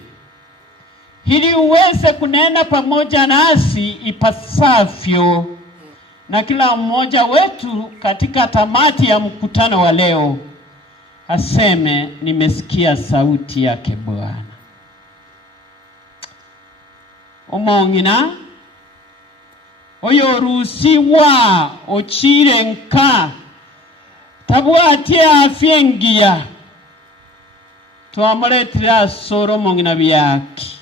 ili uweze kunena pamoja nasi ipasavyo, na kila mmoja wetu katika tamati ya mkutano wa leo aseme nimesikia sauti yake Bwana. Omongina oyo rusiwa ochire nka tabwati afyengia twamuletira soro mongina byaki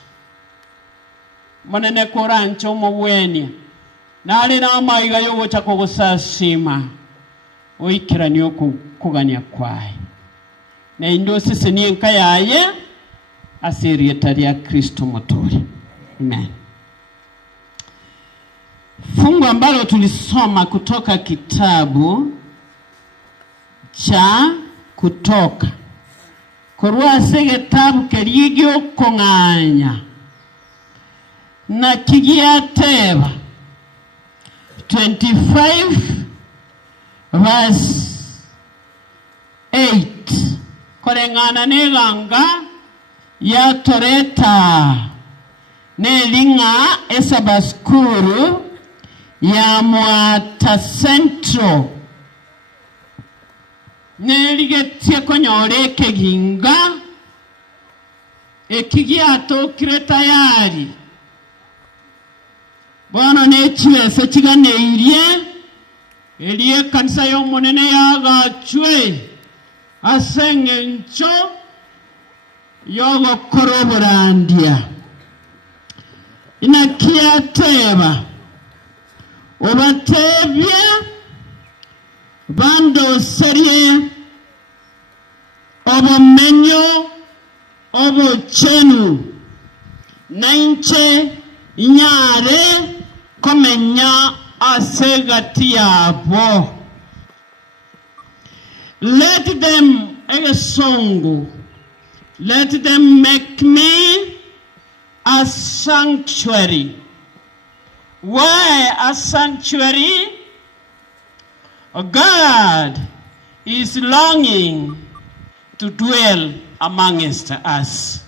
manene korancho mubweni nali na amayiga yogocha kugusasima oikira niyo kugania kwaye na indo sisi ni nkayaye asirieta ya Kristo motori. Amen. Fungu ambalo tulisoma kutoka kitabu cha Kutoka. Korwa se kitabu kerigyo konganya. Na kigia teba 25 verse 8. Korengana neganga ya toreta nelinga esabaskuru ya Mwata Centro neligetie konyoreke ginga ekigiato kiretayari Bwana nechirese kiganeirie elie kanisa y'omunene yagachwe asenge ncho yogokora oburandia inakiateba obatebye bandoserie obumenyo obuchenu nainche inyare komenya asegati yabo. Let them egesongo, let them make me a sanctuary. Why a sanctuary? God is longing to dwell amongst us.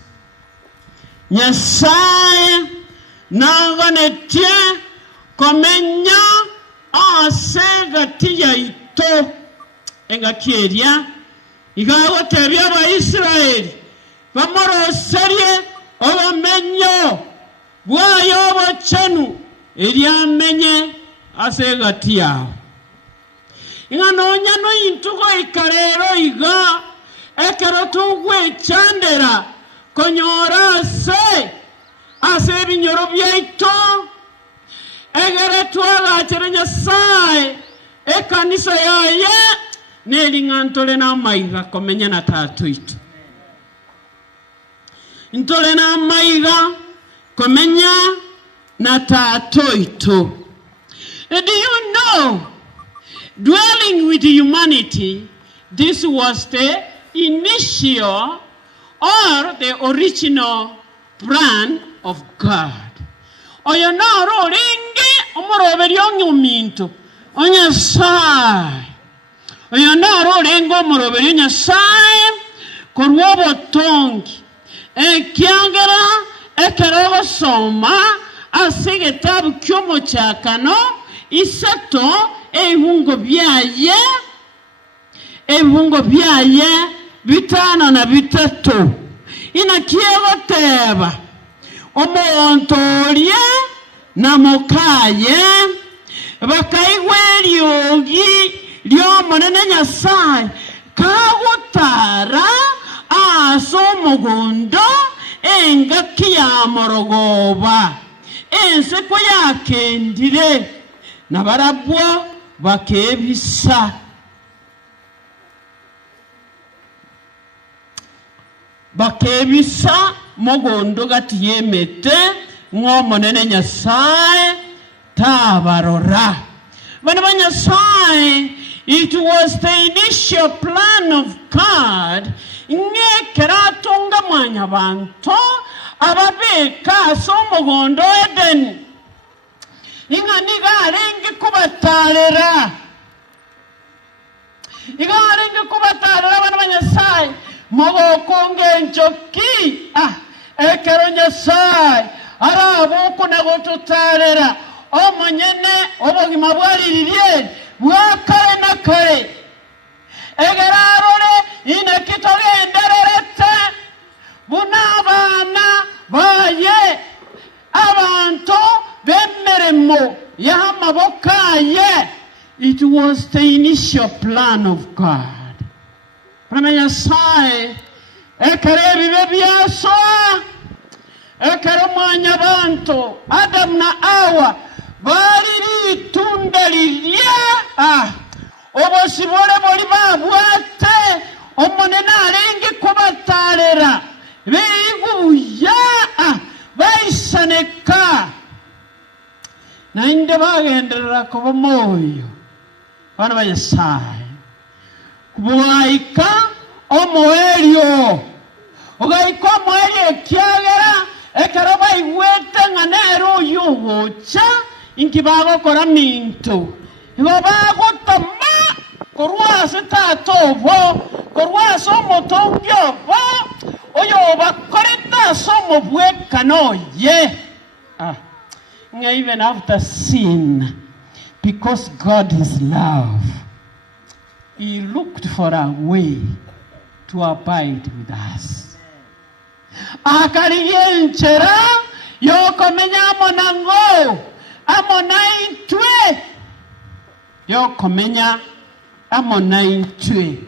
Nyasaye nagonetie komenya asegati yaito engakeria igagotebya Abaisiraeli bamoroserie obamenyo bwayo obuchenu eriamenye asegati yao inganonya no intugo ikarero iga ekero tugwe chandera konyora se ase binyoro byaito egere twagachere Nyasaye ekanisa yaye nelingantole na maiga komenya na tatuito intole na maiga komenya na tatuito. Do you know, dwelling with humanity, this was the initial or the original plan of God. Oyo na roringi omoroberi onyominto onyasaye. Oyo na roringi omoroberi onyasaye korwa botongi. Ekiangera ekerogo soma asegetabu kyomo chakano isato ebungo byaye bitano na bitatu inakiego teba omontorie na mokaye bakaigweriogi lyomonene Nyasaye kagutara aso mugondo engaki ya morogoba enseko yakendire nabarabwo bakebisa mogondo gati yemete ng'omonene Nyasaye tabarora bana ba Nyasaye. It was the initial plan of God ngekeratunga mwanya banto ababeka somogondo Eden inganigarengi kubatalera bana ba Nyasaye mogokonge njoki ekero Nyasaye arabuko nagotutalera omonyene obogima bwaliririe bwakare na kare egerarore inekitogendererete bunabana baye abantu bemeremo yamabokaye. It was the initial plan of God. Prama Nyasaye ekere bibe byaso ekere mwanya bantu Adam na Awa bariri tundaliye obosibole boli babwate omonene aringi kubatarera beiguya baisaneka nainde bagenderera kuba moyo bana ba Nyasaye kubaika omoelio ugaika omoelio kiagera ekaraba igwete nganero yugocha inkibago kora minto ibabago tama korwase tatobo korwase omotongyobo oyo bakoreta somo bwekanoye even after sin, because God is love, He looked for a way to abide with us. Akariyenchera yokomenya monango amonaitwe yokomenya amonaitwe.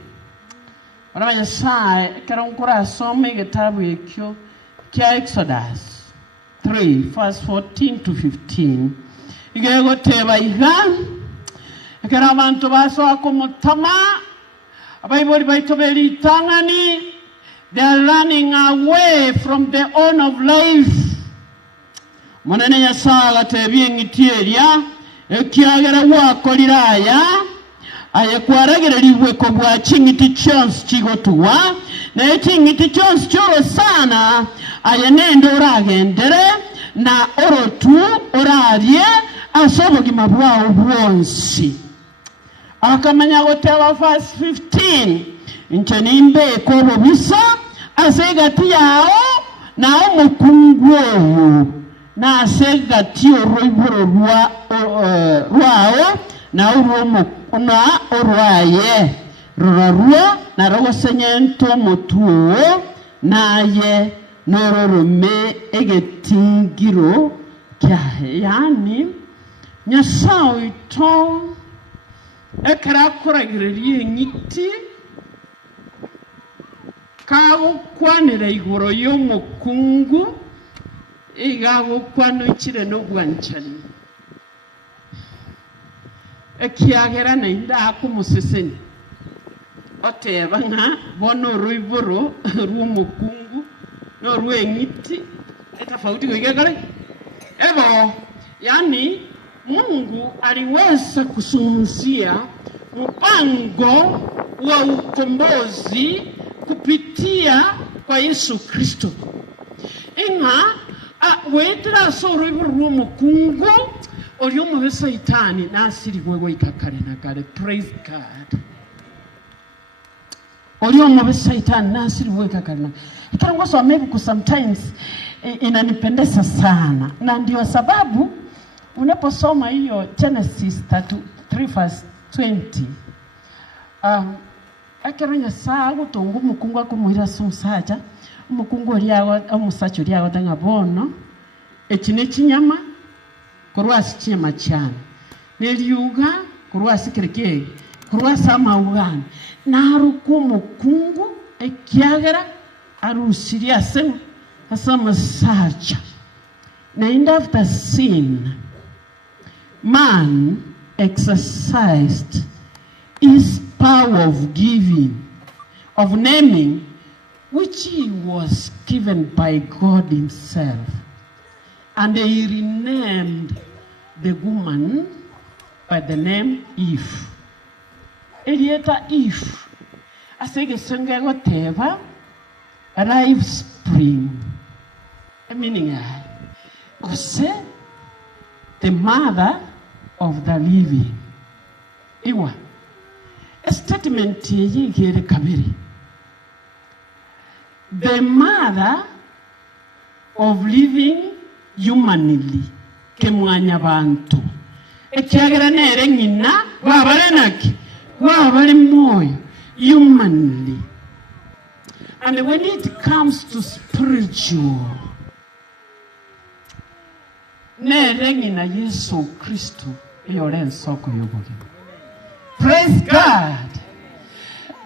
Ora Nyasaye kerankura some gitabu ekyo kya Exodus 3 verse 14 to 15. Igego teba iga ekera abantu baso akomutama abayiboli baitobeli tangani. They are running away from the own of life. Monene Nyasaye tebi ngitieria ekiagera wakoliraya ayekwaragiririwe ko bwa chingiti chons chigotuwa na chingiti chons choro sana ayenendo oragendere na orotu orarie asobogima bwawo bwonsi akamanya gotewa verse 15 nchenimbe ko bobisa asegati yao na omukungu na asegati oroiboro rwao na uromo na orwaye rorarua na rogosenyento motuo naye nororome egetingiro kyahe yani Nyasaye to ekara koragiririe ngiti kago kwanira igoro y'omukungu igago kwanukire no gwanchani ekiagera na inda akumuseseni oteba nga bono ruiburo rw'omukungu no rw'engiti etafauti kwigekale ebo yani Mungu aliweza kusungumzia mpango wa ukombozi kupitia kwa Yesu Kristo. Inga wetera soruiburo rw'omukungu Oliomo be Saitani nasiri wewe ikakare na kare. Praise God. Oliomo be Saitani nasiri wewe ikakare na. Ikirango so maybe sometimes inanipendeza sana. Na ndio sababu unaposoma hiyo Genesis 3 verse 20. Akiranya saa gutungu mukungu akumuhira sumusaja. Umukungu oliago omusacho oliago tanga bono. Ekine kinyama kurwasi chima cyane neliuga kurwasi kireke kurwasi amawugana naruko mukungu ekiagera arusiria sem asama sacha and after sin man exercised his power of giving, of naming, which he was given by God himself. And he renamed the woman by the name Eve. Elieta Eve. Asege sengego teva, life spring. Meaning, Kose, the mother of the living. Iwa. A statement ye gere kabiri. The mother of living humanly. Kemwanya bantu. Ekiagera nere ngina wabale naki wabale moyo humanly. And when it comes to spiritual, nere ngina Yesu Kristo yore nsoko yoboge. Praise God.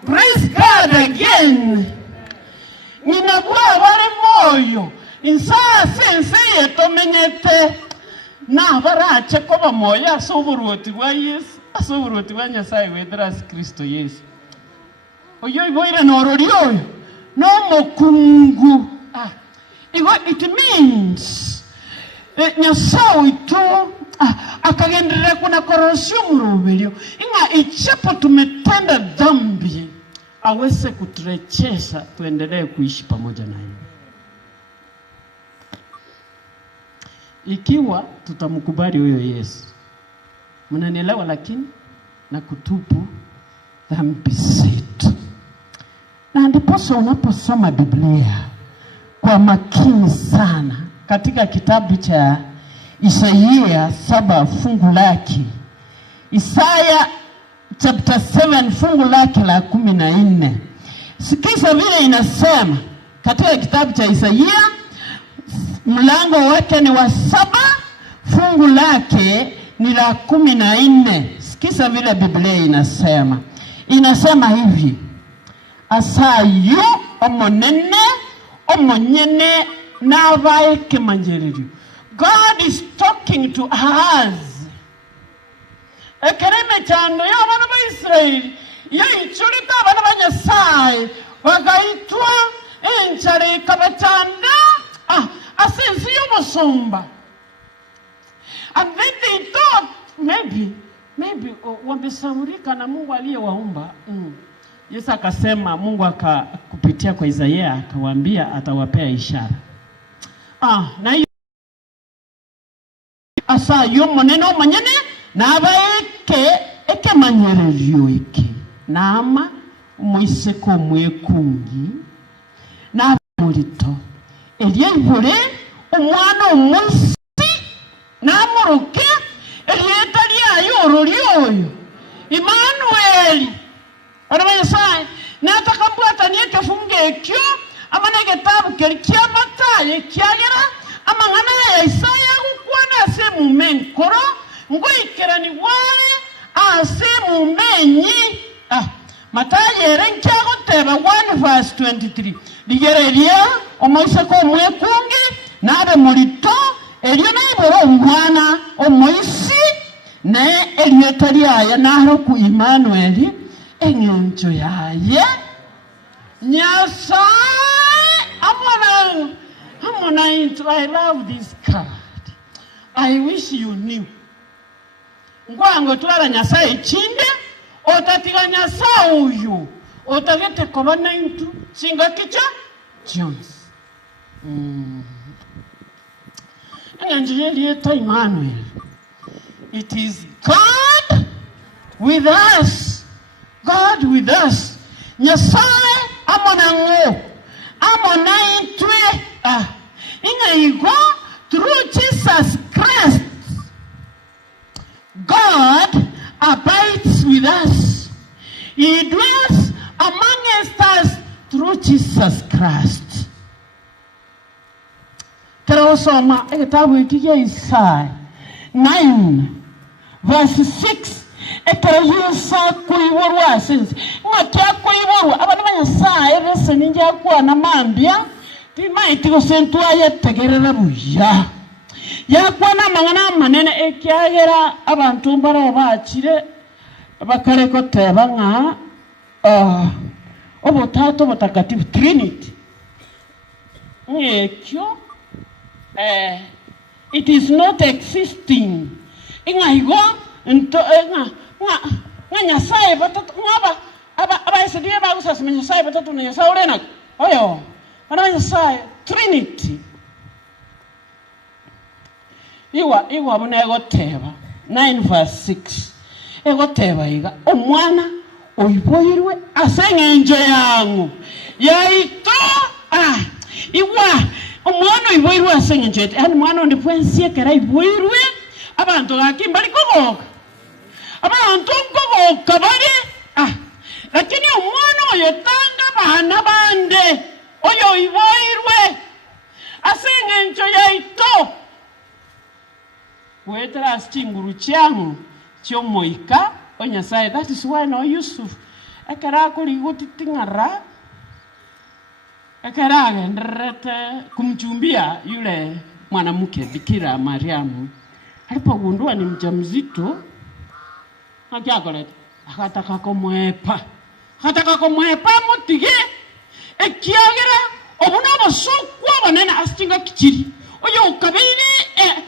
Praise God again. Ngina wabale moyo insa sense yetomenyete na barache koba moya asoburuti wa Yesu asoburuti wa Nyasaye wedras Kristo Yesu oyo iboire nororioyo no mokungu. It means Nyasaye itu akagendera kuna korosio murubelio inga ichapo tumetenda dhambi aweze kuturechesha tuendelee kuishi pamoja naye. Ikiwa tutamkubali huyo Yesu, mnanielewa, lakini na kutubu dhambi zetu. Na ndipo unaposoma Biblia kwa makini sana katika kitabu cha Isaia 7 fungu lake, Isaya chapter 7 fungu lake la 14. Sikiza vile inasema katika kitabu cha Isaia mlango wake ni wa 7 fungu lake ni la 14. Sikiza vile Biblia inasema. Inasema hivi: asayo omonene omonyene nabaye kemanjererio. God is talking to us. Ekereme chando ya abana ba Israeli ya ichurita abana ba Nyasaye wagaitwa enchare kabachanda asensi y'omusumba. And then they thought maybe wamesaurika na Mungu aliyewaumba. Yesu akasema, Mungu kupitia kwa Isaia akawaambia atawapea ishara. Na hiyo asa yo maneno manyene na eke manyererio eke nama umwiseko mwekungi na mulito eliye ibure umwana umunsi na muruke eliye tali ayo rorioyo Emmanuel Nyasaye natakambwata nieke funge ekyo amanege tabu kelikia mataye kiagera amangana ya Isaya gukwana ase mumenkoro ngoikera ni wale ase mumenyi mataye renkia goteba 1 verse 23 ligereria omoise ko mwekungi nabe mulito elio naiboro omwana omoisi ne elio tali aya naro ku Emmanuel engenjo yaye Nyasaye I love this card. I wish you knew. Ngwango twala Nyasaye chinde otatiga Nyasaye uyu otagete kobana into singa kicha Jones. Engenjo Emmanuel. It is God with us. God with us. Nyasaye amonango amonaitwe inaigo through Jesus Christ. God abides with us. He dwells amongst us through Jesus Christ. Terosoma ekitabu ikiye Isaya 9 verse 6. Ekereyusa kuiborwa asense ngatia kuiborwa abana banyasaye bese ninja kwa na mambia timaiti go sentua yetegerera buya yakwa na mangana manene ekyagera abantu mbara bachire bakareko teba nga obutatu butakatifu Trinity ngekyo it is not existing ingaigo nto Nyasaye batatu ngaba abaisidiye bagusasa Nyasaye batatu na Nyasaye urena oyo ana Nyasaye Trinity iwa munego teba 9 verse 6 ego teba iga omwana oyiboyirwe asengenjo yangu yaito iwa omwana oyiboyirwe asengenjo yani mwana ndipwensie kera iboyirwe abantu gakimbali kogoka abantu ngogoka bali lakini omwana oyo tanga bana bande oyo iboirwe asengenjo yaito wetera astinguru chiamu chomoika onyasaye. That is why no Yusuf ekara kuli gutitingara ekara nderete kumchumbia yule mwanamke Bikira Mariamu alipogundua ni mjamzito. Akakoleta akataka kumwepa kataka kumwepa mutige ekiagira obuna basukwa banene astinga kichiri oyo ukabiri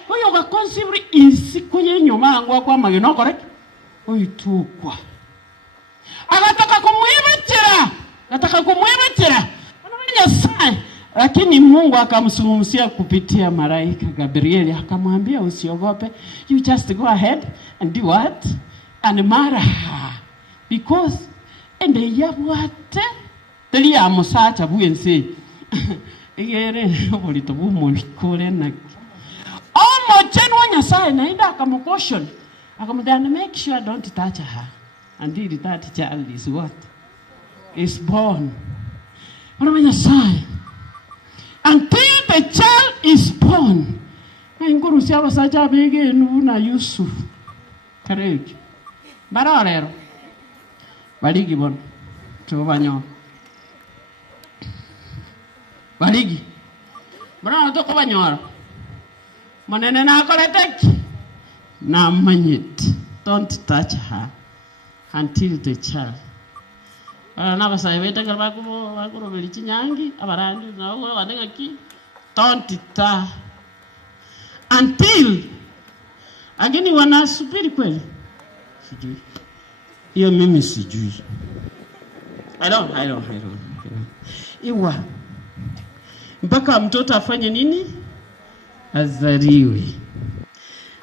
oyo gakonsibri insi kunye nyoma ngwa kwa mageno korek oyo tukwa agataka kumwebetera anamenya sai, lakini Mungu akamsungumzia kupitia malaika Gabrieli akamwambia usiogope, you just go ahead and do what and marry her because and yabwate teli amusacha buense igere bolito bumulkore na omo chenwa Nyasaye naenda akamcaution akamwambia make sure don't touch her until that child is what is born. Nyasaye until the child is born. Na inguru siya sacha bege na Yusuf kareki bararero baligi bon tubanyo baligi bana to kubanyora manene na koletek na manyet, don't touch her until the child. Na basa ibeta bakuro belichi nyangi abarandi na ugo wanenga ki don't touch until agini wanasubiri kweli sijui hiyo mimi sijui. I don't iwa mpaka mtoto afanye nini azariwe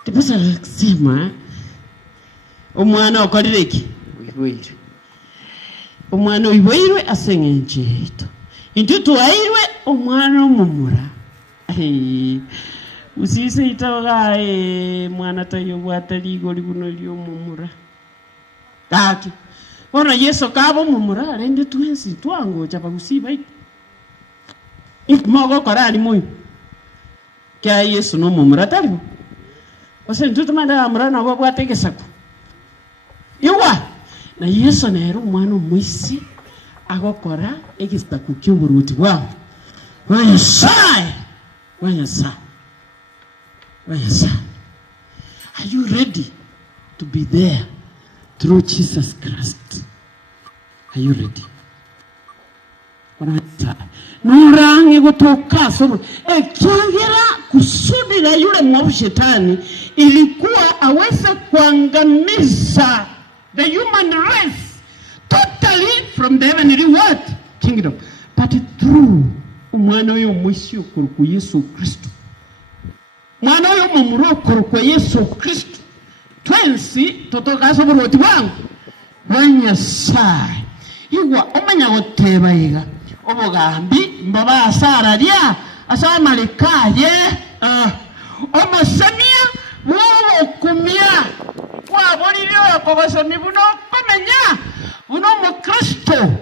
tipasa kusema umwana okorireki wiwiri umwana wiwirwe asengenjeto intu tuwairwe umwana umumura usise itaga mwana tayo bwataligo liguno lyo mumura taki bona Yesu kabo mumura rende twensi twango chapa kusiba mogo korani moyo kya Yesu no mumura talibo ose ntutu manda amura na bwateke iwa na Yesu nero umwana mwisi agokora egista kukyuburuti wa Nyasaye. Are you ready to be there through Jesus Christ? Are you ready? Nurangi kutoka somo ekiagira kusudi la yule mwovu shetani ilikuwa aweze kuangamiza the human race totally from the heavenly world kingdom, but through umwana uyo mwisi ukuruku Yesu Kristo, mwana uyo mumuro kwa Yesu Kristo twensi totoka soboroti wangu Nyasaye iwa umenya goteba iga obugambi mbaba asara lya asaba malikaye omasamia wowo kumya kwabolilyo kobasami buno komenya buno mu Kristo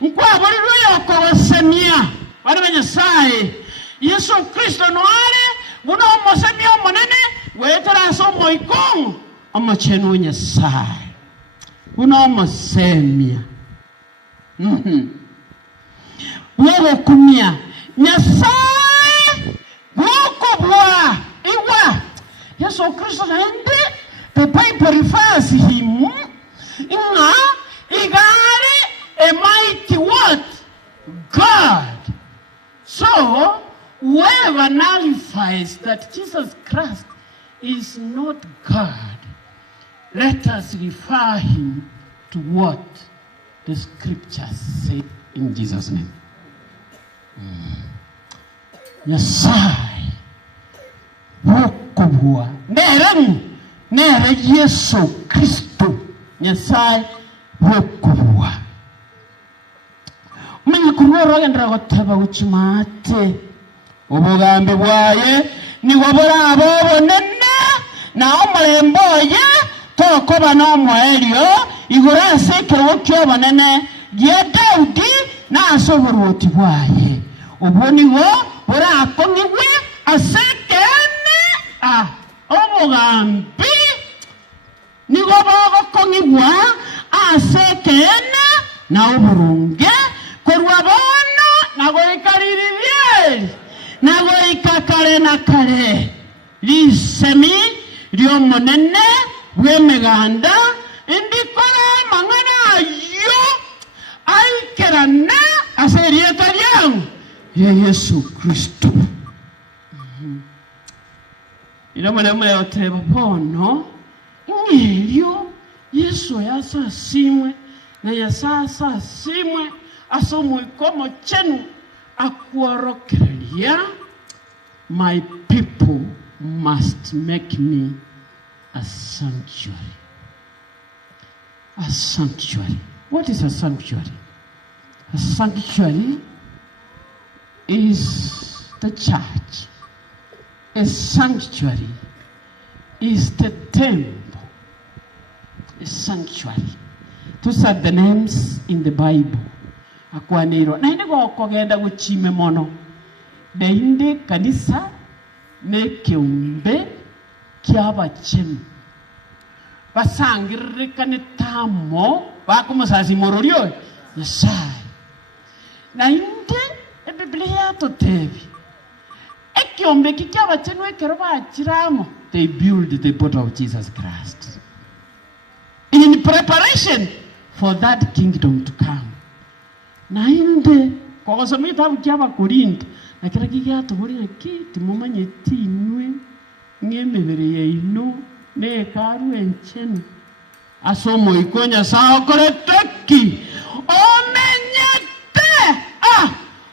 nkwabolilyo kobasamia bali Nyasaye Yesu Kristo noale buno omasamia omonene wetara somo ikongo amacheno Nyasaye buno omasamia wowo kumya Nyasaye woko bwa iwa Yesu Kristo nende the Bible refers him inga igari a mighty what God. So whoever nullifies that Jesus Christ is not God, let us refer him to what the scriptures say in Jesus' name. Nyasaye wokubwa nere Yesu Kristo Nyasaye wokubwa menya kurworo gendera goteba uchimate obugambe bwaye ni wabora abo nene na omulemboye tokoba no mwaelio igura sekero kyo banene ye Daudi na asoboroti bwaye obonigo bora akomiwe asekene obugambi nigo bogo kongibwa asekene na oburunge korwa bono nago ikariririe nago ikakare na kare lisemi lyo monene bwemeganda indikora mangana yo kerana aserieta lyangu ya Yesu Kristo. Ila mwana yote bono ng'elyo Yesu yasa simwe na yasa simwe asomo ikomo chenu akuorokerelia. My people must make me a sanctuary. A sanctuary. What is a sanctuary? A sanctuary is the church. A sanctuary is the temple. A sanctuary. Those are the names in the Bible. Akwaniro. Na hindi ko kogenda guchime mono. Deinde kanisa ne kiumbe kiaba chenu. Basangirikane tamo bakumusasi mororio Yesai. Na inde Biblia to tevi. Ekiombe kikiaba chenu ekeroba chiramo. They build the body of Jesus Christ in preparation for that kingdom to come. Na inde kwa somita ukiaba Korinth na kila kikiato buri kiti mumanye tinwe ngemebere ya ino ne karu enchenu asomo ikonya sao koreteki omenyete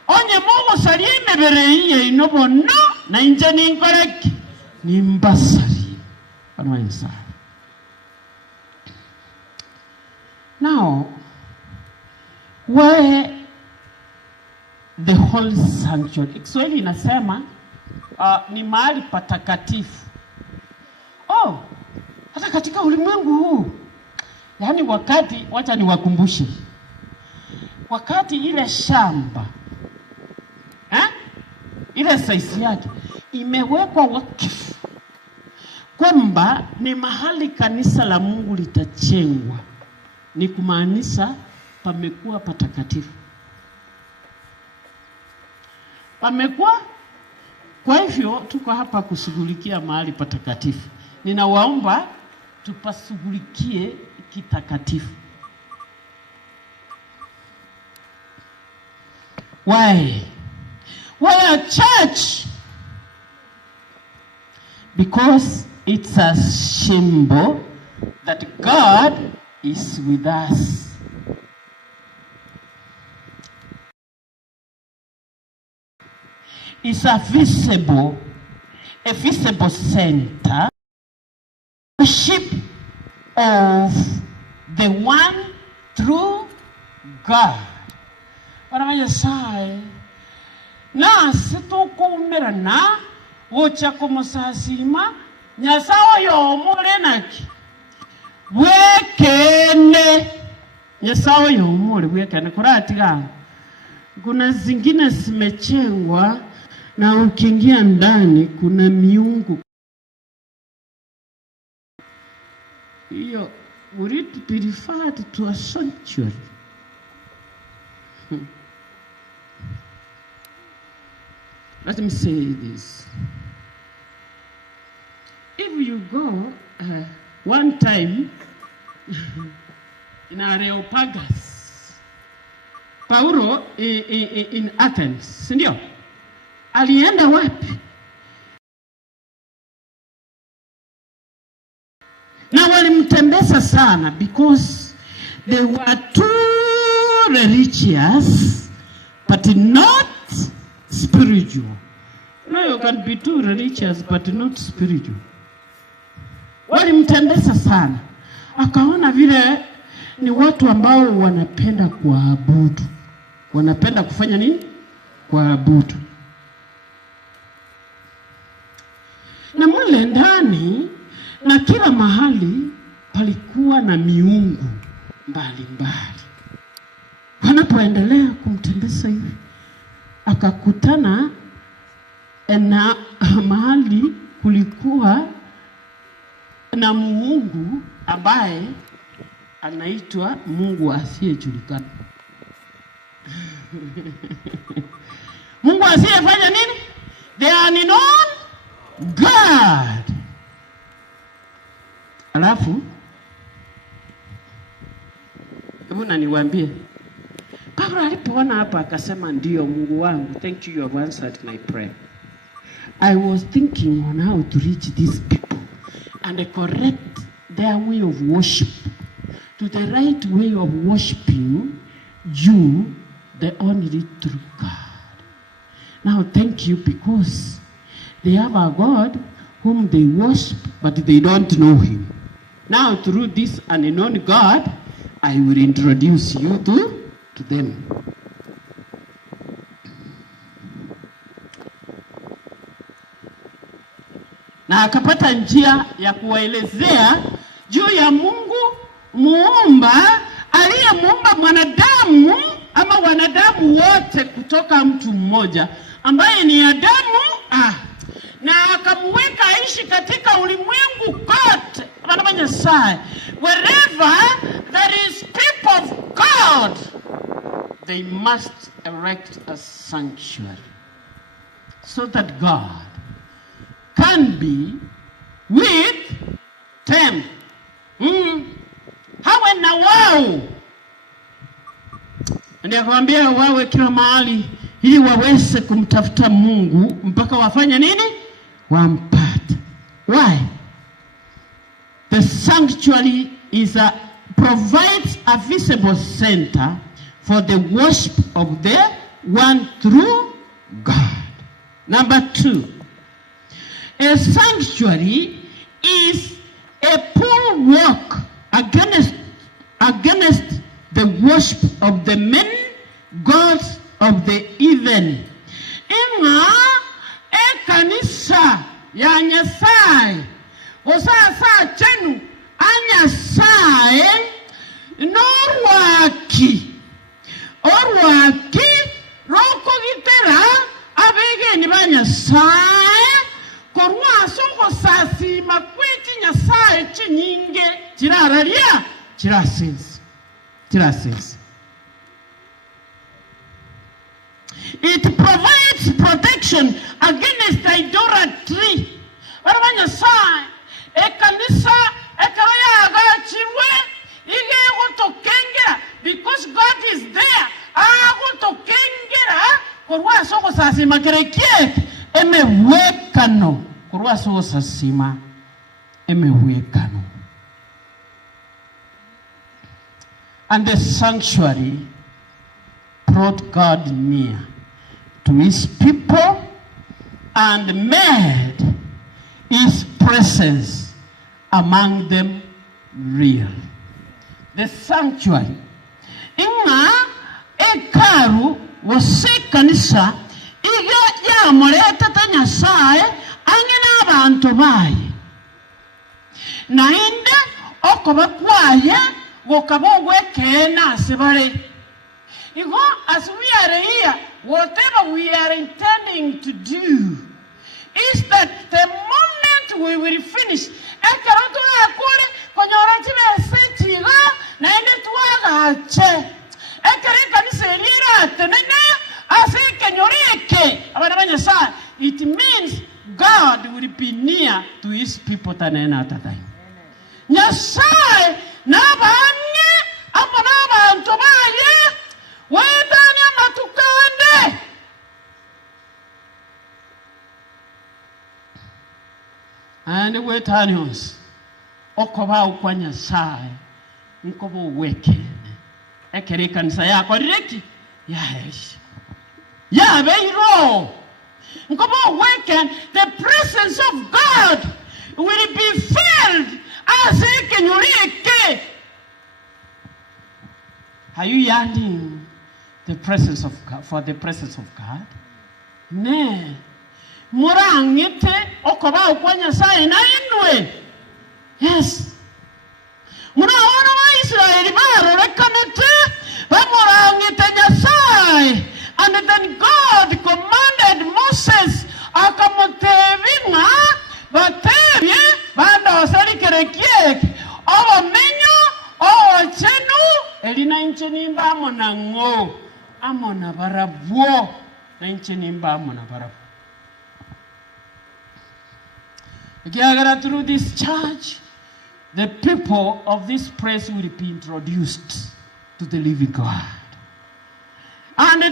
onye Mungu salime bere ya ino bono na injeni inkoreki ni mbasari anwa insa. Now where the holy sanctuary, Kiswahili inasema ni mahali patakatifu. Hata katika ulimwengu huu, yani wakati, wacha niwakumbushe, wakati ile shamba ile saisi yake imewekwa wakifu kwamba ni mahali kanisa la Mungu litachengwa, ni kumaanisha pamekuwa patakatifu. Pamekuwa. Kwa hivyo tuko hapa kushughulikia mahali patakatifu. Ninawaomba tupashughulikie kitakatifu. Why? Why a church? Because it's a symbol that God is with us. It's a visible center, worship of the one true God. What am I saying? Na situkumira na ucha kumusasima nyasao yo mulenaki wekene nyasao yo mule wekene kuratiga. Kuna zingine zimechengwa na ukiingia ndani kuna miungu. Hiyo would it be referred to a sanctuary? Let me say this. If you go one time in Areopagus, Paulo in Athens, sindio? Alienda wapi? Na walimtembeza sana because they were too religious but not spiritual. No, you can be too religious but not spiritual. Walimtembeza sana. Akaona vile ni watu ambao wanapenda kuabudu. Wanapenda kufanya nini? Kuabudu. Na mule ndani na kila mahali palikuwa na miungu mbalimbali. Wanapoendelea kumtembeza hivi, akakutana na mahali kulikuwa na Mungu ambaye anaitwa Mungu asiyejulikana. Mungu asiyefanya nini? The unknown God. Alafu hebu na niwaambie, Paulo alipoona hapa akasema, ndio Mungu wangu, thank you, you have answered my prayer. I was thinking on how to reach these people and correct their way of worship to the right way of worshiping you, the only true God. Now thank you, because they have a God whom they worship, but they don't know him. Now through this unknown God, I will introduce you to them. Na akapata njia ya kuwaelezea juu ya Mungu muumba aliyemuumba mwanadamu ama wanadamu wote kutoka mtu mmoja ambaye ni Adamu, na akamweka aishi katika ulimwengu kote. Wherever there is people of God, they must erect a sanctuary so that God can be with them. Hawe na wao. Ndio akwambia wawe kila mahali ili waweze kumtafuta Mungu mpaka wafanye nini? Wampate. Why? The sanctuary provides a visible center for the worship of the one true God. Number 2, a sanctuary is a bulwark against the worship of the many gods of the heathen. Inga kanisa ya Nyasaye osasa chenu anyasaye norwaki roko gitera abege ni banyasaye korwa songo sasi makwiti Nyasaye chinyinge kirararia kirasense. It provides protection against idolatry. Nyasaye ekanisa ekaraya agachiwe ige gutokengera because God is there. Gutokengera korwa songo sasi makerekie emewekano korwa songo sasima emewekano. And the sanctuary brought God near to his people and made his presence among them real. The sanctuary. Inga ekaru wasekanisa iga ya moreta ta Nyasaye angina abantu baye. Na inde okoba kwaye gokabo gwekena sebare. As we are here, whatever we are intending to do is that the moment we will finish, it means God will be near to his people than any other time. Nyasaye nabanye amana abantu baye wedanya matukande. And wetanions okoba ukwa Nyasaye nkobo weke ekere kanisa yako direki yes ya beiro nkobo weke. The presence of God will be filled as ekenyurike. Are you yearning the presence of God, for the presence of God? Ne murangite okoba ukwa Nyasaye na inwe. Yes. Munaona wa Israeli barorekanete bamurangite Nyasaye. And then God commanded Moses akamutevinga batebye bando serikerekiek oba menyo oba chenu elina inchenimba amona ngo amona barabuo na inchenimba amona barabuo. Through this church, the people of this place will be introduced to the living God.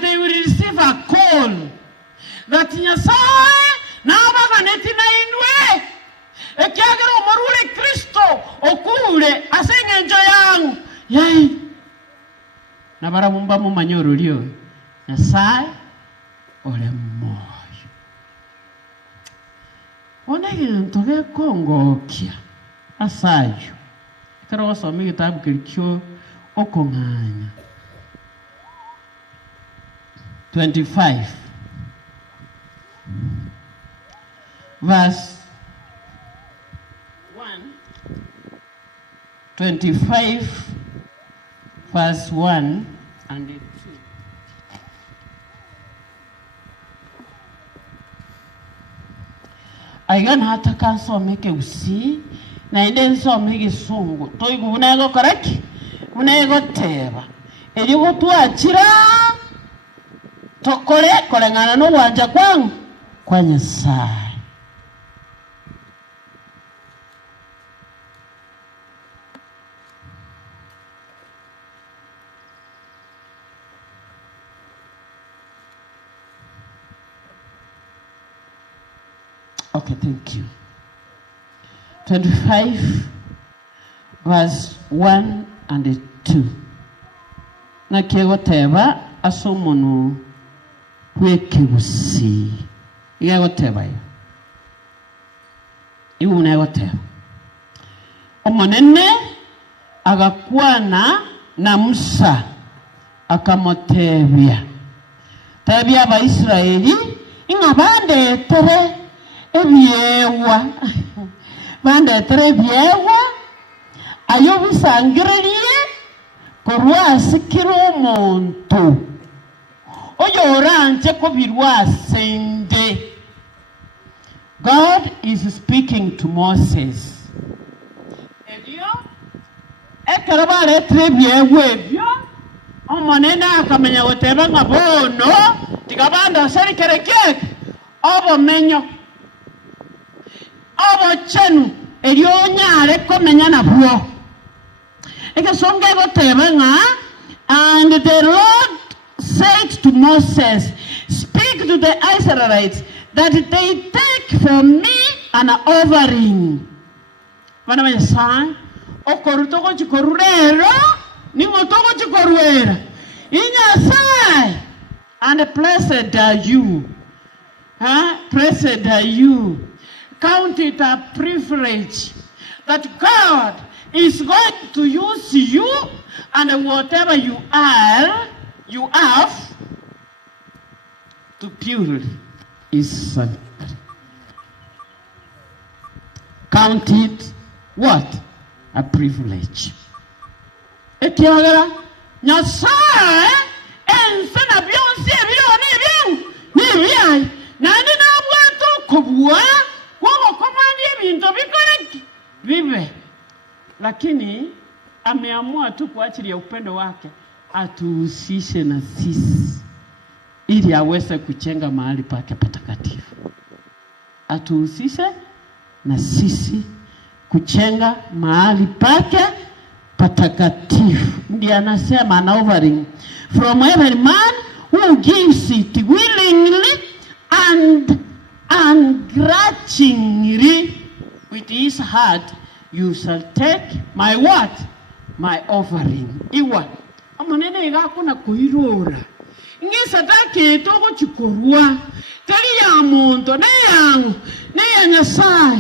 they will receive a call that Nyasaye na abaganeti na inwe ekiagera omorure Kristo okure asengenjo yangu yai na barabumba mu manyoro lyo Nyasaye ole moyo onege ntoge kongokia asayo kero wasome kitabu kilicho okonganya 25 verse 1 25 verse 1 and 2 Aigan hata kansome ke usi na inde nsome gisungu toigu bunego koraki bunego teba eri gutwachira tokore kolengana no wanja kwangu kwa Nyasaye. Okay, thank you. 25 verse 1 and 2. Na kiego teba asomonu kwekebusi. Igo teba ya. Igu nego teba. Omonene agakwana na Musa akamotebya. Tebya ba Israeli ingabande tere ebyewa bande trebyewa ayo bisangiriye korwasikira omuntu oyo oranje ko birwasende. God is speaking to Moses. Ebyo ekero bare trebyewa ebyo omonene akamenya goteba ngabono tikabanda serikerekeke obomenyo obo chenu erionyare komenya nabwo ekasonge goteba nga and the Lord said to Moses, speak to the Israelites that they take from me an offering. Bana basa okorutoko chikorurero ningotoko chikoruera inyasai and blessed are you. Blessed are you. Count it a privilege that God is going to use you and whatever you have to pure His sanctuary. Count it what? A privilege. Ekiagera Nyasaye ensena byonse ebyoni nibyai nani nabwato kubwa kwa komandi ebintu bikoreki vive, lakini ameamua tu kuachilia upendo wake atuhusishe na sisi ili aweze kuchenga mahali pake patakatifu. Atuhusishe na sisi kuchenga mahali pake patakatifu. Ndiye anasema an offering from every man who gives it willingly and grudgingly with his heart, you shall take my what? My offering. Iwa amonene igakona kuirora ngisa take togo chikorwa tari ya muntu ne yangu ne ya Nyasaye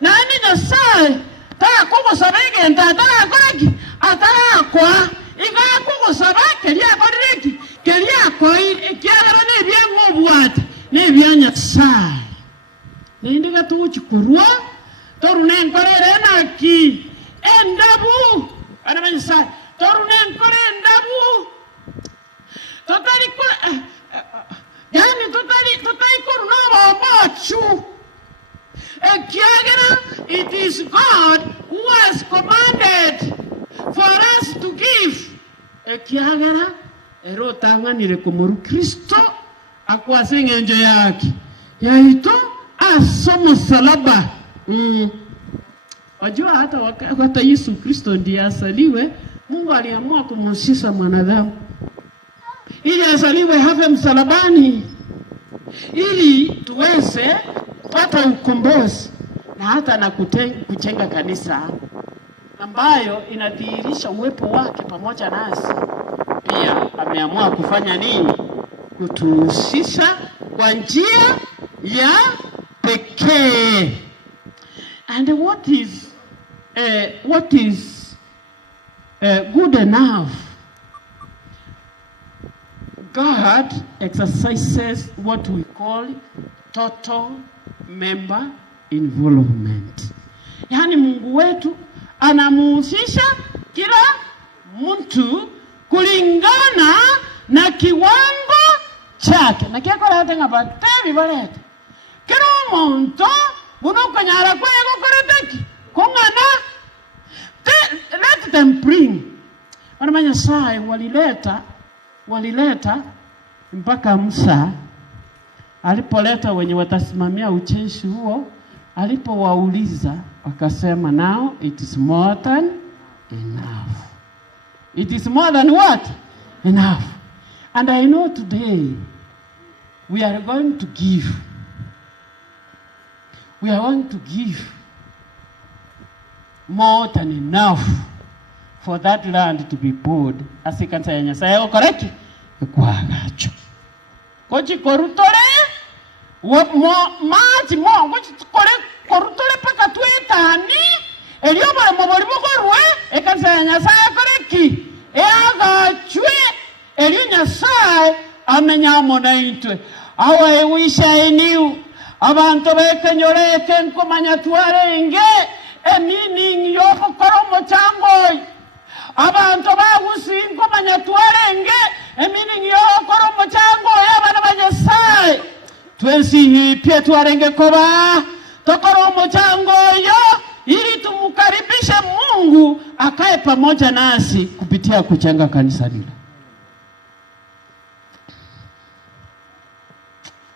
nani Nyasaye ta kuko sabege ndata koreki atara kwa iga kuko sabake lia koreki kelia koi ikiara ne byengo bwate ne bya Nyasaye nindi gatu chikorwa torune nkorere na ki endabu ana Nyasaye torune nkore endabu totali ko yani totali ko no bachu ekiagera. It is God who has commanded for us to give. Ekiagera ero tanganire komoru Kristo akwase nje yake yaito asomo salaba. Wajua hata Yesu Kristo ndiye asaliwe, Mungu aliamua kumhusisha mwanadamu ili azaliwe hafe msalabani, ili tuweze kupata ukombozi na hata na kujenga kanisa ambayo inadhihirisha uwepo wake pamoja nasi. Pia ameamua kufanya nini? Kutuhusisha kwa njia ya pekee. And what is good enough? God exercises what we call total member involvement. Yani Mungu wetu anamuhusisha kila mtu kulingana na kiwango chake. Na kiako la tenga batebi balete. Kila muntu bunuko nyara kwa yego koreteki. Kungana. Let them bring. Wanamanya sai walileta mpaka Musa alipoleta wenye watasimamia ucheshi huo, alipowauliza wakasema, now it is more than enough. It is more than what? Enough. And I know today we are going to give. We are going to give more than enough for that land to be bought. As you can say, Nyasaye correct? Kwagacho. Kochi korutore maji mo kochi korutore paka tuetani elio bara mobori mogorwe ekansa Nyasaye correct. Agachwe elio Nyasaye amenya mona intwe. Awe wisha eniu abantu bekenyoreke nkomanya twarenge meaning yoko koromo changoy. Abantu bagusinko manyatwarenge meaning yoko koromo changoy abana banyasai. Twensi pia twarenge koba tokoromo changoyo ili tumukaribishe Mungu akae pamoja nasi kupitia kujenga kanisa lile.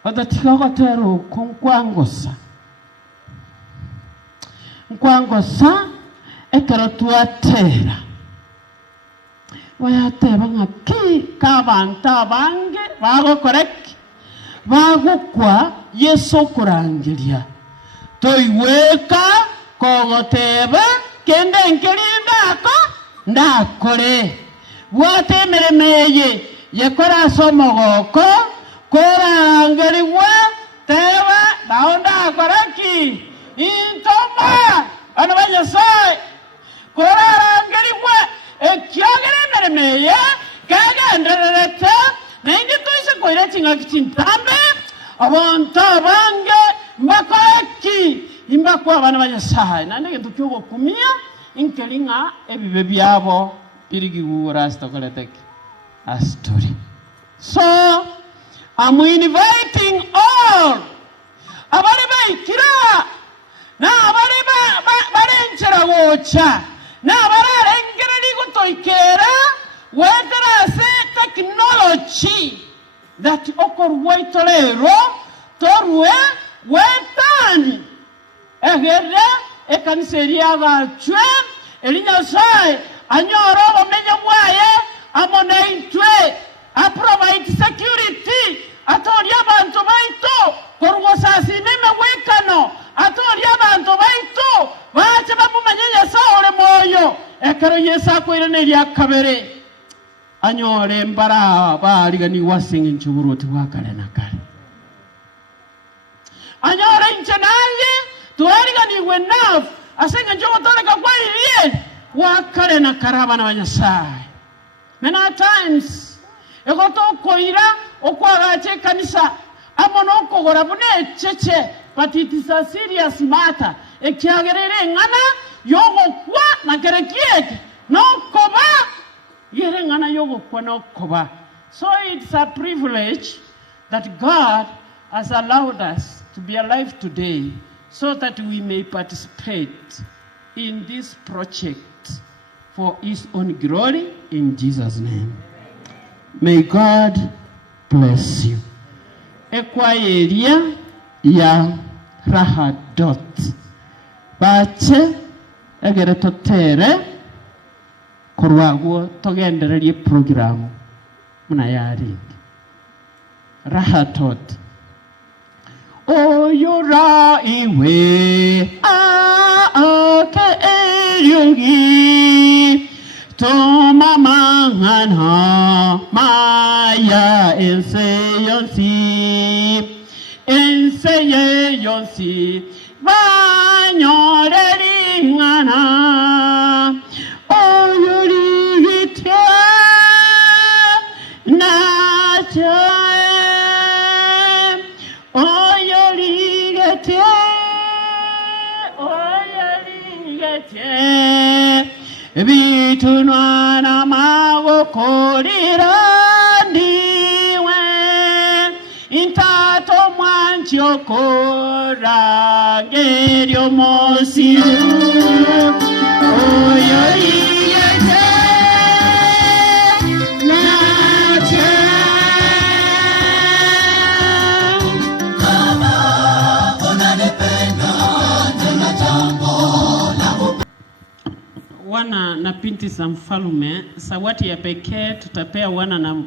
Wadatika kotero kunkwangosa. Nkwangosa ekero tuatera. Wayateba ngaki kabanta bange bago koreki. Bago kwa Yesu kurangilia. Toiweka kogoteba kende nkelinda ako ndakore. Watemeremeye yekora somogoko korangeliwe teba naonda koreki. Intoma anabanya sai korarangeriwe ekyagere meremeye kagendererete nindi tuise koire chinga kitintambe abantu bange mbakaki imbakwa abana banya sai nande ntukyogo kumia inkelinga ebibe byabo birigigura stokoleteki a story. So I'm inviting all abari baikira na abari barenchera wocha na abararengera ligutoikera wetera se technology that okorwaitolero torwe wetani egere ekanseria gachwe elinyasaye anyoro bamenye bwaye amonaitwe provide security atoria abantu baito korwosasi meme wekano atoria abantu baito bache bamumanyenya saore moyo ekero Yesu akwirene lya kabere anyore mbara baligani wasinga nchuburuti wakale na kale anyore nchenaye tualigani wenafu asenga njogo toleka kwa ilie wakale na karaba na wanyasai. Many times egoto koira okwagache kanisa amono okogora bune cheche, but it is a serious matter. Ekiagerere ngana yogo kwa na kerekiek no koba yere ngana yogo kwa no koba. So it's a privilege that God has allowed us to be alive today so that we may participate in this project for His own glory in Jesus' name. May God bless you. Ekwayeria ya Rahadot. Bache egere totere kurwago togendererie program mnayari raha tot oyura iwe ake eyungi toma mangana maya enseye yonsi vanyoreri ngana oyurigite nache oyurigite bitunwana magokorira ndiwe intato mwanchokora gerio mosi oyoriyete nache kama unanipenda tena jambo la wana na binti za mfalme. Zawadi ya pekee tutapea wana na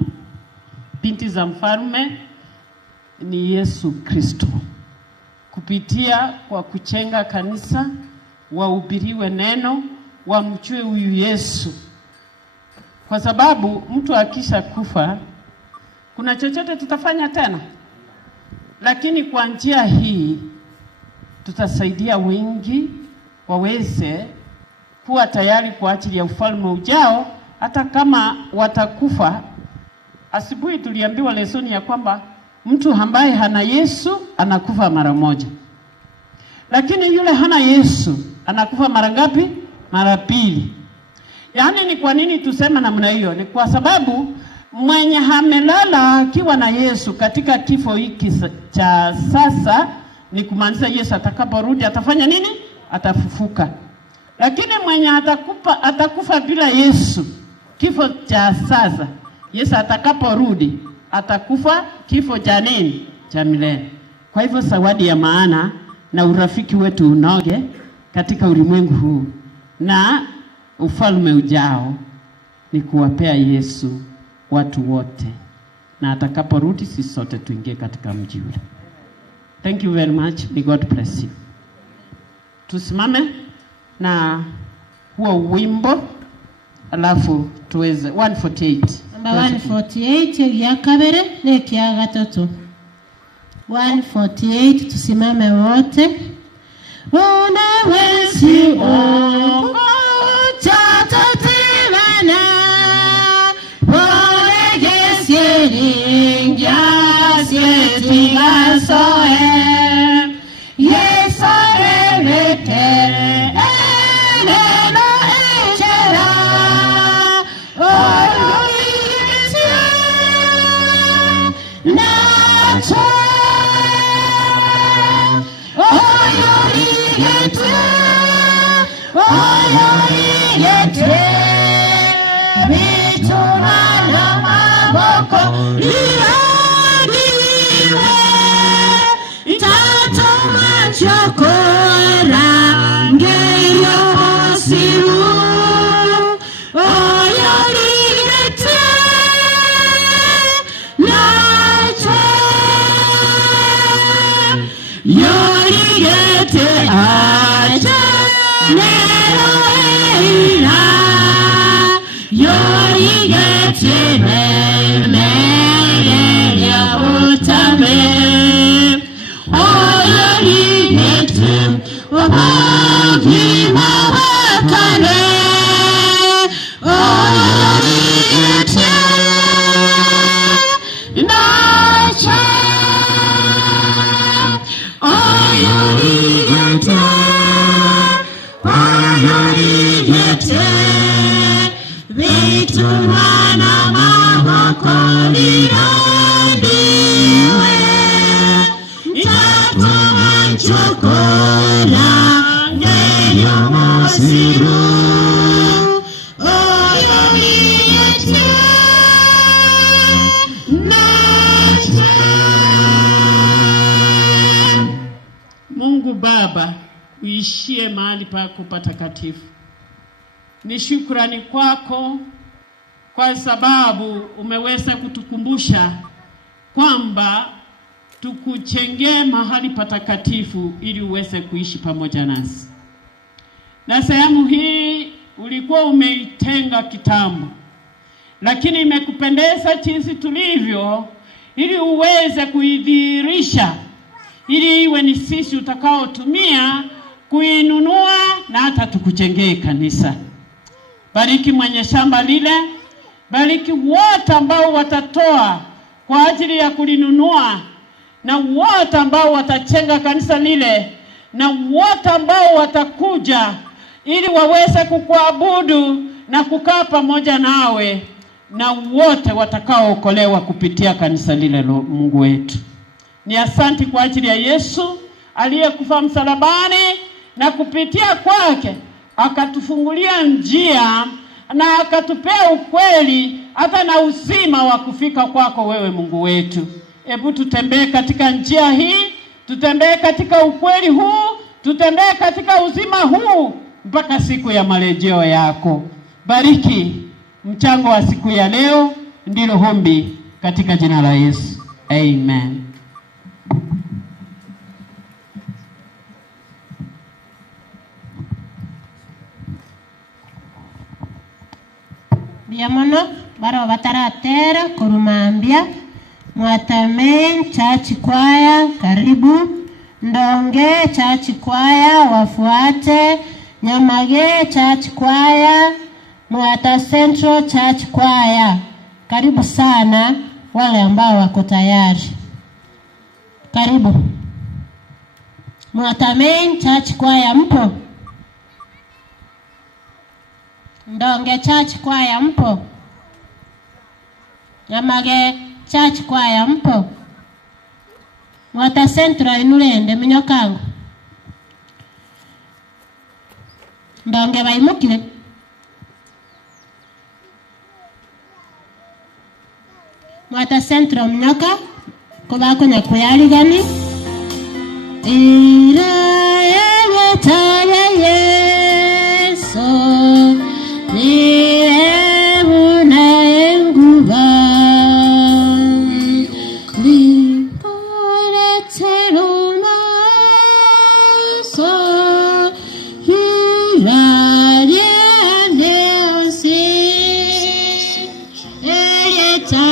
binti za mfalme ni Yesu Kristo. Kupitia kwa kuchenga kanisa, wahubiriwe neno, wamjue huyu Yesu. Kwa sababu mtu akisha kufa, kuna chochote tutafanya tena? Lakini kwa njia hii tutasaidia wengi waweze kuwa tayari kwa ajili ya ufalme ujao, hata kama watakufa. Asubuhi tuliambiwa lesoni ya kwamba mtu ambaye hana Yesu anakufa mara moja, lakini yule hana Yesu anakufa mara ngapi? Mara pili. Yaani ni kwa nini tuseme namna hiyo? Ni kwa sababu mwenye amelala akiwa na Yesu katika kifo hiki cha sasa, ni kumaanisha Yesu atakaporudi atafanya nini? Atafufuka. Lakini mwenye atakufa bila Yesu, kifo cha sasa, Yesu atakaporudi atakufa kifo cha nini? Cha milele. Kwa hivyo zawadi ya maana na urafiki wetu unoge katika ulimwengu huu na ufalme ujao ni kuwapea Yesu watu wote, na atakaporudi sisi sote tuingie katika mji ule. Thank you very much. May God bless you. Tusimame na huo wimbo alafu tuweze 148. Namba 148 ya kabere ne kia gatoto. 148 tusimame wote. Unawezi ongo chatatirana Oregesiringa sietigasoe Yesarelete elena echera Oyorigete nacho Oyorigete Vituna na maboko Liadiwe Tato machokora Ngeyo siru Oyorigete Nacho Yorigete aja Nero eira Yorigete Meya utame Oyorigete Wabagima wakane Oyorigete Nacha Oyorigete Oyorigete Vitumana maboko liadiwe Tatu manchokora Ngeyo mosiru Oyorigete Nacha. Mungu Baba, uishie mahali pako patakatifu. Ni shukrani kwako kwa sababu umeweza kutukumbusha kwamba tukuchengee mahali patakatifu ili uweze kuishi pamoja nasi. Na sehemu hii ulikuwa umeitenga kitambo, lakini imekupendeza jinsi tulivyo ili uweze kuidhihirisha, ili iwe ni sisi utakaotumia kuinunua na hata tukujengee kanisa. Bariki mwenye shamba lile, bariki wote ambao watatoa kwa ajili ya kulinunua, na wote ambao watachenga kanisa lile, na wote ambao watakuja ili waweze kukuabudu na kukaa pamoja nawe, na wote watakaookolewa kupitia kanisa lile. Mungu wetu, ni asanti kwa ajili ya Yesu aliyekufa msalabani, na kupitia kwake akatufungulia njia na akatupea ukweli hata na uzima wa kufika kwako wewe Mungu wetu. Hebu tutembee katika njia hii, tutembee katika ukweli huu, tutembee katika uzima huu mpaka siku ya marejeo yako. Bariki mchango wa siku ya leo, ndilo ombi katika jina la Yesu. Amen. Biamono baro bataratera kurumambia Mwatamen Church Choir karibu, Ndonge Church Choir wafuate, Nyamage Church Choir, Mwata Central Church Choir. Karibu sana wale ambao wako tayari. Karibu. Mwatamen Church Choir mpo? Ndonge Church Choir mpo? Nyamage Church Choir mpo? Mwata Central inulende minyokangu. Ndonge baimukile. Mwata Central mnyoka kubako nyakuyali gani? Ira ewe taya Yesu ni ebu na enguba limpore teruma so ira neosi eleta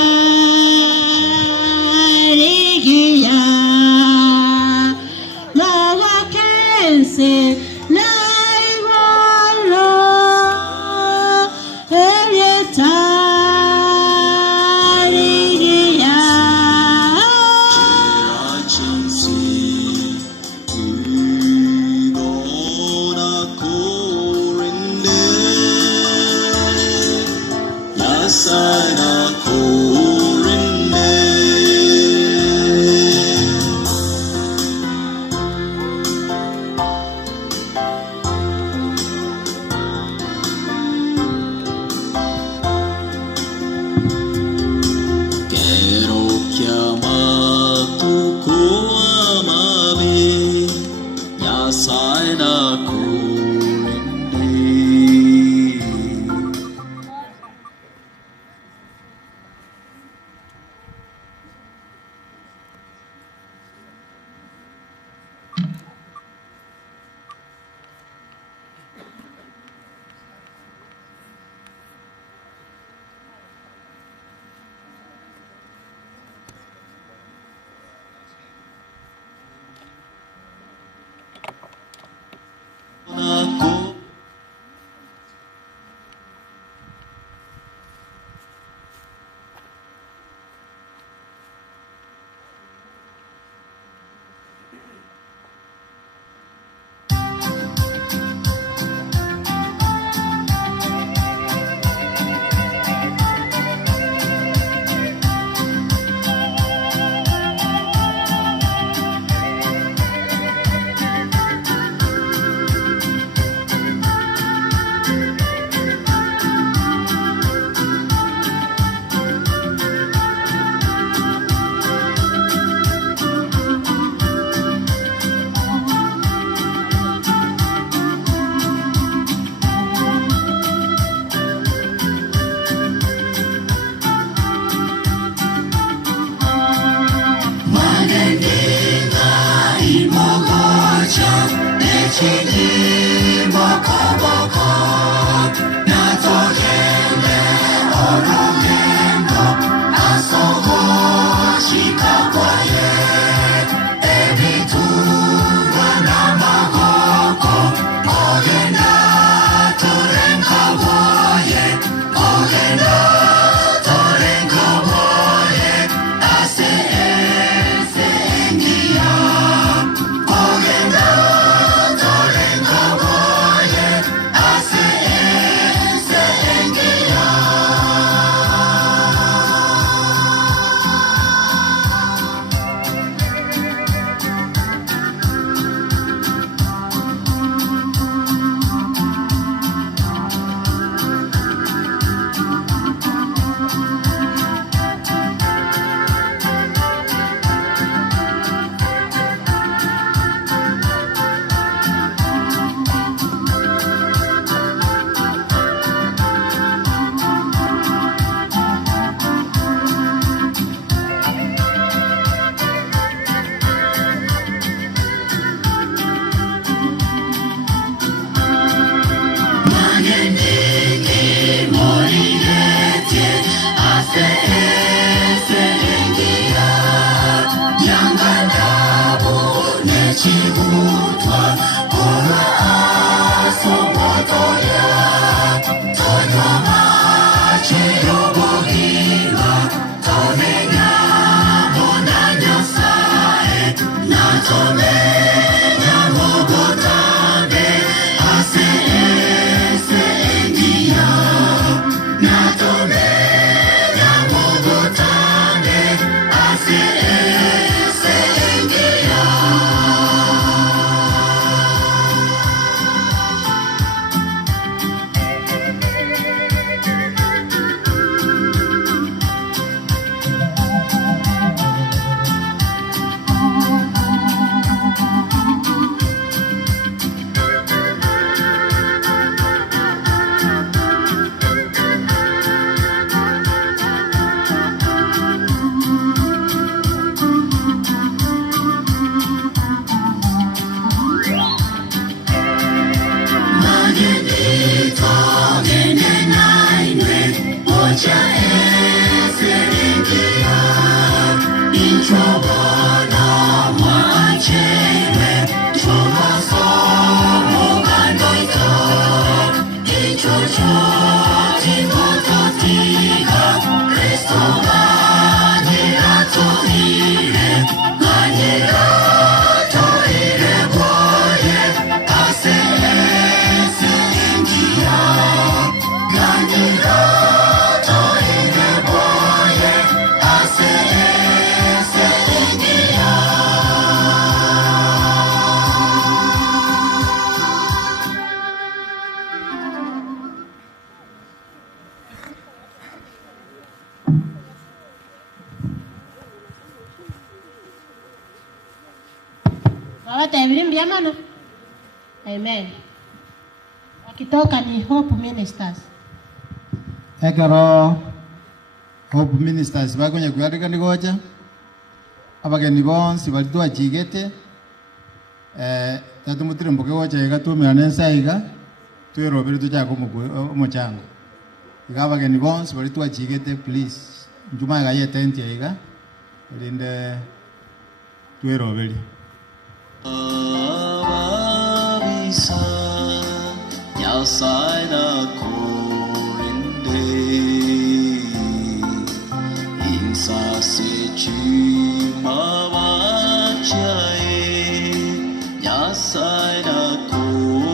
Amen. Wakitoka ni Hope Ministers. Ekero Hope Ministers bagonya kuandika nigocha. Abageni bonsi bali twachigete. Tatumutire mboke gocha ega tumana nsaiga. Twirobere tuchako omochango. Abageni bonsi bali twachigete please. Njuma ga yetenti ega. Rinde twirobere. Outside a corinde Insa sechi mawachae Outside a corinde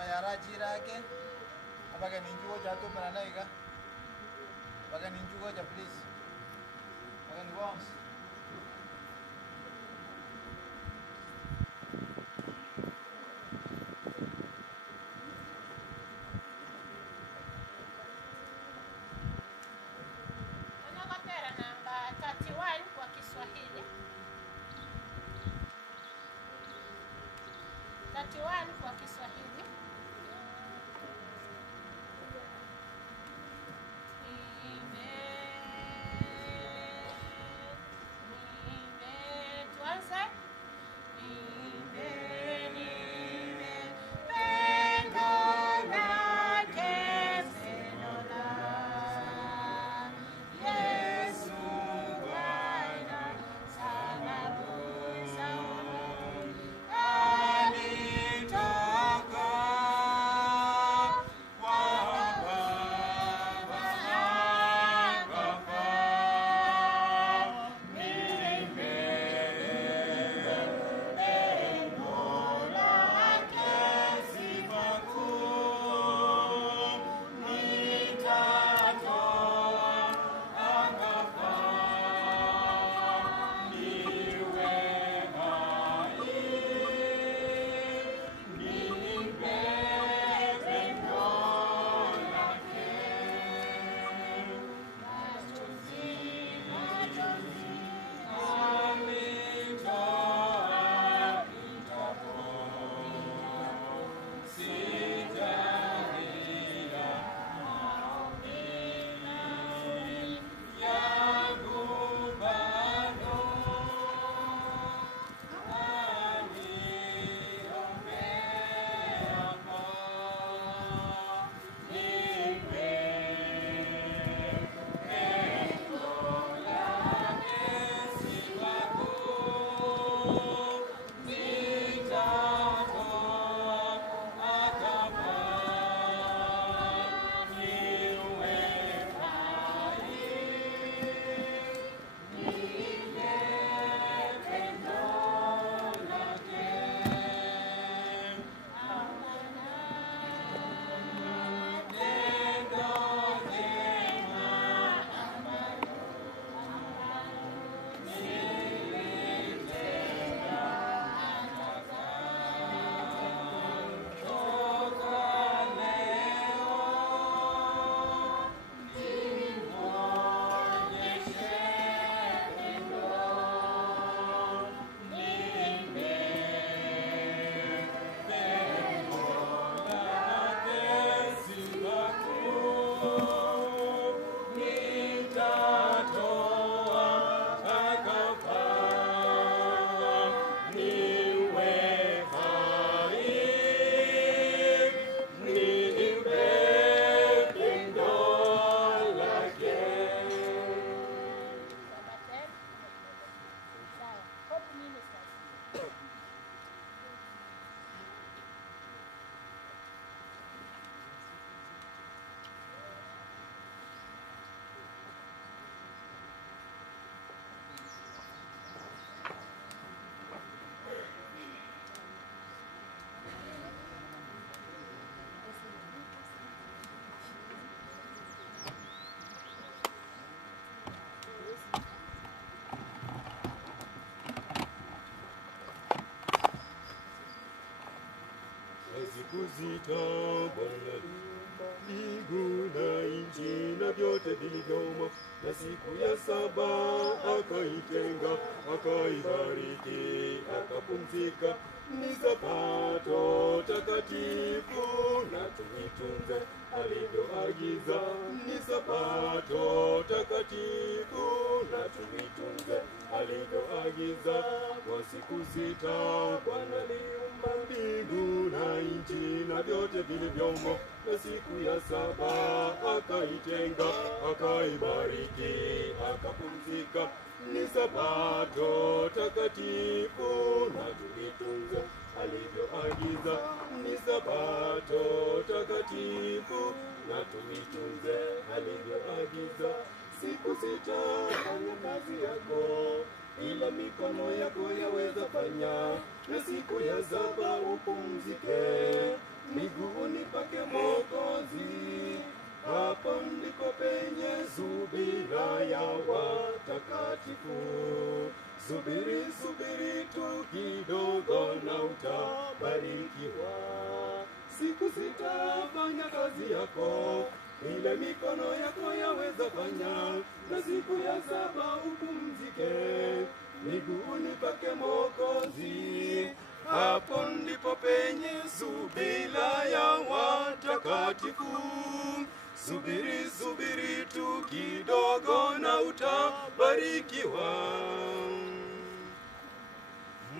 mayarachirake abageni njugo chatumana naiga abageni njugo cha please abageni boss Anagotera namba 31 kwa Kiswahili. 31 kwa Kiswahili. Tuanze. Kuzita Bwana mbingu na nchi na vyote vilivyomo, na siku ya saba akaitenga, akaibariki, akapumzika. Ni Sabato takatifu, na tuitunze alivyoagiza. Ni Sabato takatifu, na tuitunze alivyoagiza. Kwa siku sita Bwana aliumba mbingu na nchi na vyote vilivyomo, na siku ya saba akaitenga, akaibariki, akapumzika. Ni Sabato takatifu, na tuitunze alivyoagiza. Ni Sabato takatifu, na tuitunze alivyoagiza. Siku sita fanya kazi yako, ila mikono yako yaweza fanya, na siku ya saba upumzike. miguuni pake Mwokozi. Hapo ndiko penye subira ya watakatifu. Subiri, subiri tu kidogo na utabarikiwa. Siku sitafanya kazi yako, ile mikono yako yaweza fanya, na siku ya saba upumzike miguuni pake Mwokozi. Hapo ndipo penye subira ya watakatifu. Subiri, subiri tu kidogo na utabarikiwa.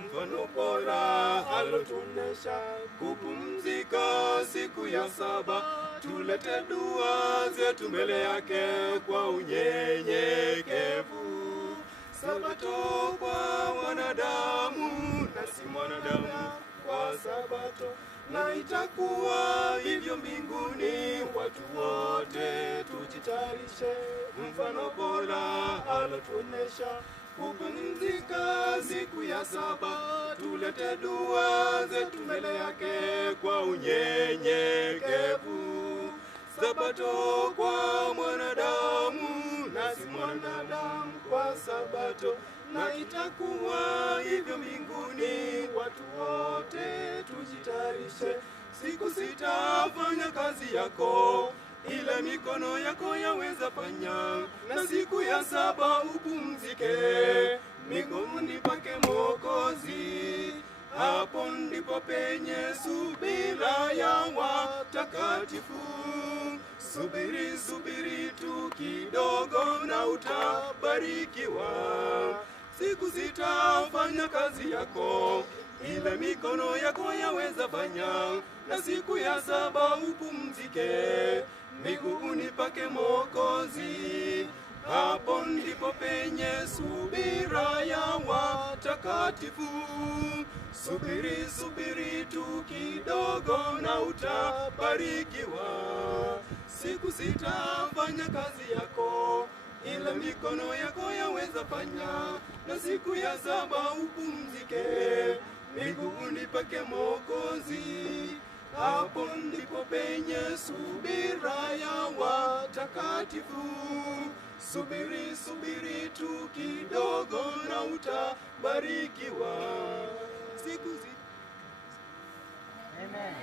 Mfano bora alotuonesha kupumzika siku ya saba, tulete dua zetu mbele yake kwa unyenyekevu. Sabato kwa mwanadamu na si mwanadamu kwa sabato, na itakuwa hivyo mbinguni. Watu wote tujitayarishe, mfano bora alotuonesha kupumzika siku ya saba, tulete dua zetu mbele yake kwa unyenyekevu. Sabato kwa mwanadamu na si mwanadamu kwa sabato, na itakuwa hivyo mbinguni. Watu wote tujitayarishe, siku sitafanya kazi yako, ila mikono yako yaweza fanya, na siku ya saba upumzike miguuni pake Mwokozi. Hapo ndipo penye subira ya watakatifu. Subiri, subiri tu kidogo na utabarikiwa. Siku sitafanya kazi yako, ile mikono yako yaweza fanya, na siku ya saba upumzike miguuni pake Mwokozi. Hapo ndipo penye subira ya watakatifu. Subiri, subiri tu kidogo na utabarikiwa. Siku sitafanya kazi yako, ila mikono yako yaweza fanya, na siku ya saba upumzike miguuni pake Mwokozi. Hapo ndipo penye subira ya watakatifu. Subiri, subiri tu kidogo na utabarikiwa. Siku Amen.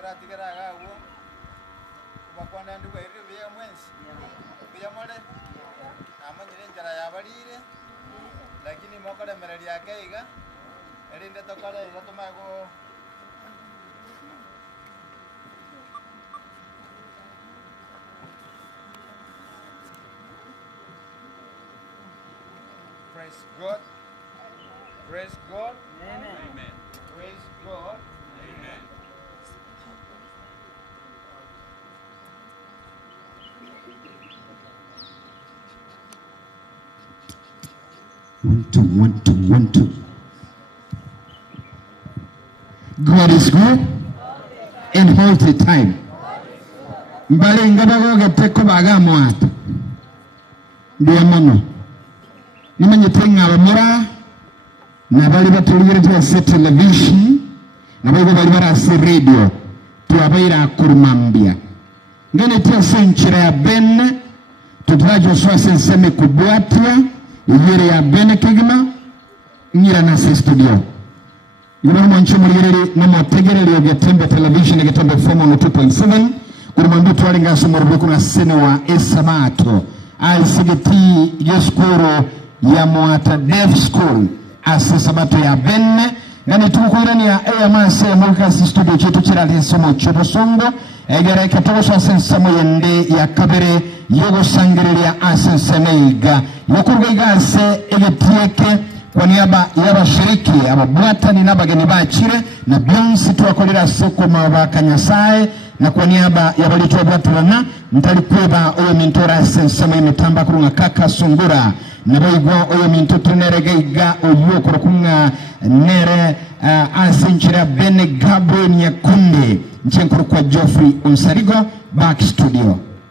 turatigera gawo bakwana ndu bwere bya mwensi bya mole amanyire njara yabalire lakini mokole mereri yakeiga erinde tokale ira tomago Praise God. Praise God. Amen. Amen. Praise God. Amen. One, two. God is good and all the time. Mbali ngabago gateko bagamo ata. Ndiye mono. Nimanye tenga abamura na bali batulire tu television na bali barase radio tu abaira kurumambia ngene tia senchira ya benne tuturajo swase nseme kubwatia yere ya benne kigima nyira na studio yoro mwancho mulirere no motegerere ogetembe television egetembe fomo no 2.7 kurumambia twalinga somorbe kuna sene wa esamato aisigeti yeskuro ya Mwata Deaf School sabato ya benne ngani tukuirani ya AMS Mulka studio chetu chirali somo chobosongo egere katoko sensamo yende ya kabere yogo sangere ya asensemeiga yokurwega ase egetieke kwa niaba ya bashiriki ababwata ni nabageni bachire na byonsi twakolera soko mabakanyasai na kwa niaba ya balitwa bwatulana mtalikweba oyo mintora sensamo imetamba kurunga kaka sungura nabaigwa oyo mintoto neregeiga oyo kurukunga nere asenchira bene Gabriel Nyakunde nchenkuru kwa Geoffrey Unsarigo back studio.